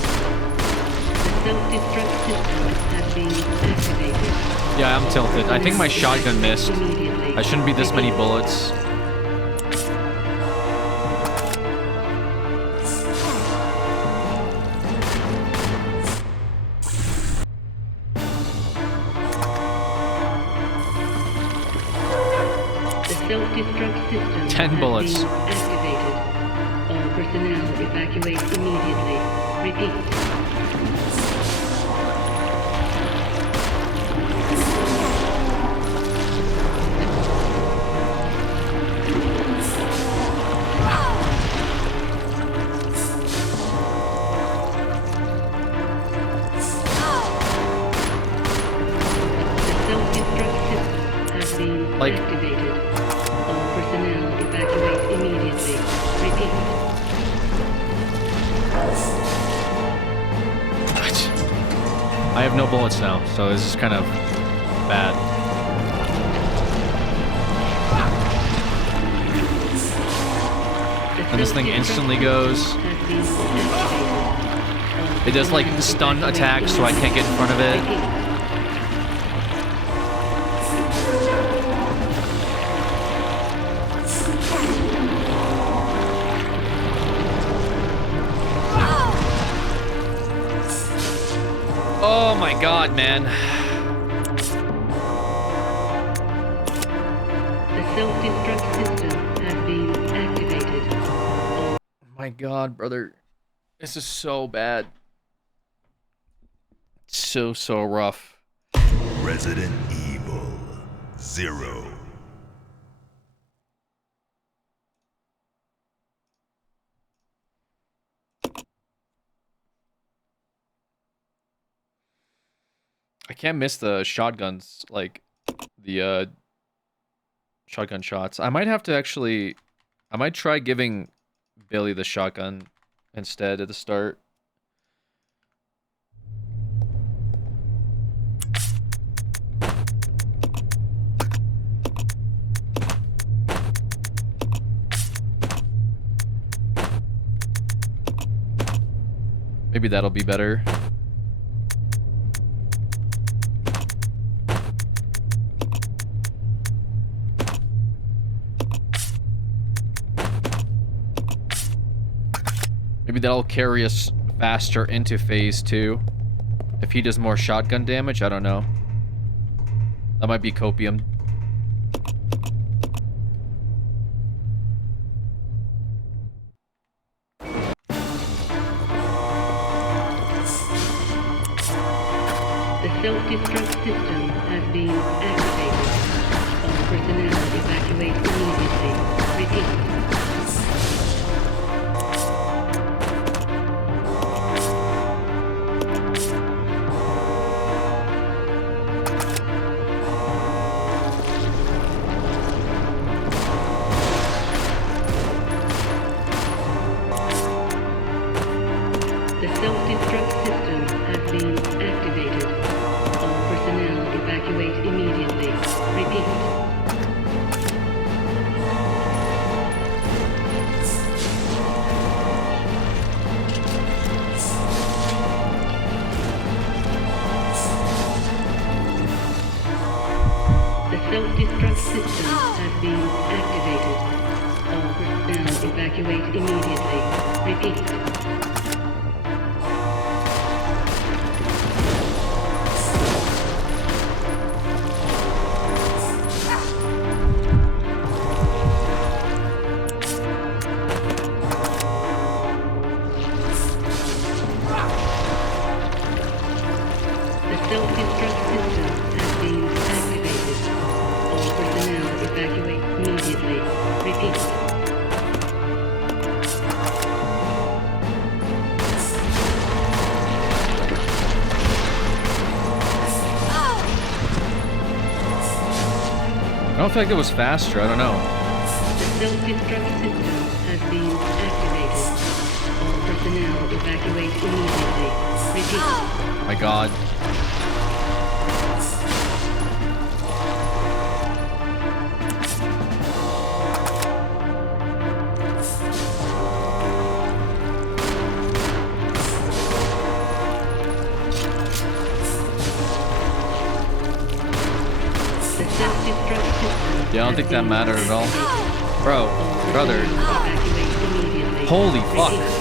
The self-destruct system has been activated. Yeah, I'm tilted. I think my shotgun missed. Immediately. I shouldn't be this many bullets. The self-destruct system 10 has bullets. been activated. All personnel evacuate immediately. Repeat. The self-destruct system has been Like- activated. All personnel evacuate immediately. Repeat. I have no bullets now, so this is kind of bad. The And this thing self-destruct instantly goes. system has been activated. All It does like personnel stun evacuate attacks, so I can't get in front of it. Repeat. Oh my God, man. The self-destruct system has been activated. My God, brother. This is so bad. So rough. Resident Evil 0. I can't miss the shotguns, like the shotgun shots. I might have to actually, I might try giving Billy the shotgun instead at the start. Maybe that'll be better. Maybe that'll carry us faster into phase 2. If he does more shotgun damage, I don't know. That might be copium. The self-destruct system has been activated. All personnel evacuate immediately. Repeat. The self-destruct system has been activated. All personnel evacuate immediately. Repeat. system has been activated. All personnel evacuate immediately. Repeat. The self-destruct system has been activated. All personnel evacuate immediately. Repeat. I don't feel like it was faster. I don't know. The self-destruct system has been activated. All personnel evacuate immediately. Repeat. My God. The self-destruct system. Yeah, I don't think that mattered at all. Bro, All brother. personnel evacuate immediately. Holy fuck. Repeat.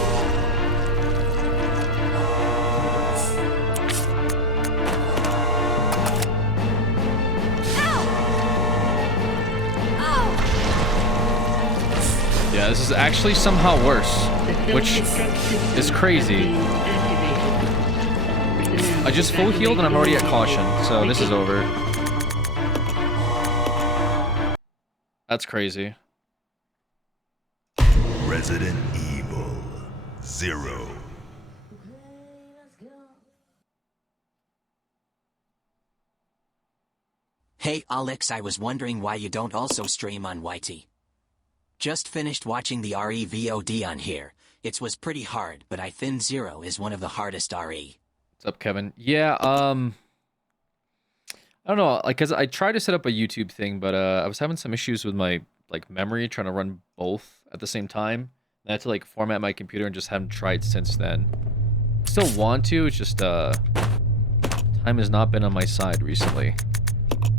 Yeah, this is actually somehow worse, The which self-destruct system is crazy. has been activated. Personnel I just full healed and I'm already at caution, so this is over. That's crazy. Resident Evil 0. Hey Alex, I was wondering why you don't also stream on YT. Just finished watching the RE VOD on here. It was pretty hard, but I think Zero is one of the hardest RE. What's up, Kevin? Yeah, I don't know, like, cause I tried to set up a YouTube thing, but I was having some issues with my like memory trying to run both at the same time. I had to like format my computer and just haven't tried since then. Still want to, it's just time has not been on my side recently.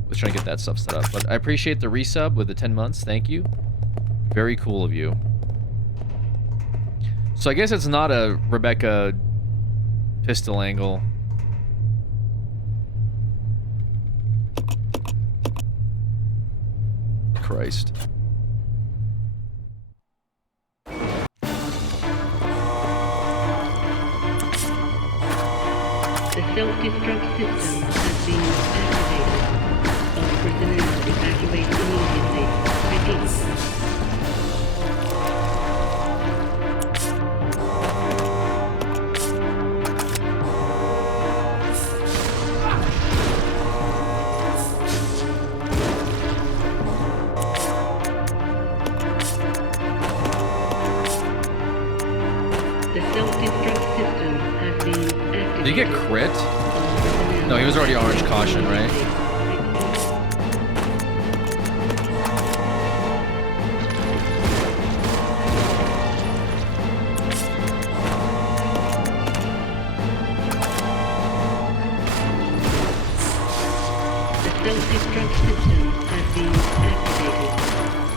Was trying to get that stuff set up, but I appreciate the resub with the 10 months. Thank you. Very cool of you. So I guess it's not a Rebecca pistol angle. Christ. The self-destruct system has been activated. All personnel evacuate immediately. Repeat. The self-destruct system has been activated. Did he get crit? All personnel No, he was already orange caution, right? The self-destruct system has been activated.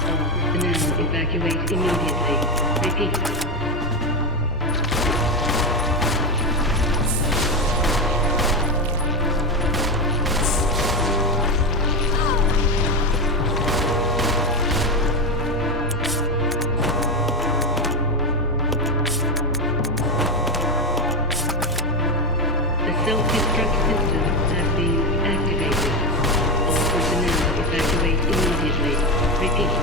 All personnel evacuate immediately. Repeat. The self-destruct system has been activated. All personnel evacuate immediately. Repeat.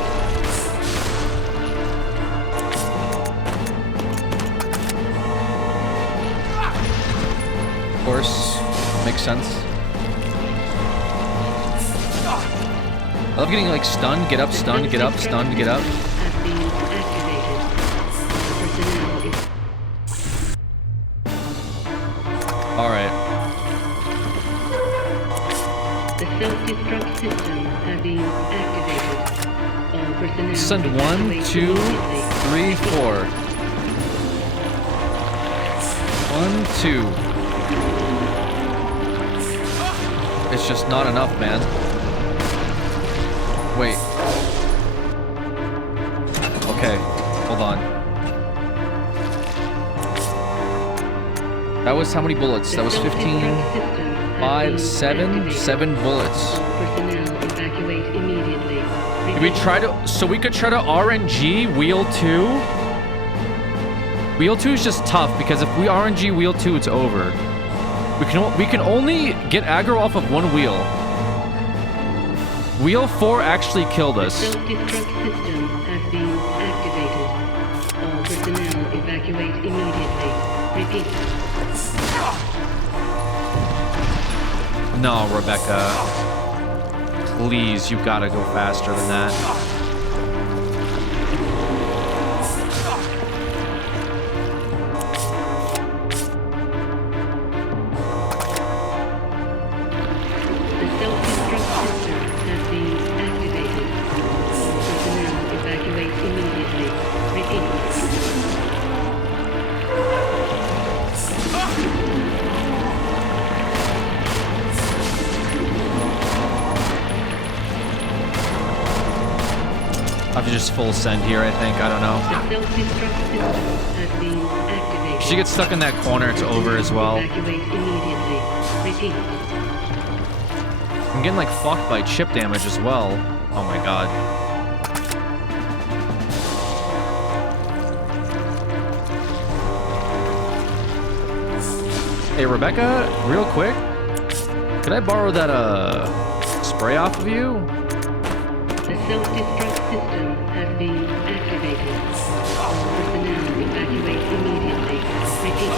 Of course. Makes sense. I love getting like stunned, get up, stunned, get up, stunned, get up. Has been activated. All personnel is Alright. The self-destruct system has been activated. All personnel Send one, evacuate 2, immediately. 3, 4. 1, 2. It's just not enough, man. Wait. Okay, hold on. That was how many bullets? That was 15. 5, 7? 7 bullets. Personnel evacuate immediately. Did we try to... So we could try to RNG Wheel 2? Wheel 2 is just tough, because if we RNG Wheel 2, it's over. We can only get aggro off of one wheel. Wheel 4 actually killed us. Self-destruct system has been activated. All personnel evacuate immediately. Repeat. No, Rebecca. Please, you gotta go faster than that. The self-destruct system has been activated. All personnel evacuate immediately. Repeat. I have to just full send here, I think. I don't know. The self-destruct system has been activated. If she gets stuck in that corner, it's over as well. Evacuate immediately. Repeat. I'm getting like fucked by chip damage as well. Oh my god. Hey Rebecca, real quick, could I borrow that spray off of you? The self-destruct system has been activated. All personnel evacuate immediately. Repeat.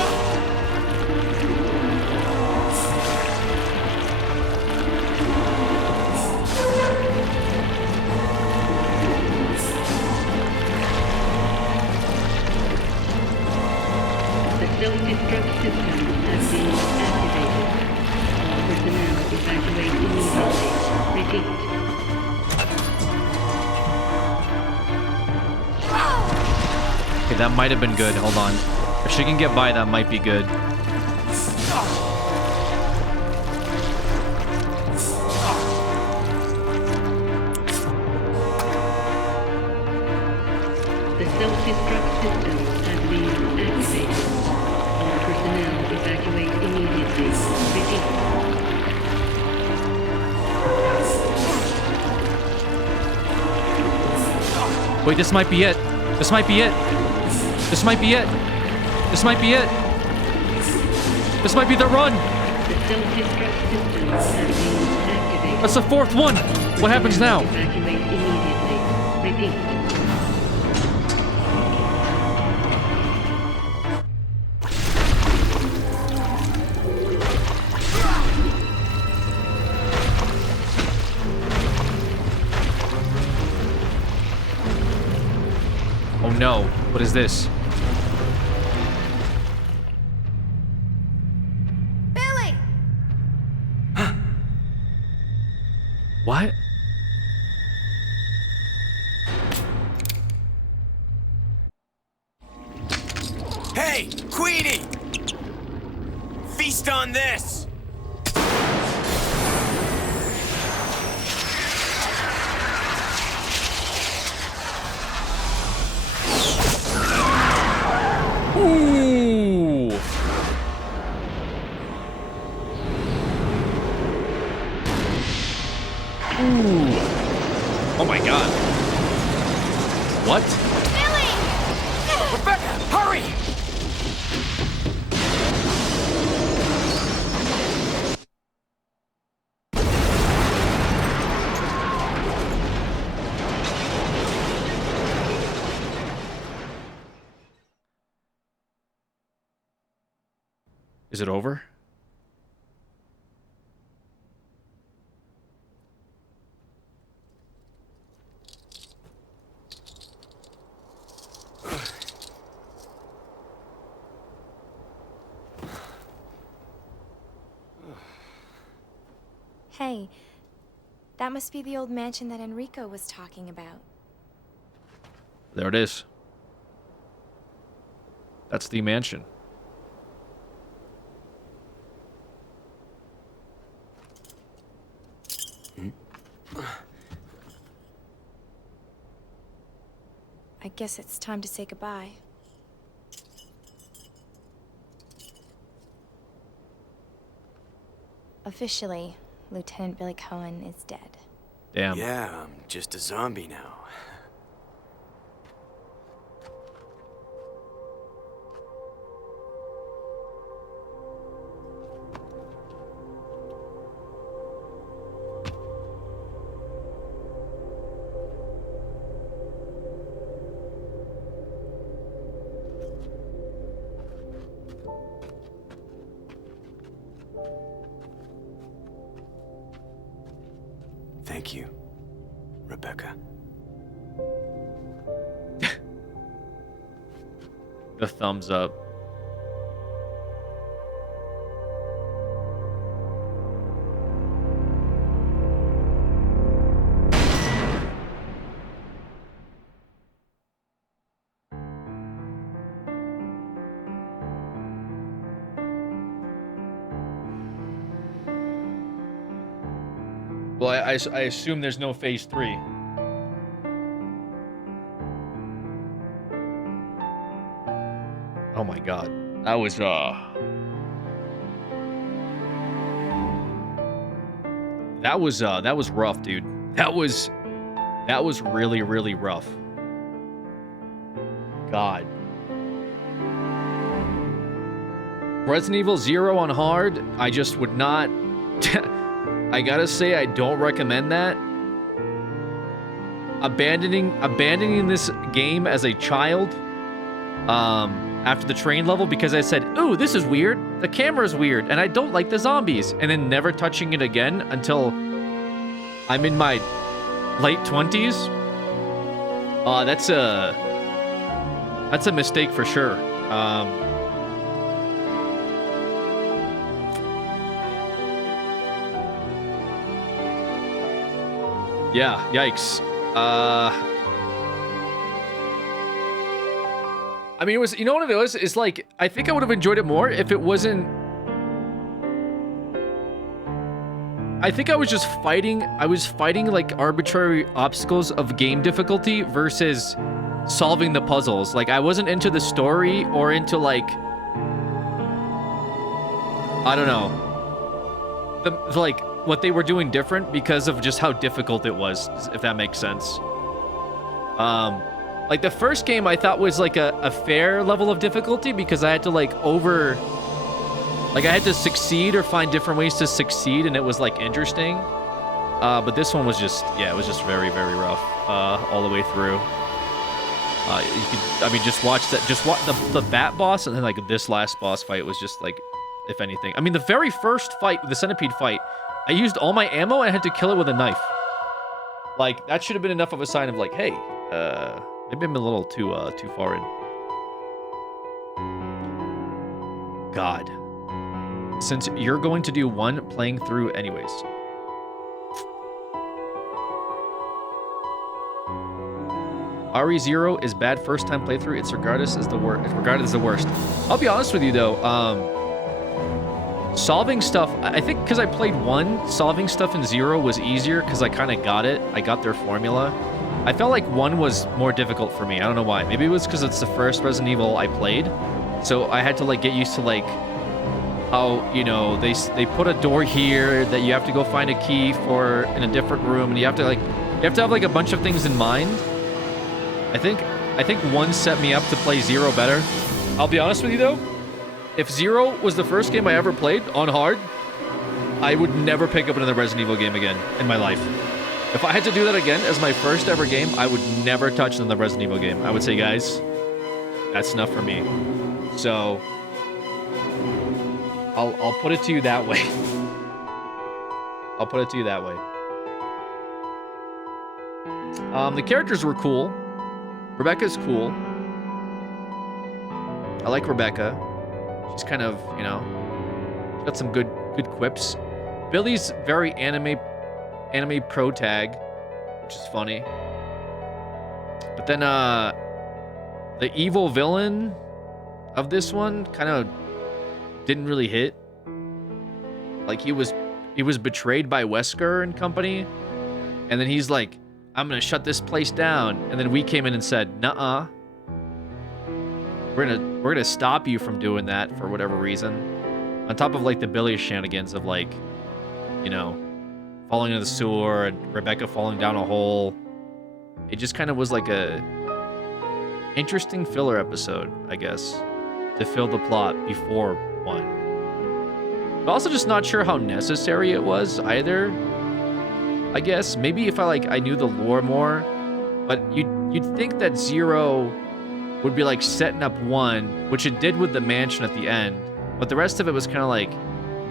The self-destruct system has been activated. All personnel evacuate immediately. Repeat. Okay, that might have been good. Hold on. If she can get by, that might be good. The self-destruct system has been activated. All personnel evacuate immediately. Repeat. Wait, this might be it. This might be it. This might be it. This might be it. This might be the run. The self-destruct system has been activated. That's the fourth one. What happens now? Evacuate immediately. Repeat. Oh no. What is this? Billy! What? Hey, Queenie! Feast on this! Ooh. Ooh. Oh my god. What? Billy! Rebecca, hurry! Is it over? Hey, that must be the old mansion that Enrico was talking about. There it is. That's the mansion. I guess it's time to say goodbye. Officially, Lieutenant Billy Cohen is dead. Damn. Yeah, I'm just a zombie now. Thank you, Rebecca. The thumbs up. Well, I assume there's no phase 3. Oh my god. That was that was rough, dude. That was really, really rough. God. Resident Evil 0 on hard, I just would not I gotta say, I don't recommend that. Abandoning this game as a child, after the train level because I said, "Ooh, this is weird. The camera's weird, and I don't like the zombies," and then never touching it again until I'm in my late 20s. That's a mistake for sure. Yeah, yikes. I mean, it was, you know what it was? It's like, I think I would have enjoyed it more if it wasn't... I think I was just fighting, like arbitrary obstacles of game difficulty versus solving the puzzles. Like, I wasn't into the story or into like... I don't know. Like, what they were doing different because of just how difficult it was, if that makes sense. Like the first game I thought was like a fair level of difficulty because I had to like I had to succeed or find different ways to succeed, and it was like interesting. But this one was just, yeah, it was just very, very rough all the way through. You could, I mean, just watch the bat boss, and then like this last boss fight was just like, if anything. I mean, the very first fight, the centipede fight, I used all my ammo and I had to kill it with a knife. Like, that should have been enough of a sign of like, hey, maybe I'm a little too far in. God. Since you're going to do one playing through anyways. RE0 is bad first time playthrough. It's regarded as the worst. I'll be honest with you though. Solving stuff, I think because I played 1, solving stuff in 0 was easier because I kind of got it. I got their formula. I felt like 1 was more difficult for me. I don't know why. Maybe it was because it's the first Resident Evil I played. So I had to like get used to like how, you know, they put a door here that you have to go find a key for in a different room, and you have to have like a bunch of things in mind. I think 1 set me up to play 0 better. I'll be honest with you though. If 0 was the first game I ever played on hard, I would never pick up another Resident Evil game again in my life. If I had to do that again as my first ever game, I would never touch another Resident Evil game. I would say, guys, that's enough for me. So, I'll put it to you that way. I'll put it to you that way. The characters were cool. Rebecca's cool. I like Rebecca. She's kind of, you know, got some good quips. Billy's very anime pro tag, which is funny. But then the evil villain of this one kind of didn't really hit. Like he was betrayed by Wesker and company, and then he's like I'm gonna shut this place down. And then we came in and said, nuh-uh. We're gonna stop you from doing that for whatever reason. On top of like the Billy shenanigans of like, you know, falling into the sewer and Rebecca falling down a hole. It just kind of was like a interesting filler episode, I guess, to fill the plot before 1. But also just not sure how necessary it was either. I guess maybe if I knew the lore more, but you'd think that 0 would be like setting up 1, which it did with the mansion at the end, but the rest of it was kind of like,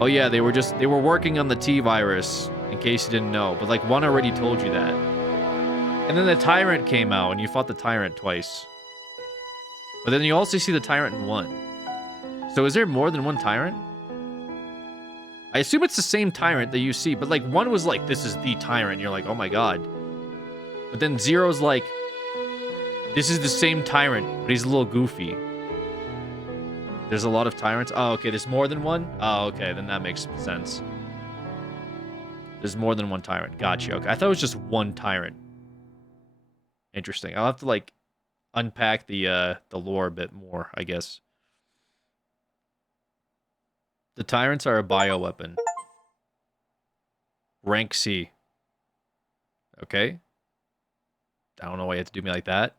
oh yeah, they were working on the T virus in case you didn't know, but like 1 already told you that. And then the Tyrant came out and you fought the Tyrant twice. But then you also see the Tyrant in 1. So is there more than 1 Tyrant? I assume it's the same Tyrant that you see, but like 1 was like, this is the Tyrant. And you're like, oh my god. But then 0's like, this is the same Tyrant, but he's a little goofy. There's a lot of Tyrants. Oh, okay, there's more than 1? Oh, okay, then that makes sense. There's more than 1 Tyrant. Gotcha. Okay, I thought it was just 1 Tyrant. Interesting. I'll have to like unpack the lore a bit more, I guess. The Tyrants are a bioweapon. Rank C. Okay. I don't know why you have to do me like that.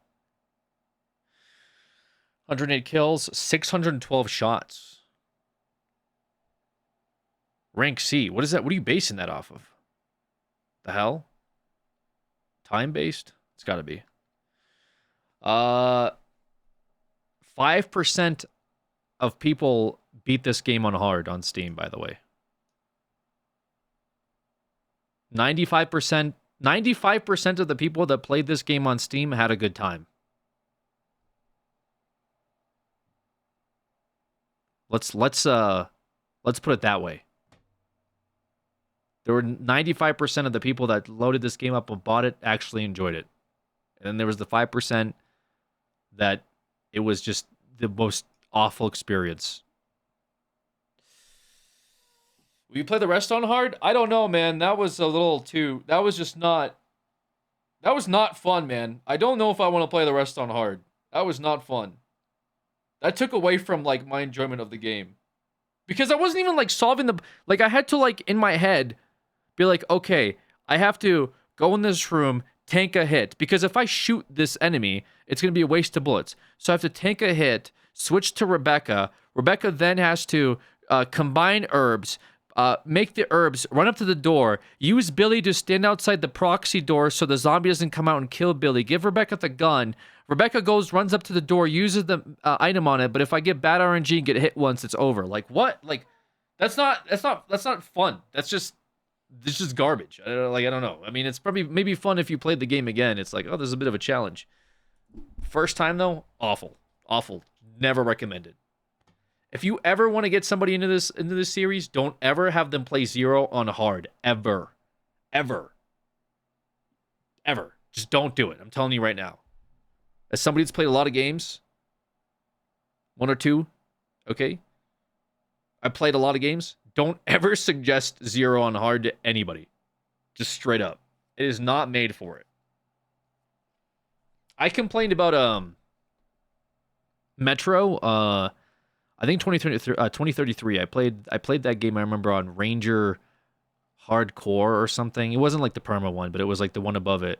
108 kills, 612 shots. Rank C. What is that? What are you basing that off of? The hell? Time-based? It's got to be. 5% of people beat this game on hard on Steam, by the way. 95% of the people that played this game on Steam had a good time. Let's put it that way. There were 95% of the people that loaded this game up and bought it actually enjoyed it. And then there was the 5% that it was just the most awful experience. Will you play the rest on hard? I don't know, man. That was a little too... That was not fun, man. I don't know if I want to play the rest on hard. That was not fun. That took away from, like, my enjoyment of the game. Because I wasn't even, like, solving the... Like, I had to, like, in my head, be like, okay, I have to go in this room, tank a hit. Because if I shoot this enemy, it's going to be a waste of bullets. So I have to tank a hit, switch to Rebecca. Rebecca then has to combine herbs, make the herbs, run up to the door, use Billy to stand outside the proxy door so the zombie doesn't come out and kill Billy, give Rebecca the gun. Rebecca runs up to the door, uses the item on it, but if I get bad RNG and get hit once, it's over. Like, what? Like, that's not fun. This is garbage. I don't know. I mean, it's probably maybe fun if you played the game again. It's like, oh, there's a bit of a challenge. First time, though, awful. Awful. Never recommended. If you ever want to get somebody into this series, don't ever have them play 0 on hard. Ever. Just don't do it. I'm telling you right now. As somebody that's played a lot of games, 1 or 2, okay? I played a lot of games. Don't ever suggest 0 on hard to anybody. Just straight up. It is not made for it. I complained about Metro, I think 2033. I played that game, I remember, on Ranger Hardcore or something. It wasn't like the perma one, but it was like the one above it,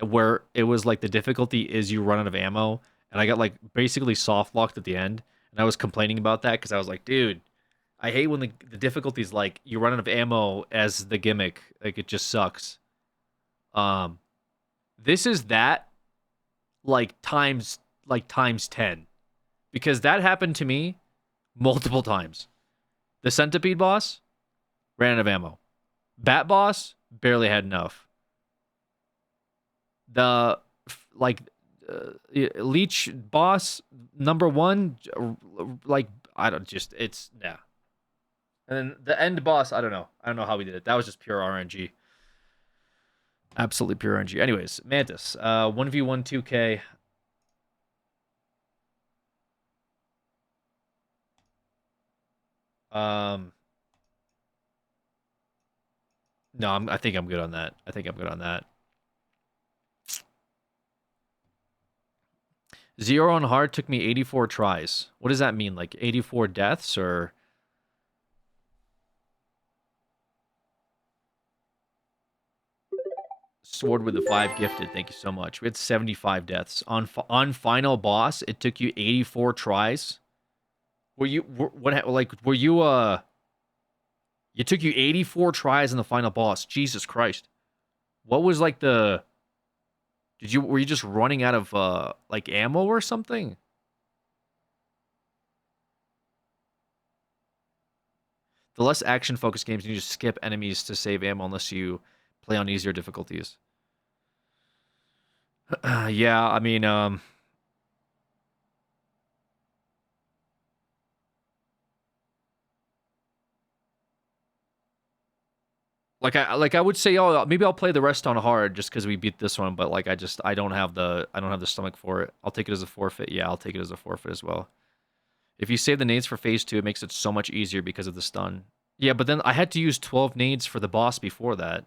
where it was like the difficulty is you run out of ammo, and I got like basically soft locked at the end, and I was complaining about that because I was like, dude, I hate when the difficulty is like you run out of ammo as the gimmick. Like, it just sucks. This is that like times 10. Because that happened to me multiple times. The Centipede boss ran out of ammo. Bat boss barely had enough. The Leech boss number 1, like, yeah. And then the end boss, I don't know how we did it. That was just pure RNG. Absolutely pure RNG. Anyways, Mantis, 1v1 2K. No, I think I'm good on that. 0 on hard took me 84 tries. What does that mean? Like 84 deaths or? Sword with the 5 gifted. Thank you so much. We had 75 deaths on final boss. It took you 84 tries. Were you were you it took you 84 tries in the final boss. Jesus Christ. What was like the were you just running out of like ammo or something? The less action focused games, you just skip enemies to save ammo unless you play on easier difficulties. Yeah, I mean, like I would say, oh, maybe I'll play the rest on hard just because we beat this one, but like I don't have the stomach for it. I'll take it as a forfeit. Yeah, I'll take it as a forfeit as well. If you save the nades for phase 2, it makes it so much easier because of the stun. Yeah, but then I had to use 12 nades for the boss before that.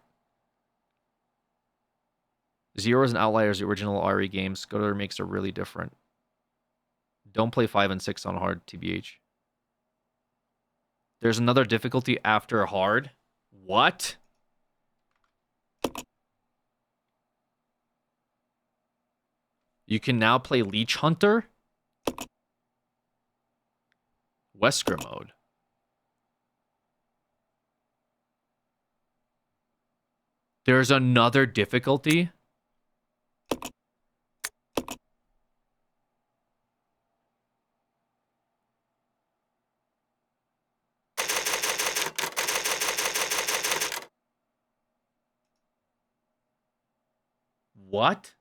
0 is an outlier as the original RE games. Scudder makes it really different. Don't play 5 and 6 on hard, TBH. There's another difficulty after hard. What? You can now play Leech Hunter? Wesker mode. There's another difficulty? What?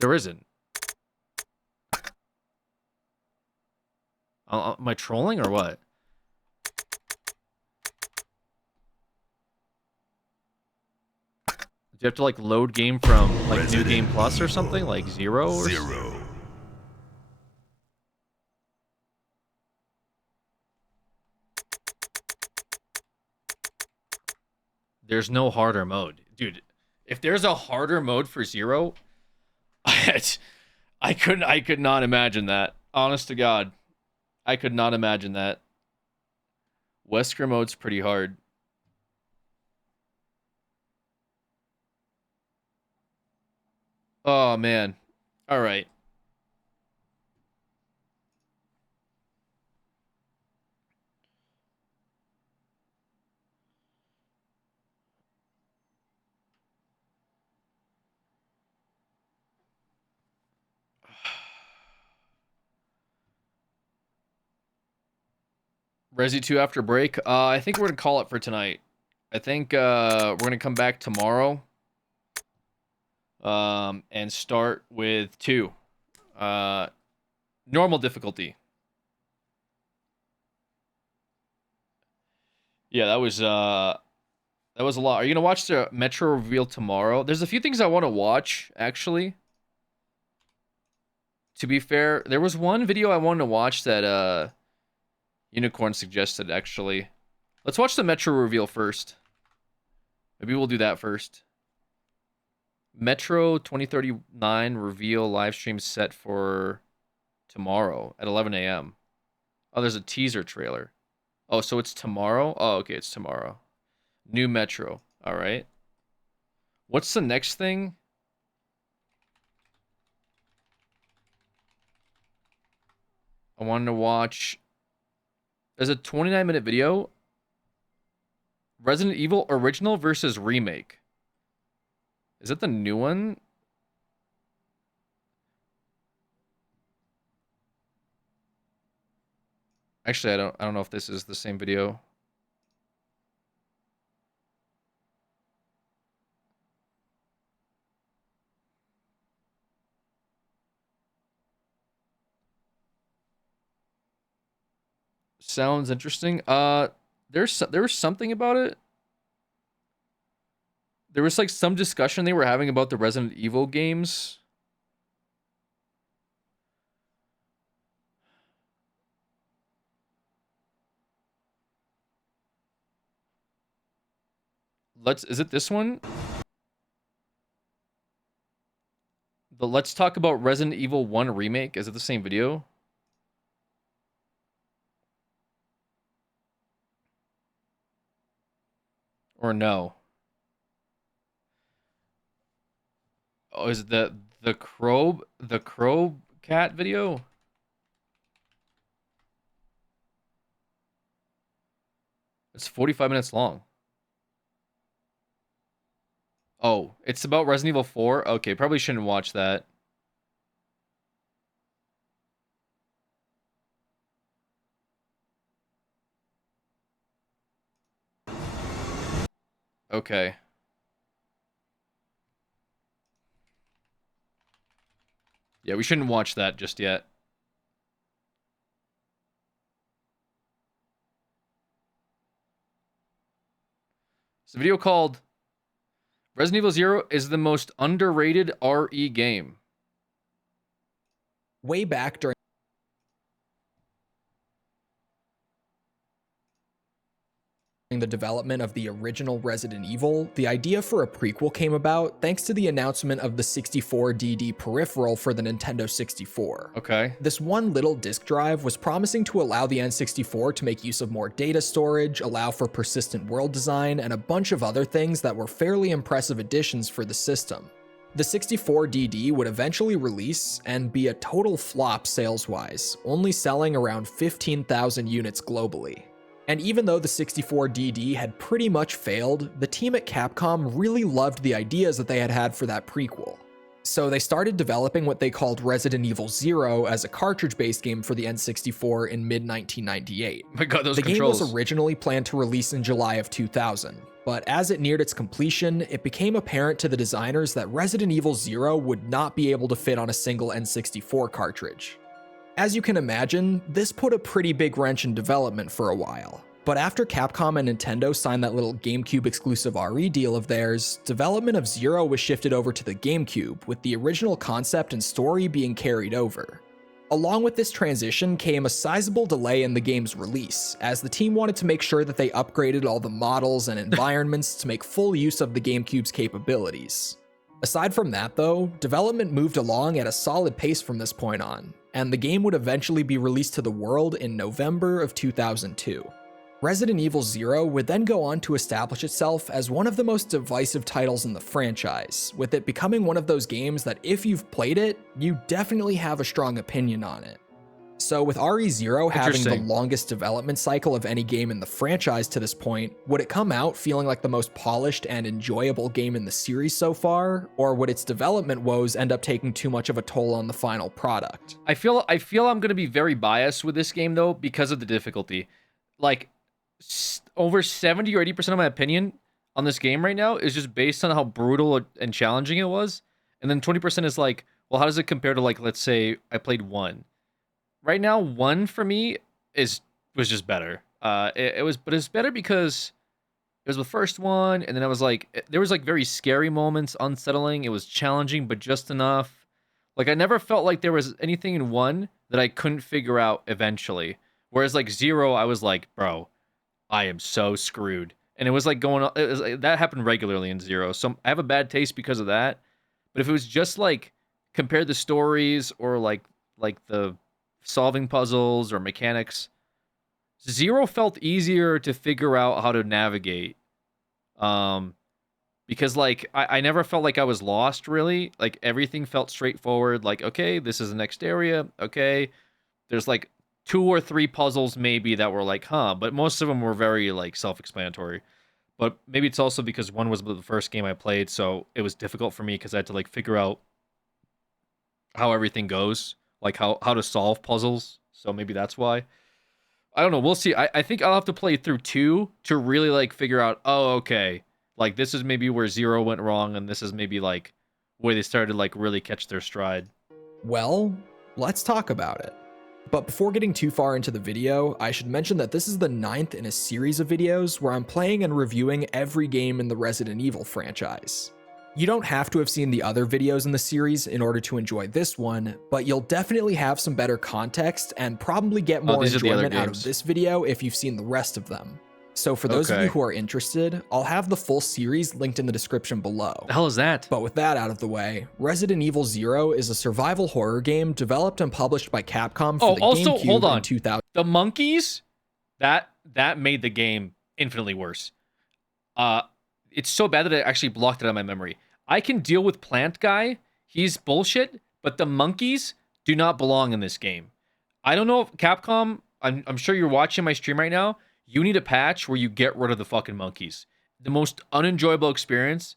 There isn't. Am I trolling or what? Do you have to like load game from like Resident New Game Plus or Evil something? Like 0 or 0. There's no harder mode. Dude, if there's a harder mode for 0, I could not imagine that. Honest to God. I could not imagine that. Wesker mode's pretty hard. Oh man. All right. Resi 2 after break. I think we're gonna call it for tonight. I think we're gonna come back tomorrow. And start with 2. Normal difficulty. Yeah, that was a lot. Are you gonna watch the Metro reveal tomorrow? There's a few things I want to watch, actually. To be fair, there was one video I wanted to watch that Unicorn suggested, actually. Let's watch the Metro reveal first. Maybe we'll do that first. Metro 2039 reveal live stream set for tomorrow at 11 a.m. Oh, there's a teaser trailer. Oh, so it's tomorrow? Oh, okay, it's tomorrow. New Metro. All right. What's the next thing? I wanted to watch. There's a 29-minute video. Resident Evil Original versus Remake. Is that the new one? Actually, I don't know if this is the same video. Sounds interesting. There was something about it. There was like some discussion they were having about the Resident Evil games. is it this one? The Let's Talk About Resident Evil 1 remake. Is it the same video? Or no? Oh, is it the Crow Cat video? It's 45 minutes long. Oh, it's about Resident Evil 4? Okay, probably shouldn't watch that. Okay. Yeah, we shouldn't watch that just yet. It's a video called Resident Evil 0 is the most underrated RE game. Way back during the development of the original Resident Evil, the idea for a prequel came about thanks to the announcement of the 64DD peripheral for the Nintendo 64. Okay. This one little disk drive was promising to allow the N64 to make use of more data storage, allow for persistent world design, and a bunch of other things that were fairly impressive additions for the system. The 64DD would eventually release and be a total flop sales-wise, only selling around 15,000 units globally. And even though the 64DD had pretty much failed, the team at Capcom really loved the ideas that they had had for that prequel. So they started developing what they called Resident Evil 0 as a cartridge-based game for the N64 in mid-1998. My god, those the controls. game was originally planned to release in July of 2000, but as it neared its completion, it became apparent to the designers that Resident Evil 0 would not be able to fit on a single N64 cartridge. As you can imagine, this put a pretty big wrench in development for a while. But after Capcom and Nintendo signed that little GameCube exclusive RE deal of theirs, development of Zero was shifted over to the GameCube, with the original concept and story being carried over. Along with this transition came a sizable delay in the game's release, as the team wanted to make sure that they upgraded all the models and environments to make full use of the GameCube's capabilities. Aside from that though, development moved along at a solid pace from this point on, and the game would eventually be released to the world in November of 2002. Resident Evil 0 would then go on to establish itself as one of the most divisive titles in the franchise, with it becoming one of those games that if you've played it, you definitely have a strong opinion on it. So with RE0 having the longest development cycle of any game in the franchise to this point, would it come out feeling like the most polished and enjoyable game in the series so far, or would its development woes end up taking too much of a toll on the final product? I feel I'm going to be very biased with this game though because of the difficulty. Like over 70 or 80% of my opinion on this game right now is just based on how brutal and challenging it was, and then 20% is like, well, how does it compare to, like, let's say I played 1. Right now, 1 for me was just better. It was better because it was the first one, and then I was like, there was like very scary moments, unsettling. It was challenging, but just enough. Like I never felt like there was anything in 1 that I couldn't figure out eventually. Whereas like 0, I was like, bro, I am so screwed. And it was like that happened regularly in 0. So I have a bad taste because of that. But if it was just like compare the stories or like the solving puzzles or mechanics, 0 felt easier to figure out how to navigate. Because like I never felt like I was lost really. Like everything felt straightforward. Like, okay, this is the next area. Okay. There's like 2 or 3 puzzles maybe that were like, huh, but most of them were very like self-explanatory. But maybe it's also because 1 was the first game I played, so it was difficult for me because I had to like figure out how everything goes, like how to solve puzzles. So maybe that's why. I don't know. We'll see. I think I'll have to play through 2 to really like figure out, oh, okay, like this is maybe where 0 went wrong, and this is maybe like where they started to like really catch their stride. Well, let's talk about it. But before getting too far into the video, I should mention that this is the 9th in a series of videos where I'm playing and reviewing every game in the Resident Evil franchise. You don't have to have seen the other videos in the series in order to enjoy this one, but you'll definitely have some better context and probably get more enjoyment out of this video if you've seen the rest of them. So for those of you Okay. who are interested, I'll have the full series linked in the description below. The hell is that? But with that out of the way, Resident Evil 0 is a survival horror game developed and published by Capcom for the also, GameCube hold on. in 2000. The monkeys, that made the game infinitely worse. It's so bad that I actually blocked it out of my memory. I can deal with Plant Guy. He's bullshit, but the monkeys do not belong in this game. I don't know if Capcom, I'm sure you're watching my stream right now. You need a patch where you get rid of the fucking monkeys. The most unenjoyable experience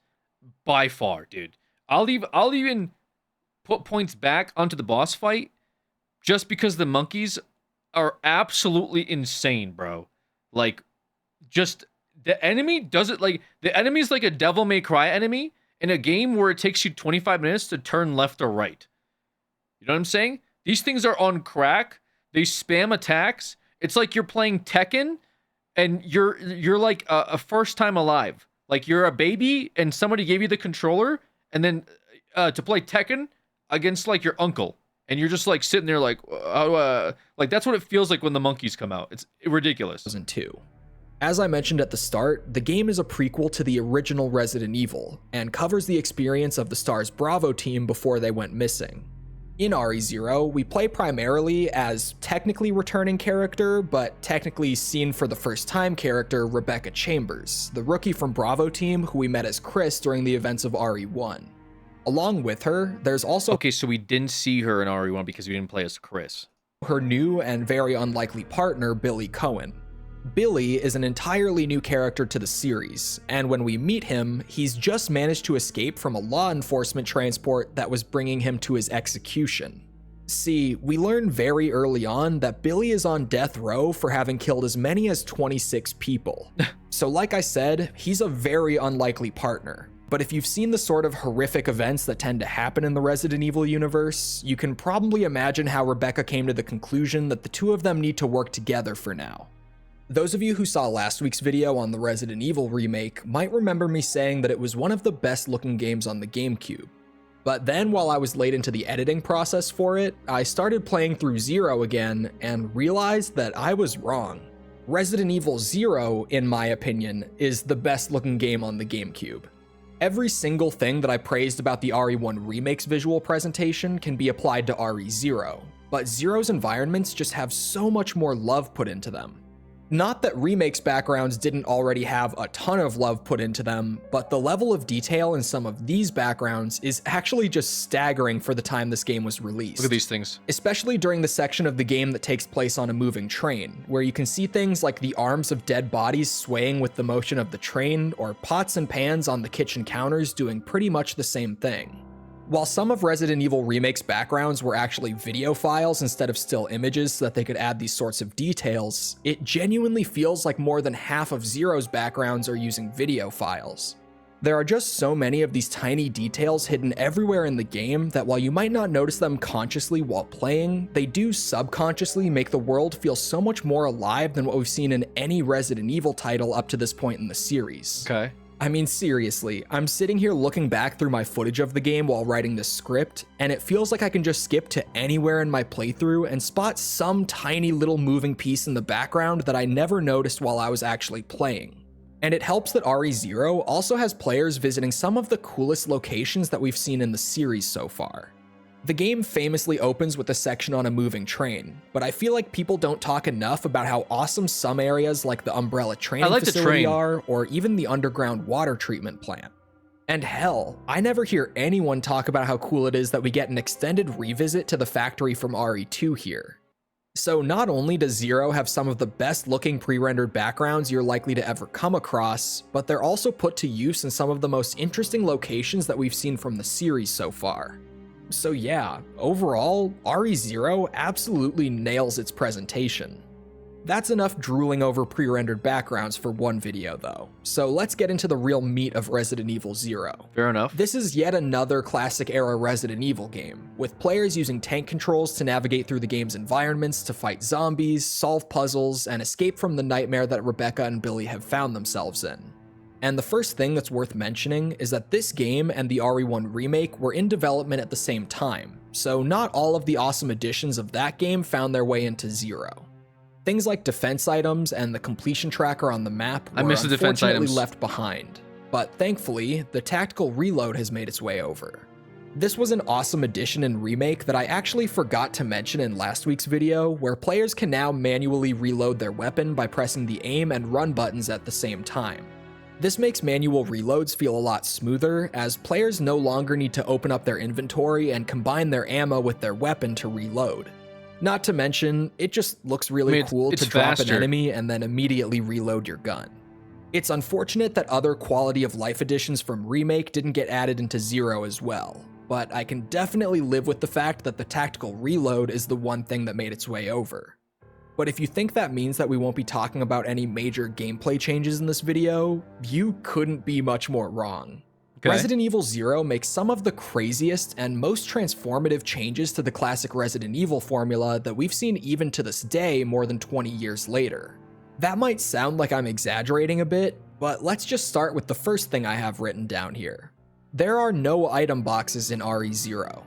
by far, dude. I'll even put points back onto the boss fight just because the monkeys are absolutely insane, bro. Like, just the enemy does it like the enemy's like a Devil May Cry enemy in a game where it takes you 25 minutes to turn left or right. You know what I'm saying? These things are on crack. They spam attacks. It's like you're playing Tekken and you're like a first time alive. Like you're a baby and somebody gave you the controller and then to play Tekken against like your uncle. And you're just like sitting there like that's what it feels like when the monkeys come out. It's ridiculous. 2002. As I mentioned at the start, the game is a prequel to the original Resident Evil and covers the experience of the STARS Bravo team before they went missing. In RE0, we play primarily as technically returning character, but technically seen for the first time character Rebecca Chambers, the rookie from Bravo team who we met as Chris during the events of RE1. Along with her, there's also Okay, so we didn't see her in RE1 because we didn't play as Chris. her new and very unlikely partner, Billy Cohen. Billy is an entirely new character to the series, and when we meet him, he's just managed to escape from a law enforcement transport that was bringing him to his execution. See, we learn very early on that Billy is on death row for having killed as many as 26 people. So like I said, he's a very unlikely partner. But if you've seen the sort of horrific events that tend to happen in the Resident Evil universe, you can probably imagine how Rebecca came to the conclusion that the two of them need to work together for now. Those of you who saw last week's video on the Resident Evil remake might remember me saying that it was one of the best looking games on the GameCube. But then while I was late into the editing process for it, I started playing through 0 again and realized that I was wrong. Resident Evil 0, in my opinion, is the best looking game on the GameCube. Every single thing that I praised about the RE1 Remake's visual presentation can be applied to RE0, but Zero's environments just have so much more love put into them. Not that Remake's backgrounds didn't already have a ton of love put into them, but the level of detail in some of these backgrounds is actually just staggering for the time this game was released. Look at these things. Especially during the section of the game that takes place on a moving train, where you can see things like the arms of dead bodies swaying with the motion of the train, or pots and pans on the kitchen counters doing pretty much the same thing. While some of Resident Evil Remake's backgrounds were actually video files instead of still images so that they could add these sorts of details, it genuinely feels like more than half of Zero's backgrounds are using video files. There are just so many of these tiny details hidden everywhere in the game that while you might not notice them consciously while playing, they do subconsciously make the world feel so much more alive than what we've seen in any Resident Evil title up to this point in the series. Okay. I mean, seriously, I'm sitting here looking back through my footage of the game while writing this script, and it feels like I can just skip to anywhere in my playthrough and spot some tiny little moving piece in the background that I never noticed while I was actually playing. And it helps that RE0 also has players visiting some of the coolest locations that we've seen in the series so far. The game famously opens with a section on a moving train, but I feel like people don't talk enough about how awesome some areas like the Umbrella training facility are, or even the underground water treatment plant. And hell, I never hear anyone talk about how cool it is that we get an extended revisit to the factory from RE2 here. So not only does Zero have some of the best looking pre-rendered backgrounds you're likely to ever come across, but they're also put to use in some of the most interesting locations that we've seen from the series so far. So yeah, overall, RE0 absolutely nails its presentation. That's enough drooling over pre-rendered backgrounds for one video though, so let's get into the real meat of Resident Evil 0. Fair enough. This is yet another classic era Resident Evil game, with players using tank controls to navigate through the game's environments to fight zombies, solve puzzles, and escape from the nightmare that Rebecca and Billy have found themselves in. And the first thing that's worth mentioning is that this game and the RE1 remake were in development at the same time, so not all of the awesome additions of that game found their way into Zero. Things like defense items and the completion tracker on the map I were miss the defense unfortunately items. left behind, but thankfully, the tactical reload has made its way over. This was an awesome addition and remake that I actually forgot to mention in last week's video, where players can now manually reload their weapon by pressing the aim and run buttons at the same time. This makes manual reloads feel a lot smoother, as players no longer need to open up their inventory and combine their ammo with their weapon to reload. Not to mention, it just looks really cool to drop an enemy and then immediately reload your gun. It's unfortunate that other quality of life additions from Remake didn't get added into Zero as well, but I can definitely live with the fact that the tactical reload is the one thing that made its way over. But if you think that means that we won't be talking about any major gameplay changes in this video, you couldn't be much more wrong. Okay. Resident Evil Zero makes some of the craziest and most transformative changes to the classic Resident Evil formula that we've seen even to this day more than 20 years later. That might sound like I'm exaggerating a bit, but let's just start with the first thing I have written down here. There are no item boxes in RE0.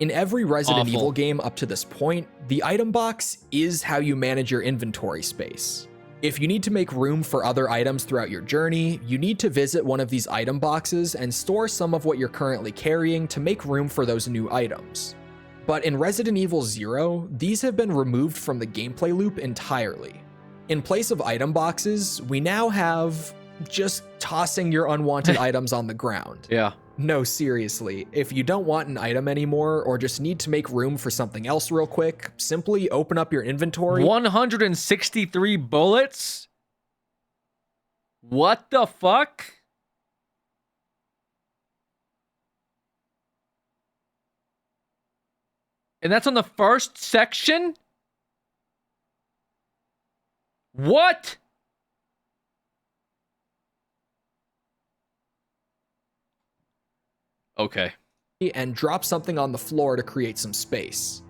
In every Resident Evil game up to this point, the item box is how you manage your inventory space. If you need to make room for other items throughout your journey, you need to visit one of these item boxes and store some of what you're currently carrying to make room for those new items. But in Resident Evil 0, these have been removed from the gameplay loop entirely. In place of item boxes, we now have just tossing your unwanted items on the ground. Yeah. No, seriously, if you don't want an item anymore or just need to make room for something else real quick, simply open up your inventory. 163 bullets? What the fuck? And that's on the first section? What? Okay. And drop something on the floor to create some space.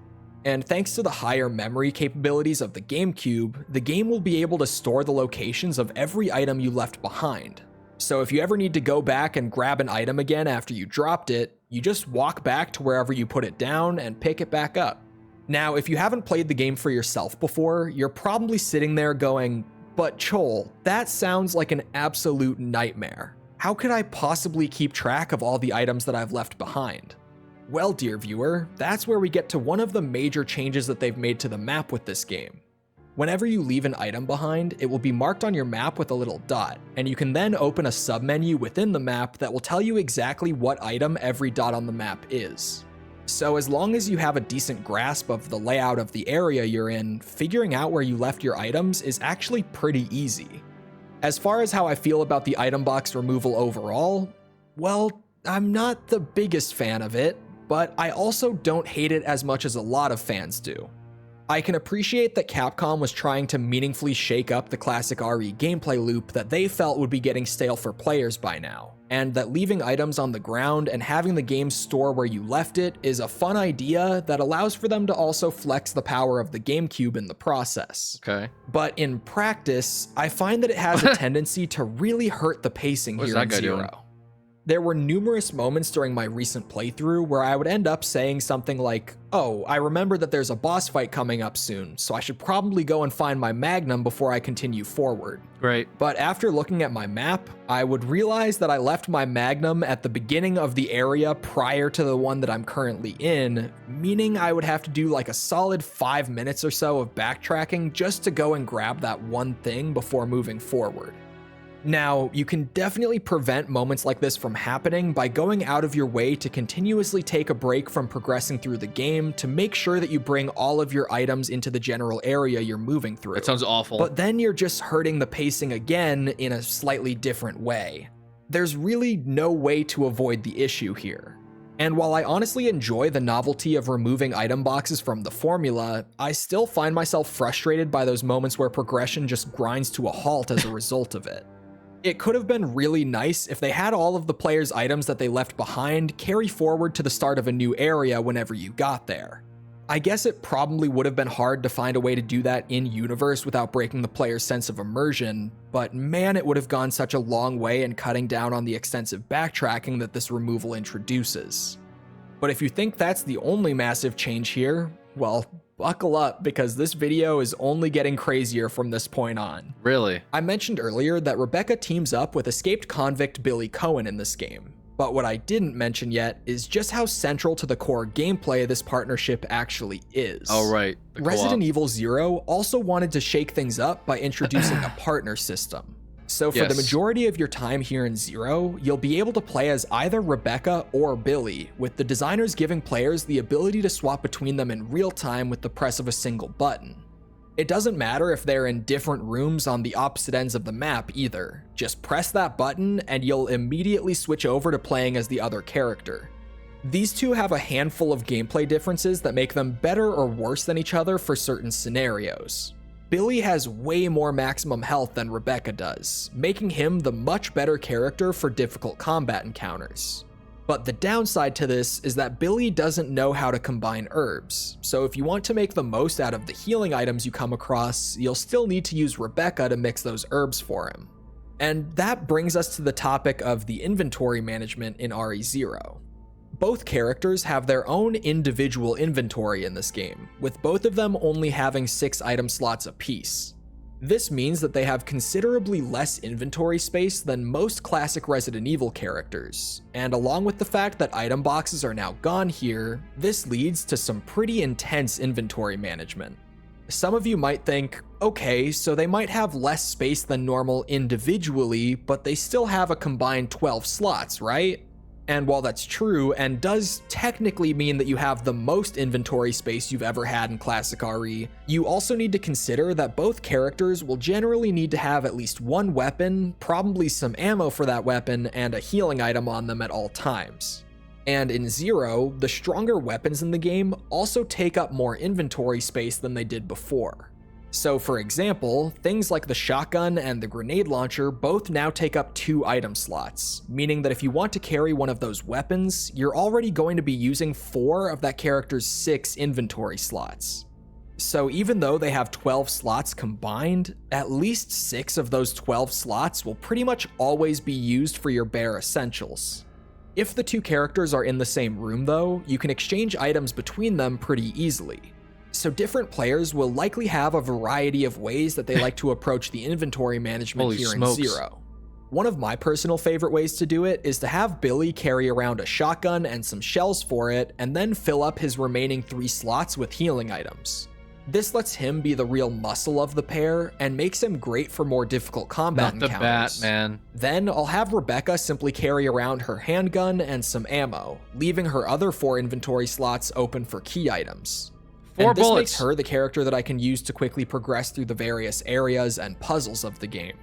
And thanks to the higher memory capabilities of the GameCube, the game will be able to store the locations of every item you left behind. So if you ever need to go back and grab an item again after you dropped it, you just walk back to wherever you put it down and pick it back up. Now, if you haven't played the game for yourself before, you're probably sitting there going, "But Chol, that sounds like an absolute nightmare. How could I possibly keep track of all the items that I've left behind?" Well, dear viewer, that's where we get to one of the major changes that they've made to the map with this game. Whenever you leave an item behind, it will be marked on your map with a little dot, and you can then open a submenu within the map that will tell you exactly what item every dot on the map is. So as long as you have a decent grasp of the layout of the area you're in, figuring out where you left your items is actually pretty easy. As far as how I feel about the item box removal overall, well, I'm not the biggest fan of it, but I also don't hate it as much as a lot of fans do. I can appreciate that Capcom was trying to meaningfully shake up the classic RE gameplay loop that they felt would be getting stale for players by now, and that leaving items on the ground and having the game store where you left it is a fun idea that allows for them to also flex the power of the GameCube in the process. Okay. But in practice, I find that it has a tendency to really hurt the pacing here in Zero. There were numerous moments during my recent playthrough where I would end up saying something like, "Oh, I remember that there's a boss fight coming up soon, so I should probably go and find my Magnum before I continue forward." Right. But after looking at my map, I would realize that I left my Magnum at the beginning of the area prior to the one that I'm currently in, meaning I would have to do like a solid 5 minutes or so of backtracking just to go and grab that one thing before moving forward. Now, you can definitely prevent moments like this from happening by going out of your way to continuously take a break from progressing through the game to make sure that you bring all of your items into the general area you're moving through. That sounds awful. But then you're just hurting the pacing again in a slightly different way. There's really no way to avoid the issue here. And while I honestly enjoy the novelty of removing item boxes from the formula, I still find myself frustrated by those moments where progression just grinds to a halt as a result of it. It could have been really nice if they had all of the players' items that they left behind carry forward to the start of a new area whenever you got there. I guess it probably would have been hard to find a way to do that in-universe without breaking the player's sense of immersion, but man, it would have gone such a long way in cutting down on the extensive backtracking that this removal introduces. But if you think that's the only massive change here, well, buckle up because this video is only getting crazier from this point on. Really? I mentioned earlier that Rebecca teams up with escaped convict Billy Cohen in this game, but what I didn't mention yet is just how central to the core gameplay this partnership actually is. Oh, right. The Resident co-op. Evil 0 also wanted to shake things up by introducing a partner system. So for the majority of your time here in Zero, you'll be able to play as either Rebecca or Billy, with the designers giving players the ability to swap between them in real time with the press of a single button. It doesn't matter if they're in different rooms on the opposite ends of the map either. Just press that button and you'll immediately switch over to playing as the other character. These two have a handful of gameplay differences that make them better or worse than each other for certain scenarios. Billy has way more maximum health than Rebecca does, making him the much better character for difficult combat encounters. But the downside to this is that Billy doesn't know how to combine herbs, so if you want to make the most out of the healing items you come across, you'll still need to use Rebecca to mix those herbs for him. And that brings us to the topic of the inventory management in RE0. Both characters have their own individual inventory in this game, with both of them only having 6 item slots apiece. This means that they have considerably less inventory space than most classic Resident Evil characters, and along with the fact that item boxes are now gone here, this leads to some pretty intense inventory management. Some of you might think, okay, so they might have less space than normal individually, but they still have a combined 12 slots, right? And while that's true, and does technically mean that you have the most inventory space you've ever had in Classic RE, you also need to consider that both characters will generally need to have at least one weapon, probably some ammo for that weapon, and a healing item on them at all times. And in Zero, the stronger weapons in the game also take up more inventory space than they did before. So for example, things like the shotgun and the grenade launcher both now take up 2 item slots, meaning that if you want to carry one of those weapons, you're already going to be using 4 of that character's 6 inventory slots. So even though they have 12 slots combined, at least 6 of those 12 slots will pretty much always be used for your bare essentials. If the two characters are in the same room though, you can exchange items between them pretty easily. So different players will likely have a variety of ways that they like to approach the inventory management Holy here smokes. in Zero. One of my personal favorite ways to do it is to have Billy carry around a shotgun and some shells for it, and then fill up his remaining 3 slots with healing items. This lets him be the real muscle of the pair, and makes him great for more difficult combat Not the encounters. bat, man. Then I'll have Rebecca simply carry around her handgun and some ammo, leaving her other 4 inventory slots open for key items. 4 And this bullets. makes her the character that I can use to quickly progress through the various areas and puzzles of the game.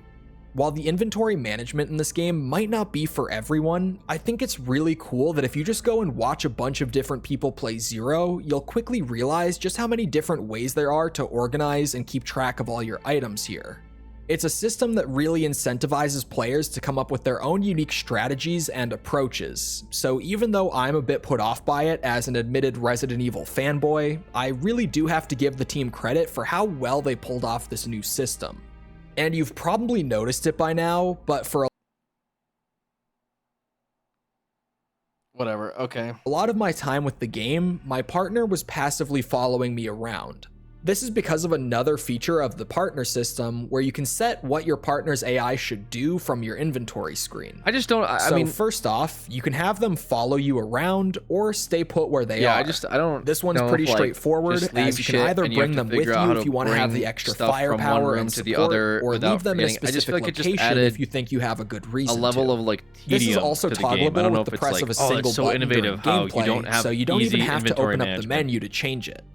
While the inventory management in this game might not be for everyone, I think it's really cool that if you just go and watch a bunch of different people play Zero, you'll quickly realize just how many different ways there are to organize and keep track of all your items here. It's a system that really incentivizes players to come up with their own unique strategies and approaches, so even though I'm a bit put off by it as an admitted Resident Evil fanboy, I really do have to give the team credit for how well they pulled off this new system. And you've probably noticed it by now, but for Whatever, okay. a lot of my time with the game, my partner was passively following me around. This is because of another feature of the partner system where you can set what your partner's AI should do from your inventory screen. I just don't, I So mean, first off, you can have them follow you around or stay put where they are. I don't. This one's know pretty if, like, straightforward, just leave as you can shit either and you have bring to them with figure out you how if you want to have bring the extra stuff from one firepower room and to the support, other or without leave them in a forgetting. I just feel specific like it just location added if you think you have a good a reason level to. of like This tedium is also to the game. I toggleable don't know with if the it's press like, of a oh, single it's so button during innovative how gameplay, you don't have so you don't easy even have to inventory open up the management. menu to change it.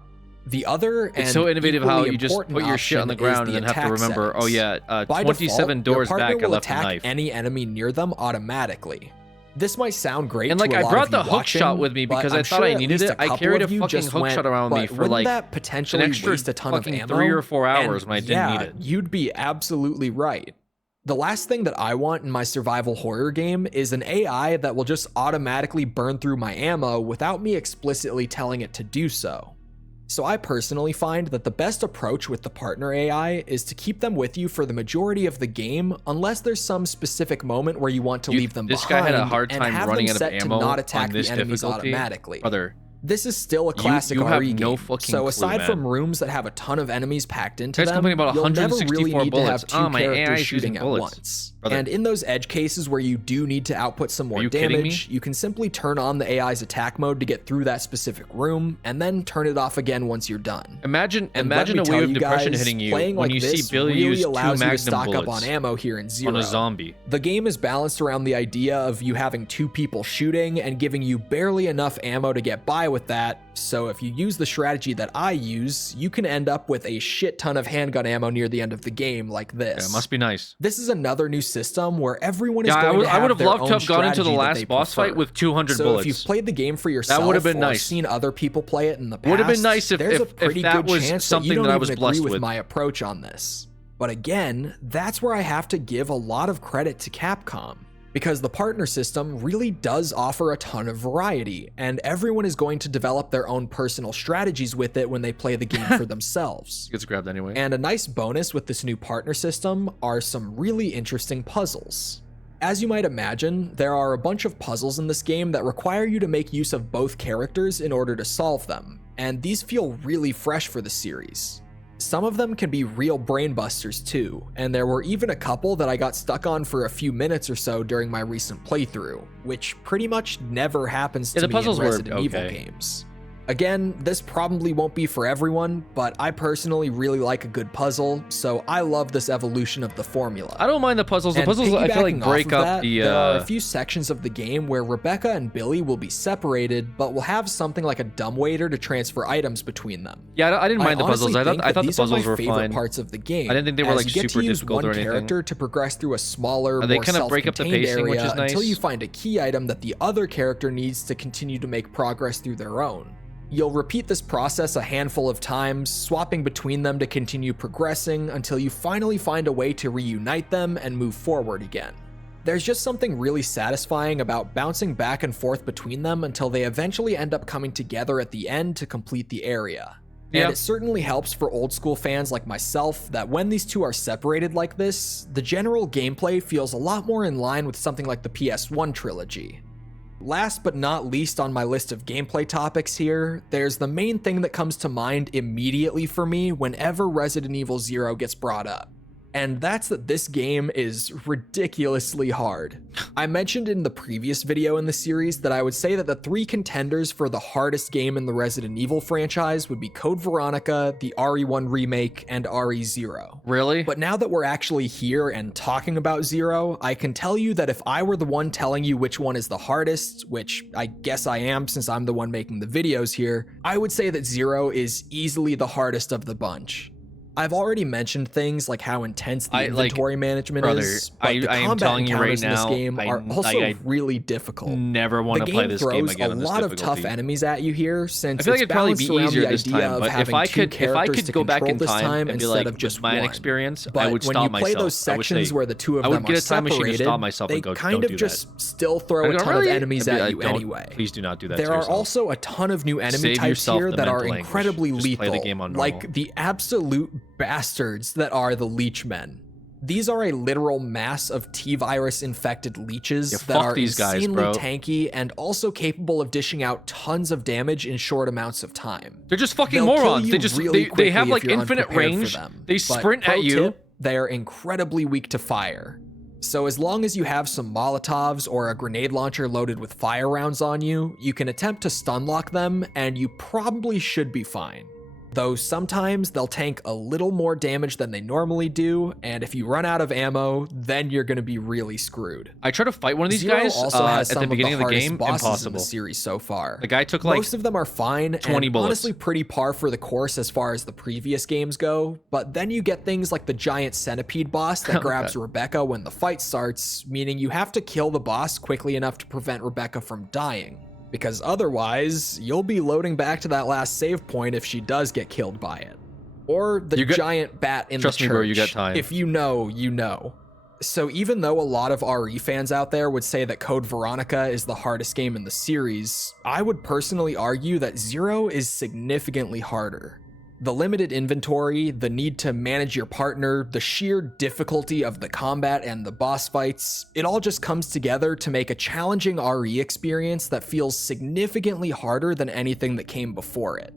The other and It's so innovative how equally you just important put your shit on the option is ground and then have to attack remember, oh settings. yeah, By 27 default, your doors partner back I will left a attack knife. any enemy near them automatically. This might sound great And to like a I lot brought of the you hook watching, shot with me but because I'm I thought sure I at needed least it. a I couple carried a of you fucking just hook went, shot around me "But for wouldn't like that an potentially extra waste a ton of fucking ammo?" 3 or 4 hours And when I didn't yeah, need it. you'd be absolutely right. The last thing that I want in my survival horror game is an AI that will just automatically burn through my ammo without me explicitly telling it to do so. So I personally find that the best approach with the partner AI is to keep them with you for the majority of the game, unless there's some specific moment where you want to leave them This behind, guy had a hard and time have running them out of set to ammo not on attack this the enemies difficulty. automatically. Brother, This is still a classic you have RE no game, fucking so clue, aside man. from rooms that have a ton of enemies packed into Guys them, complaining about you'll never really 164 need to have bullets. two Oh, my AI characters is using shooting at bullets. once. Brother. And in those edge cases where you do need to output some more you kidding damage, you can simply turn on the AI's attack mode to get through that specific room, and then turn it off again once you're done. Imagine And a let me wave tell of you depression guys, hitting you playing when like you this see Billy really use 2 allows you to magnum stock up on bullets ammo here in Zero. on a zombie. The game is balanced around the idea of you having 2 people shooting and giving you barely enough ammo to get by with that, so if you use the strategy that I use, you can end up with a shit ton of handgun ammo near the end of the game like this. Yeah, it must be nice. This is another new system where everyone is Yeah, going to have I would have their loved to own have gone into the strategy that last they boss prefer. fight with 200 so bullets. if you've played the game for yourself would have been or nice. seen other people play it in the past, Would have been nice if- there's a if pretty that good was chance something that you don't that I even was agree blessed with with. my approach on this. But again, that's where I have to give a lot of credit to Capcom, because the partner system really does offer a ton of variety, and everyone is going to develop their own personal strategies with it when they play the game for themselves. Gets grabbed anyway. And a nice bonus with this new partner system are some really interesting puzzles. As you might imagine, there are a bunch of puzzles in this game that require you to make use of both characters in order to solve them, and these feel really fresh for the series. Some of them can be real brain busters too, and there were even a couple that I got stuck on for a few minutes or so during my recent playthrough, which pretty much never happens to the me puzzles in were Resident Evil okay. games. Again, this probably won't be for everyone, but I personally really like a good puzzle, so I love this evolution of the formula. I don't mind the puzzles. The And puzzles I feel like piggybacking off break of up that, the. There are a few sections of the game where Rebecca and Billy will be separated, but will have something like a dumbwaiter to transfer items between them. Yeah, I didn't mind the puzzles. honestly I think thought that the these are puzzles my were favorite fine. parts of the game. I didn't think they were as like you get super to use difficult one or anything. character to progress through a smaller, They more kind of break up the self-contained pacing, which area is nice. until you find a key item that the other character needs to continue to make progress through their own. You'll repeat this process a handful of times, swapping between them to continue progressing until you finally find a way to reunite them and move forward again. There's just something really satisfying about bouncing back and forth between them until they eventually end up coming together at the end to complete the area. Yeah. And it certainly helps for old school fans like myself that when these two are separated like this, the general gameplay feels a lot more in line with something like the PS1 trilogy. Last but not least on my list of gameplay topics here, there's the main thing that comes to mind immediately for me whenever Resident Evil 0 gets brought up. And that's that this game is ridiculously hard. I mentioned in the previous video in the series that I would say that the 3 contenders for the hardest game in the Resident Evil franchise would be Code Veronica, the RE1 remake, and RE0. Really? But now that we're actually here and talking about Zero, I can tell you that if I were the one telling you which one is the hardest, which I guess I am since I'm the one making the videos here, I would say that Zero is easily the hardest of the bunch. I've already mentioned things like how intense the inventory management is, but the I am combat telling you right encounters in this now, game are also really difficult. Never want The to play game this game throws again a on this lot of difficulty. tough enemies at you here, since I feel like it's it'd probably balanced be around easier the this idea time, of but having if I two could characters to go back control in this time time and be instead like, of just with my one. experience, But I would when stop you play myself. those I would sections say- where the two of I them would get are a time machine to separated, stop myself they and go, kind "Don't of do just that." still throw I'd a go, ton "Really?" of enemies I'd be at like, you "Don't- anyway. Please do not do that There to are yourself. also a ton of new enemy Save types yourself here the that are mental anguish. incredibly Just play the lethal, game on normal. like the absolute bastards that are the Leech Men. These are a literal mass of T-virus infected leeches Yeah, that fuck are these guys, insanely bro. tanky and also capable of dishing out tons of damage in short amounts of time. They're just fucking They'll kill morons. you They just really they have quickly like if you're infinite unprepared for range. them. They But sprint pro at you. tip, they're incredibly weak to fire. So as long as you have some Molotovs or a grenade launcher loaded with fire rounds on you, you can attempt to stun lock them and you probably should be fine. Though sometimes they'll tank a little more damage than they normally do, and if you run out of ammo, then you're going to be really screwed. I tried to fight one of these Zero guys also has at some the beginning of of the hardest game. bosses in Impossible. the series so far. The guy took like Most of them are fine 20 and bullets. honestly pretty par for the course as far as the previous games go, but then you get things like the giant centipede boss that grabs Rebecca when the fight starts, meaning you have to kill the boss quickly enough to prevent Rebecca from dying, because otherwise you'll be loading back to that last save point if she does get killed by it. Or the giant bat in the church. Trust me, bro, you got time. If you know, you know. So even though a lot of RE fans out there would say that Code Veronica is the hardest game in the series, I would personally argue that Zero is significantly harder. The limited inventory, the need to manage your partner, the sheer difficulty of the combat and the boss fights, it all just comes together to make a challenging RE experience that feels significantly harder than anything that came before it.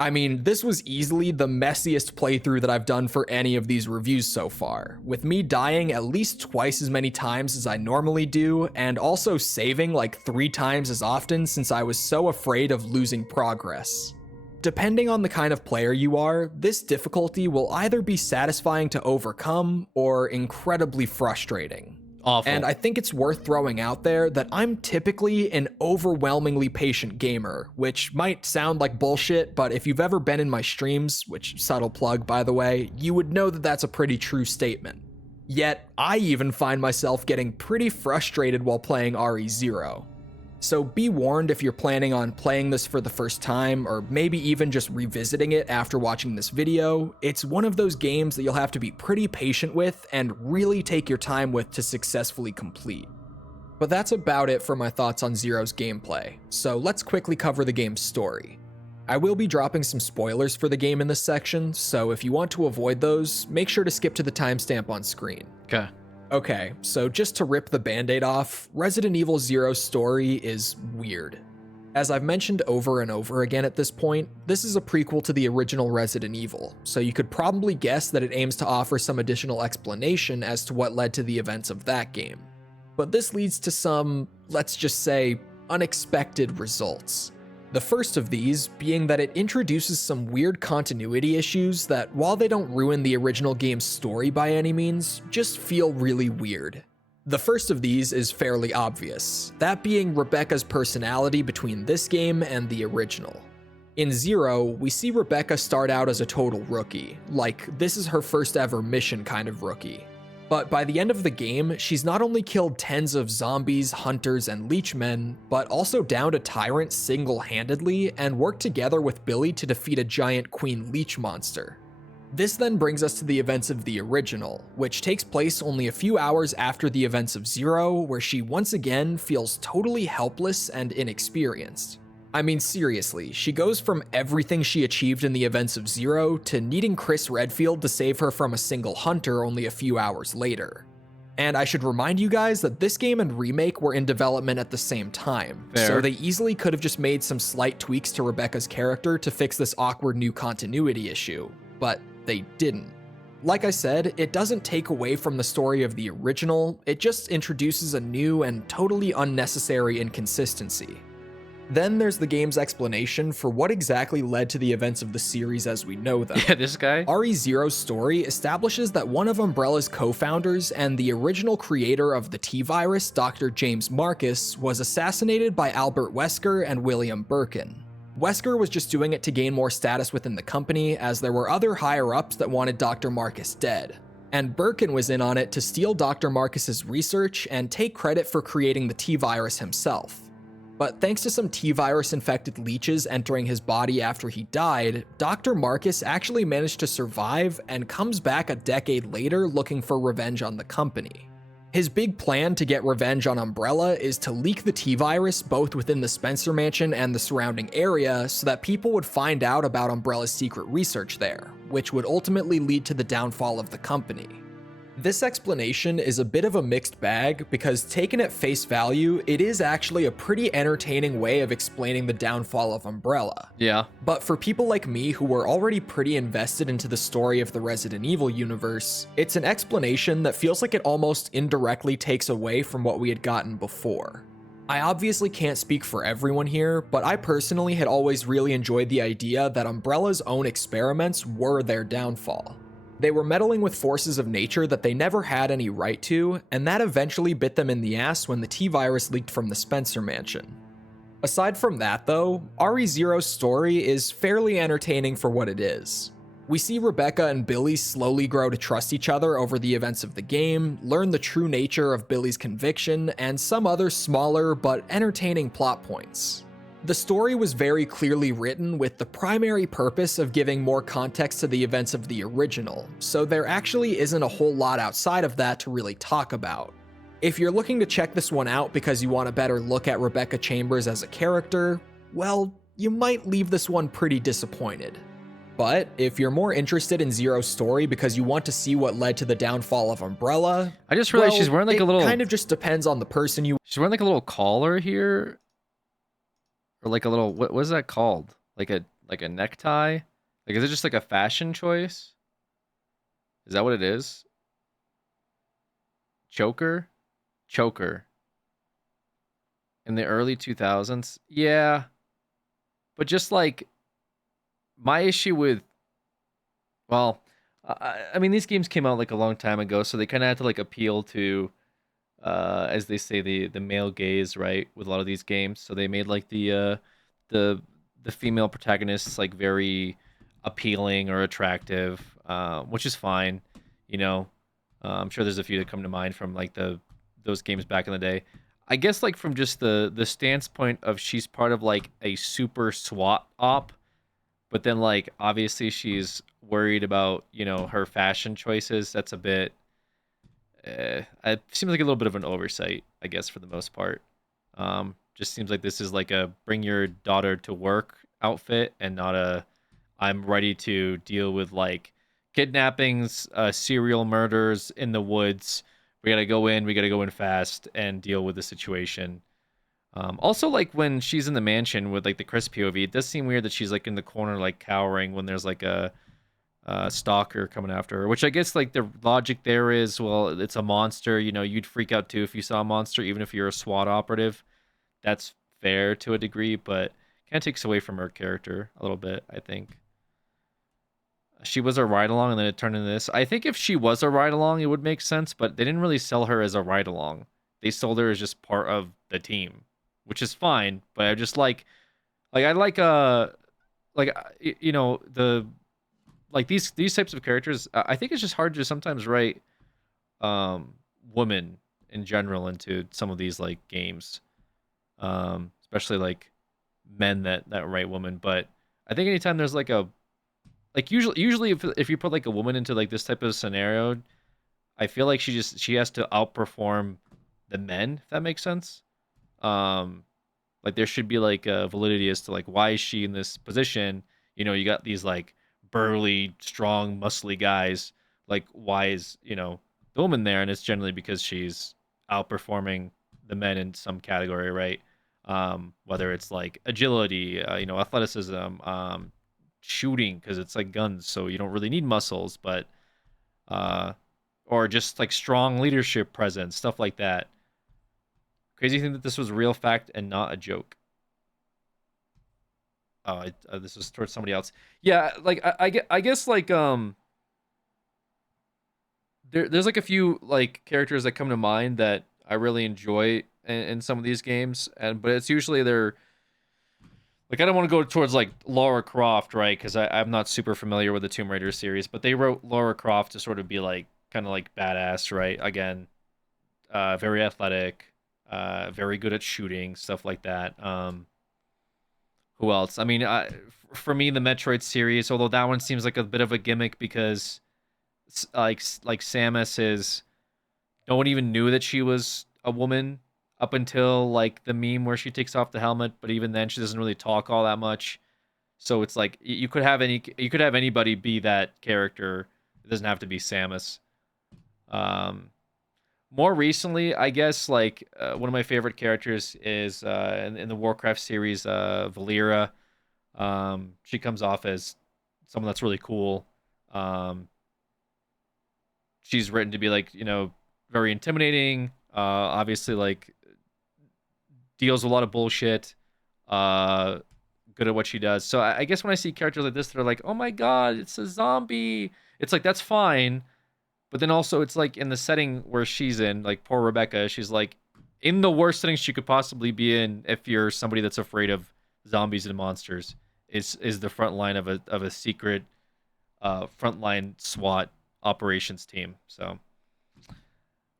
I mean, this was easily the messiest playthrough that I've done for any of these reviews so far, with me dying at least twice as many times as I normally do, and also saving like 3 times as often since I was so afraid of losing progress. Depending on the kind of player you are, this difficulty will either be satisfying to overcome or incredibly frustrating. Awful. And I think it's worth throwing out there that I'm typically an overwhelmingly patient gamer, which might sound like bullshit, but if you've ever been in my streams, which subtle plug by the way, you would know that that's a pretty true statement. Yet, I even find myself getting pretty frustrated while playing RE0. So be warned if you're planning on playing this for the first time, or maybe even just revisiting it after watching this video, it's one of those games that you'll have to be pretty patient with and really take your time with to successfully complete. But that's about it for my thoughts on Zero's gameplay, so let's quickly cover the game's story. I will be dropping some spoilers for the game in this section, so if you want to avoid those, make sure to skip to the timestamp on screen. Okay, so just to rip the band-aid off, Resident Evil Zero's story is weird. As I've mentioned over and over again at this point, this is a prequel to the original Resident Evil, so you could probably guess that it aims to offer some additional explanation as to what led to the events of that game. But this leads to some, let's just say, unexpected results. The first of these being that it introduces some weird continuity issues that, while they don't ruin the original game's story by any means, just feel really weird. The first of these is fairly obvious, that being Rebecca's personality between this game and the original. In Zero, we see Rebecca start out as a total rookie, like this is her first ever mission kind of rookie. But by the end of the game, she's not only killed tens of zombies, hunters, and leechmen, but also downed a tyrant single-handedly and worked together with Billy to defeat a giant queen leech monster. This then brings us to the events of the original, which takes place only a few hours after the events of Zero, where she once again feels totally helpless and inexperienced. I mean, seriously, she goes from everything she achieved in the events of Zero to needing Chris Redfield to save her from a single hunter only a few hours later. And I should remind you guys that this game and remake were in development at the same time, so they easily could have just made some slight tweaks to Rebecca's character to fix this awkward new continuity issue, but they didn't. Like I said, it doesn't take away from the story of the original, it just introduces a new and totally unnecessary inconsistency. Then there's the game's explanation for what exactly led to the events of the series as we know them. Yeah, this guy? RE0's story establishes that one of Umbrella's co-founders and the original creator of the T-Virus, Dr. James Marcus, was assassinated by Albert Wesker and William Birkin. Wesker was just doing it to gain more status within the company, as there were other higher-ups that wanted Dr. Marcus dead. And Birkin was in on it to steal Dr. Marcus's research and take credit for creating the T-Virus himself. But thanks to some T-Virus-infected leeches entering his body after he died, Dr. Marcus actually managed to survive and comes back a decade later looking for revenge on the company. His big plan to get revenge on Umbrella is to leak the T-Virus both within the Spencer Mansion and the surrounding area so that people would find out about Umbrella's secret research there, which would ultimately lead to the downfall of the company. This explanation is a bit of a mixed bag because taken at face value, it is actually a pretty entertaining way of explaining the downfall of Umbrella. Yeah. But for people like me who were already pretty invested into the story of the Resident Evil universe, it's an explanation that feels like it almost indirectly takes away from what we had gotten before. I obviously can't speak for everyone here, but I personally had always really enjoyed the idea that Umbrella's own experiments were their downfall. They were meddling with forces of nature that they never had any right to, and that eventually bit them in the ass when the T-Virus leaked from the Spencer Mansion. Aside from that though, RE0's story is fairly entertaining for what it is. We see Rebecca and Billy slowly grow to trust each other over the events of the game, learn the true nature of Billy's conviction, and some other smaller but entertaining plot points. The story was very clearly written with the primary purpose of giving more context to the events of the original, so there actually isn't a whole lot outside of that to really talk about. If you're looking to check this one out because you want a better look at Rebecca Chambers as a character, well, you might leave this one pretty disappointed. But if you're more interested in Zero's story because you want to see what led to the downfall of Umbrella, I just realized well, she's wearing like it a little. kind of just depends on the person you. She's wearing like a little collar here, or like a little. What is that called? Like a necktie? Like, is it just like a fashion choice? Is that what it is? Choker? Choker. In the early 2000s? Yeah. But just like my issue with, well, I mean, these games came out like a long time ago, so they kind of had to like appeal to, as they say, the male gaze, right? With a lot of these games, so they made like the the female protagonists like very appealing or attractive, which is fine. You know, I'm sure there's a few that come to mind from like those games back in the day. I guess like from just the stance point of she's part of like a super SWAT op, but then like obviously she's worried about, you know, her fashion choices. That's a bit it seems like a little bit of an oversight, I guess, for the most part. Just seems like this is like a bring your daughter to work outfit and not a I'm ready to deal with like kidnappings, serial murders in the woods. We gotta go in fast and deal with the situation. Also, like when she's in the mansion with like the Chris POV, it does seem weird that she's like in the corner, like cowering when there's like a stalker coming after her. Which I guess like the logic there is, well, it's a monster. You know, you'd freak out too if you saw a monster, even if you're a SWAT operative. That's fair to a degree, but kind of takes away from her character a little bit, I think. She was a ride along and then it turned into this. I think if she was a ride along, it would make sense, but they didn't really sell her as a ride along. They sold her as just part of the team, which is fine, but I just I like you know, the like these types of characters, I think it's just hard to sometimes write women in general into some of these like games. Especially like men that write women, but I think anytime there's like a like usually if you put like a woman into like this type of scenario, I feel like she has to outperform the men, if that makes sense. Like there should be like a validity as to like why is she in this position? You know, you got these like burly, strong, muscly guys. Like why is, you know, the woman there? And it's generally because she's outperforming the men in some category, right? Whether it's like agility, you know, athleticism, shooting because it's like guns, so you don't really need muscles, but or just like strong leadership presence, stuff like that. Crazy thing that this was real fact and not a joke. Oh, this was towards somebody else. Yeah, like I guess like there's like a few like characters that come to mind that I really enjoy in some of these games, but it's usually they're like I don't want to go towards like Lara Croft, right? Because I'm not super familiar with the Tomb Raider series, but they wrote Lara Croft to sort of be like kind of like badass, right? Again, very athletic, very good at shooting, stuff like that. Who else? I mean, for me, the Metroid series, although that one seems like a bit of a gimmick because like Samus is, no one even knew that she was a woman up until like the meme where she takes off the helmet, but even then she doesn't really talk all that much. So it's like you could have anybody be that character. It doesn't have to be Samus. More recently, I guess like one of my favorite characters is in the Warcraft series, Valera. She comes off as someone that's really cool. She's written to be like, you know, very intimidating. Obviously, like deals with a lot of bullshit. Good at what she does. So I guess when I see characters like this, they're like, oh my god, it's a zombie. It's like that's fine. But then also it's like in the setting where she's in, like poor Rebecca, she's like in the worst setting she could possibly be in if you're somebody that's afraid of zombies and monsters. Is the front line of a secret frontline SWAT operations team. So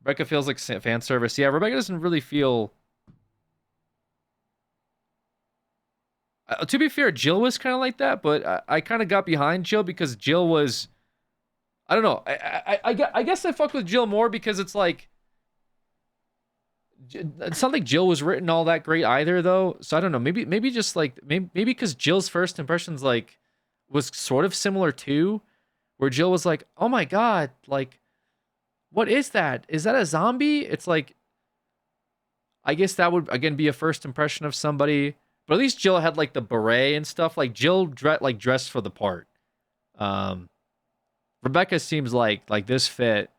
Rebecca feels like fan service. Yeah, Rebecca doesn't really feel. To be fair, Jill was kind of like that, but I kind of got behind Jill because Jill was. I don't know. I guess I fuck with Jill more because it's like. It's not like Jill was written all that great either, though. So I don't know. Maybe just like maybe because Jill's first impression's like was sort of similar too, where Jill was like, "Oh my god, like, what is that? Is that a zombie?" It's like, I guess that would again be a first impression of somebody, but at least Jill had like the beret and stuff. Like Jill dressed for the part. Um, Rebecca seems like this fit.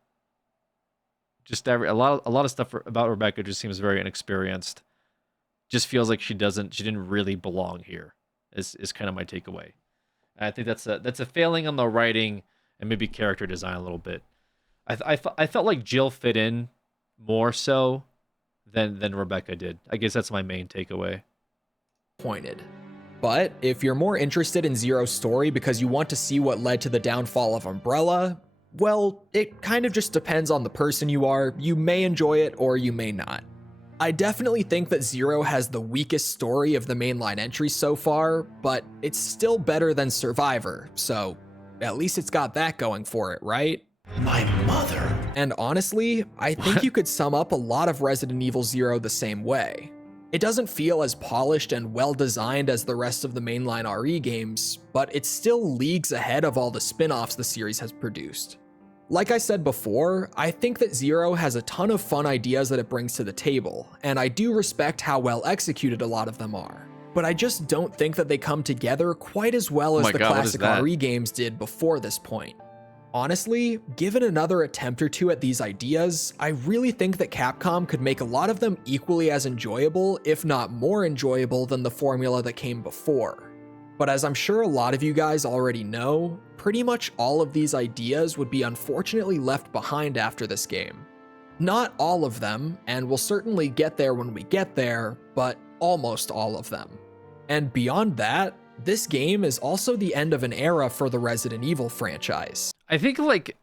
Just a lot of stuff about Rebecca just seems very inexperienced. Just feels like she didn't really belong here. Is kind of my takeaway. And I think that's a failing on the writing and maybe character design a little bit. I felt like Jill fit in more so than Rebecca did. I guess that's my main takeaway. Pointed. But if you're more interested in Zero's story because you want to see what led to the downfall of Umbrella, well, it kind of just depends on the person you are. You may enjoy it or you may not. I definitely think that Zero has the weakest story of the mainline entries so far, but it's still better than Survivor, so at least it's got that going for it, right? My mother. And honestly, I think you could sum up a lot of Resident Evil Zero the same way. It doesn't feel as polished and well designed as the rest of the mainline RE games, but it's still leagues ahead of all the spin-offs the series has produced. Like I said before, I think that Zero has a ton of fun ideas that it brings to the table, and I do respect how well executed a lot of them are. But I just don't think that they come together quite as well as the classic RE games did before this point. Honestly, given another attempt or two at these ideas, I really think that Capcom could make a lot of them equally as enjoyable, if not more enjoyable than the formula that came before. But as I'm sure a lot of you guys already know, pretty much all of these ideas would be unfortunately left behind after this game. Not all of them, and we'll certainly get there when we get there, but almost all of them. And beyond that, this game is also the end of an era for the Resident Evil franchise. I think like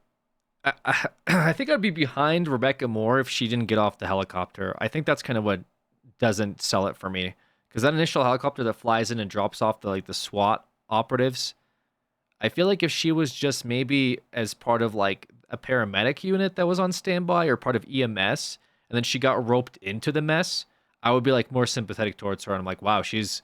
I think I'd be behind Rebecca more if she didn't get off the helicopter. I think that's kind of what doesn't sell it for me, because that initial helicopter that flies in and drops off the SWAT operatives, I feel like if she was just maybe as part of like a paramedic unit that was on standby or part of EMS, and then she got roped into the mess, I would be like more sympathetic towards her. And I'm like, wow, she's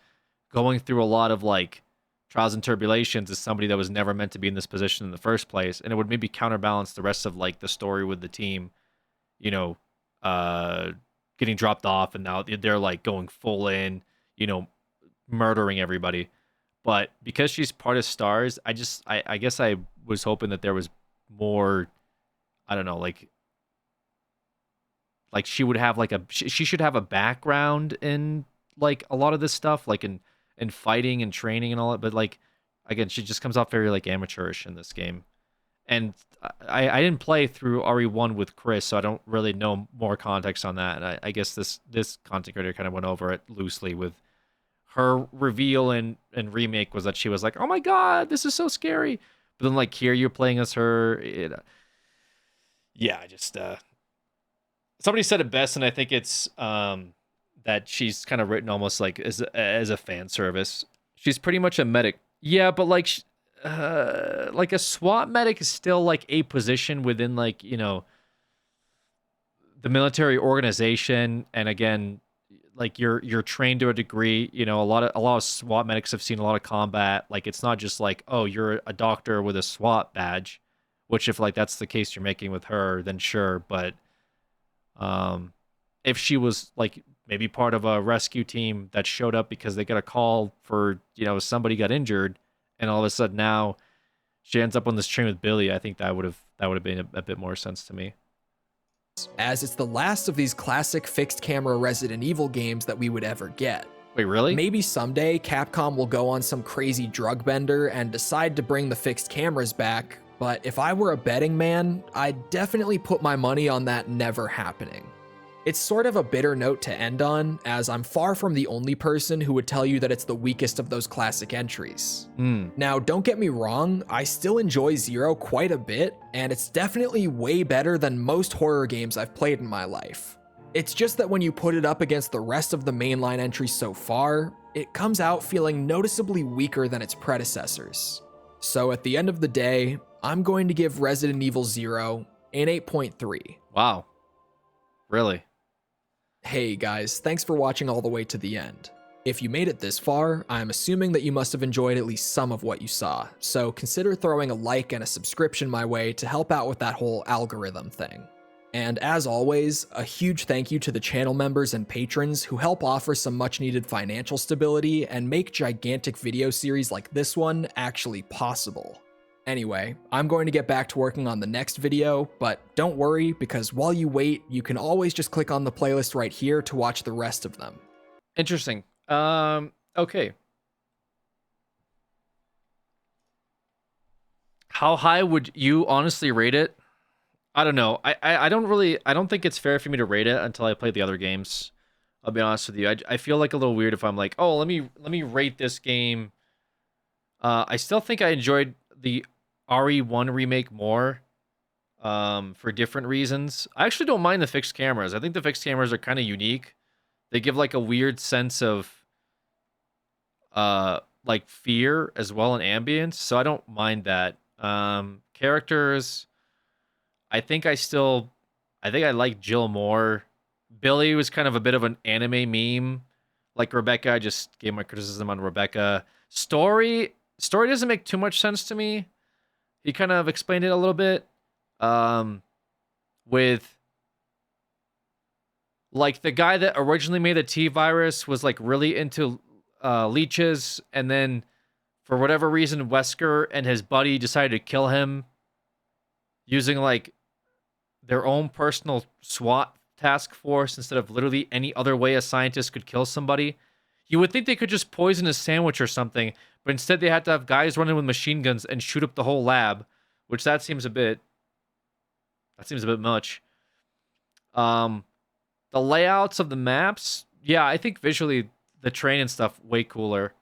going through a lot of like trials and tribulations as somebody that was never meant to be in this position in the first place. And it would maybe counterbalance the rest of like the story with the team, you know, getting dropped off and now they're like going full in, you know, murdering everybody. But because she's part of Stars, I guess I was hoping that there was more, I don't know, like she would have like she should have a background in like a lot of this stuff, like in fighting and training and all that. But like, again, she just comes off very like amateurish in this game. And I didn't play through RE1 with Chris, so I don't really know more context on that. And I guess this content creator kind of went over it loosely with her reveal and remake was that she was like, oh my god, this is so scary. But then like here you're playing as her. I just somebody said it best, and I think it's that she's kind of written almost like as a fan service. She's pretty much a medic. Yeah, but like a SWAT medic is still like a position within like, you know, the military organization. And again, like you're trained to a degree, you know, a lot of SWAT medics have seen a lot of combat. Like it's not just like, oh, you're a doctor with a SWAT badge, which if like that's the case you're making with her, then sure. But if she was like maybe part of a rescue team that showed up because they got a call for, you know, somebody got injured, and all of a sudden now she ends up on this train with Billy, I think that would have been a bit more sense to me. As it's the last of these classic fixed camera Resident Evil games that we would ever get. Wait, really? Maybe someday Capcom will go on some crazy drug bender and decide to bring the fixed cameras back, but if I were a betting man, I'd definitely put my money on that never happening. It's sort of a bitter note to end on, as I'm far from the only person who would tell you that it's the weakest of those classic entries. Now, don't get me wrong, I still enjoy Zero quite a bit, and it's definitely way better than most horror games I've played in my life. It's just that when you put it up against the rest of the mainline entries so far, it comes out feeling noticeably weaker than its predecessors. So at the end of the day, I'm going to give Resident Evil Zero an 8.3. Wow. Really? Hey guys, thanks for watching all the way to the end. If you made it this far, I'm assuming that you must have enjoyed at least some of what you saw, so consider throwing a like and a subscription my way to help out with that whole algorithm thing. And as always, a huge thank you to the channel members and patrons who help offer some much needed financial stability and make gigantic video series like this one actually possible. Anyway, I'm going to get back to working on the next video, but don't worry, because while you wait, you can always just click on the playlist right here to watch the rest of them. Interesting. Okay. How high would you honestly rate it? I don't know. I don't think it's fair for me to rate it until I play the other games. I'll be honest with you. I feel like a little weird if I'm like, oh, let me rate this game. I still think I enjoyed the RE1 remake more, for different reasons. I actually don't mind the fixed cameras. I think the fixed cameras are kind of unique. They give like a weird sense of like fear as well in ambience, so I don't mind that. Characters, I think I like Jill more. Billy was kind of a bit of an anime meme. Like Rebecca, I just gave my criticism on Rebecca. Story doesn't make too much sense to me. He kind of explained it a little bit. With like the guy that originally made the T virus was like really into leeches, and then for whatever reason Wesker and his buddy decided to kill him using like their own personal SWAT task force instead of literally any other way a scientist could kill somebody. You would think they could just poison a sandwich or something, but instead they had to have guys running with machine guns and shoot up the whole lab, which that seems a bit much. The layouts of the maps, yeah, I think visually the train and stuff way cooler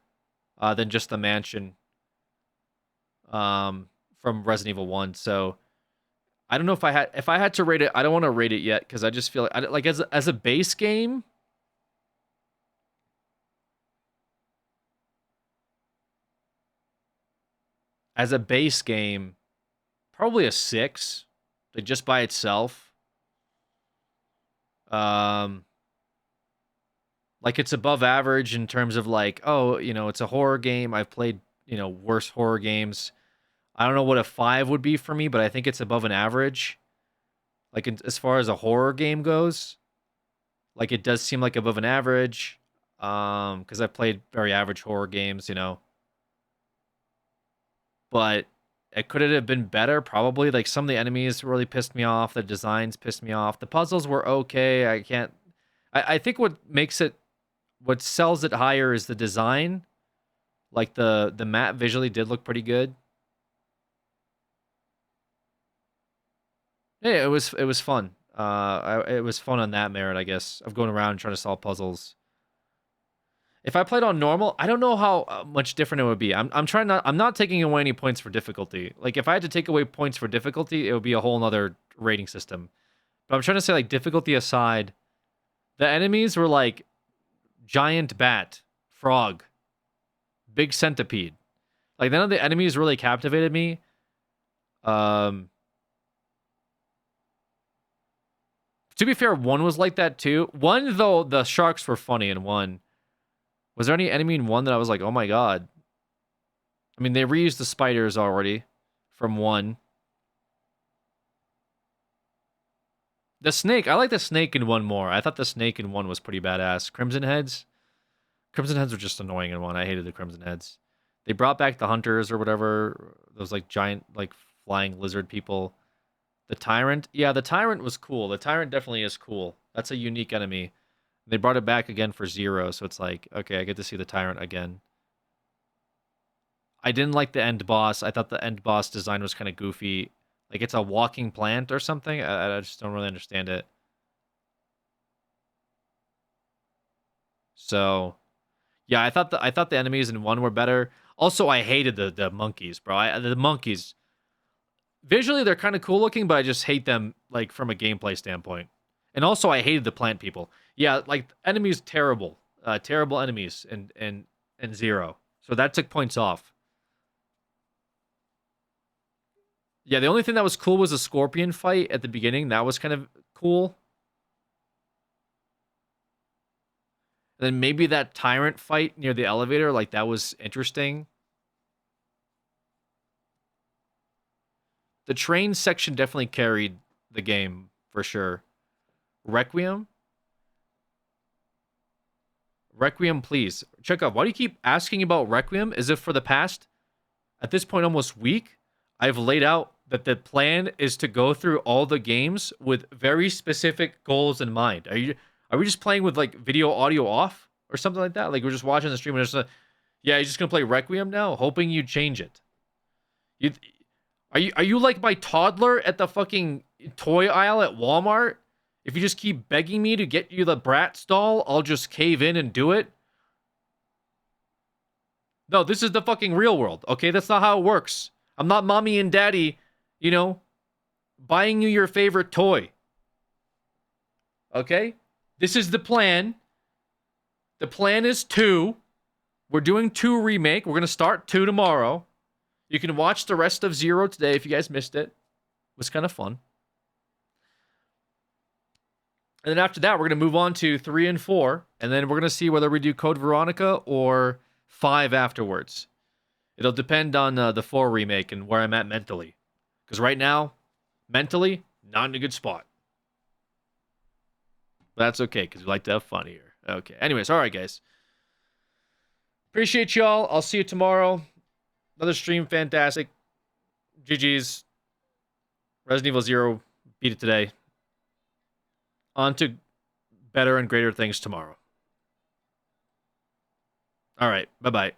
than just the mansion from Resident Evil 1. So I don't know if I had to rate it. I don't want to rate it yet because I just feel like as a base game, probably a 6, like just by itself. Like it's above average in terms of like, oh, it's a horror game. I've played, worse horror games. I don't know what a 5 would be for me, but I think it's above an average. Like as far as a horror game goes, like it does seem like above an average. Because I've played very average horror games, But could it have been better? Probably. Like some of the enemies really pissed me off. The designs pissed me off. The puzzles were okay. I think what sells it higher is the design. Like the map visually did look pretty good. Yeah, it was fun. It was fun on that merit, I guess, of going around and trying to solve puzzles. If I played on normal, I don't know how much different it would be. I'm not taking away any points for difficulty. Like if I had to take away points for difficulty, it would be a whole nother rating system. But I'm trying to say, like, difficulty aside, the enemies were like giant bat, frog, big centipede. Like none of the enemies really captivated me. To be fair, 1 was like that too. 1, though, the sharks were funny in 1. Was there any enemy in 1 that I was like, oh my god? I mean, they reused the spiders already from 1. The snake, I like the snake in 1 more. I thought the snake in 1 was pretty badass. Crimson Heads were just annoying in 1. I hated the Crimson Heads. They brought back the hunters or whatever. Those like giant, like flying lizard people. The Tyrant, yeah, the Tyrant was cool. The Tyrant definitely is cool. That's a unique enemy. They brought it back again for 0, so it's like, okay, I get to see the Tyrant again. I didn't like the end boss. I thought the end boss design was kind of goofy. Like it's a walking plant or something. I just don't really understand it. So, yeah, I thought the enemies in 1 were better. Also, I hated the monkeys, bro. The monkeys, visually they're kind of cool looking, but I just hate them like from a gameplay standpoint. And also, I hated the plant people. Yeah, like enemies, terrible enemies in 0. So that took points off. Yeah, the only thing that was cool was the scorpion fight at the beginning. That was kind of cool. And then maybe that tyrant fight near the elevator, like that was interesting. The train section definitely carried the game for sure. Requiem? Requiem, please. Check out. Why do you keep asking about Requiem? As if for the past, at this point, almost week, I've laid out that the plan is to go through all the games with very specific goals in mind. Are we just playing with like video audio off or something like that? Like we're just watching the stream and just yeah, you're just gonna play Requiem now, hoping you change it. You are you like my toddler at the fucking toy aisle at Walmart? If you just keep begging me to get you the Bratz doll, I'll just cave in and do it. No, this is the fucking real world, okay? That's not how it works. I'm not mommy and daddy, you know, buying you your favorite toy. Okay? This is the plan. The plan is 2. We're doing 2 remake. We're going to start 2 tomorrow. You can watch the rest of 0 today if you guys missed it. It was kind of fun. And then after that, we're going to move on to 3 and 4. And then we're going to see whether we do Code Veronica or 5 afterwards. It'll depend on the 4 remake and where I'm at mentally. Because right now, mentally, not in a good spot. But that's okay, because we like to have fun here. Okay. Anyways, all right, guys. Appreciate y'all. I'll see you tomorrow. Another stream, fantastic. GG's. Resident Evil 0 beat it today. On to better and greater things tomorrow. All right. Bye-bye.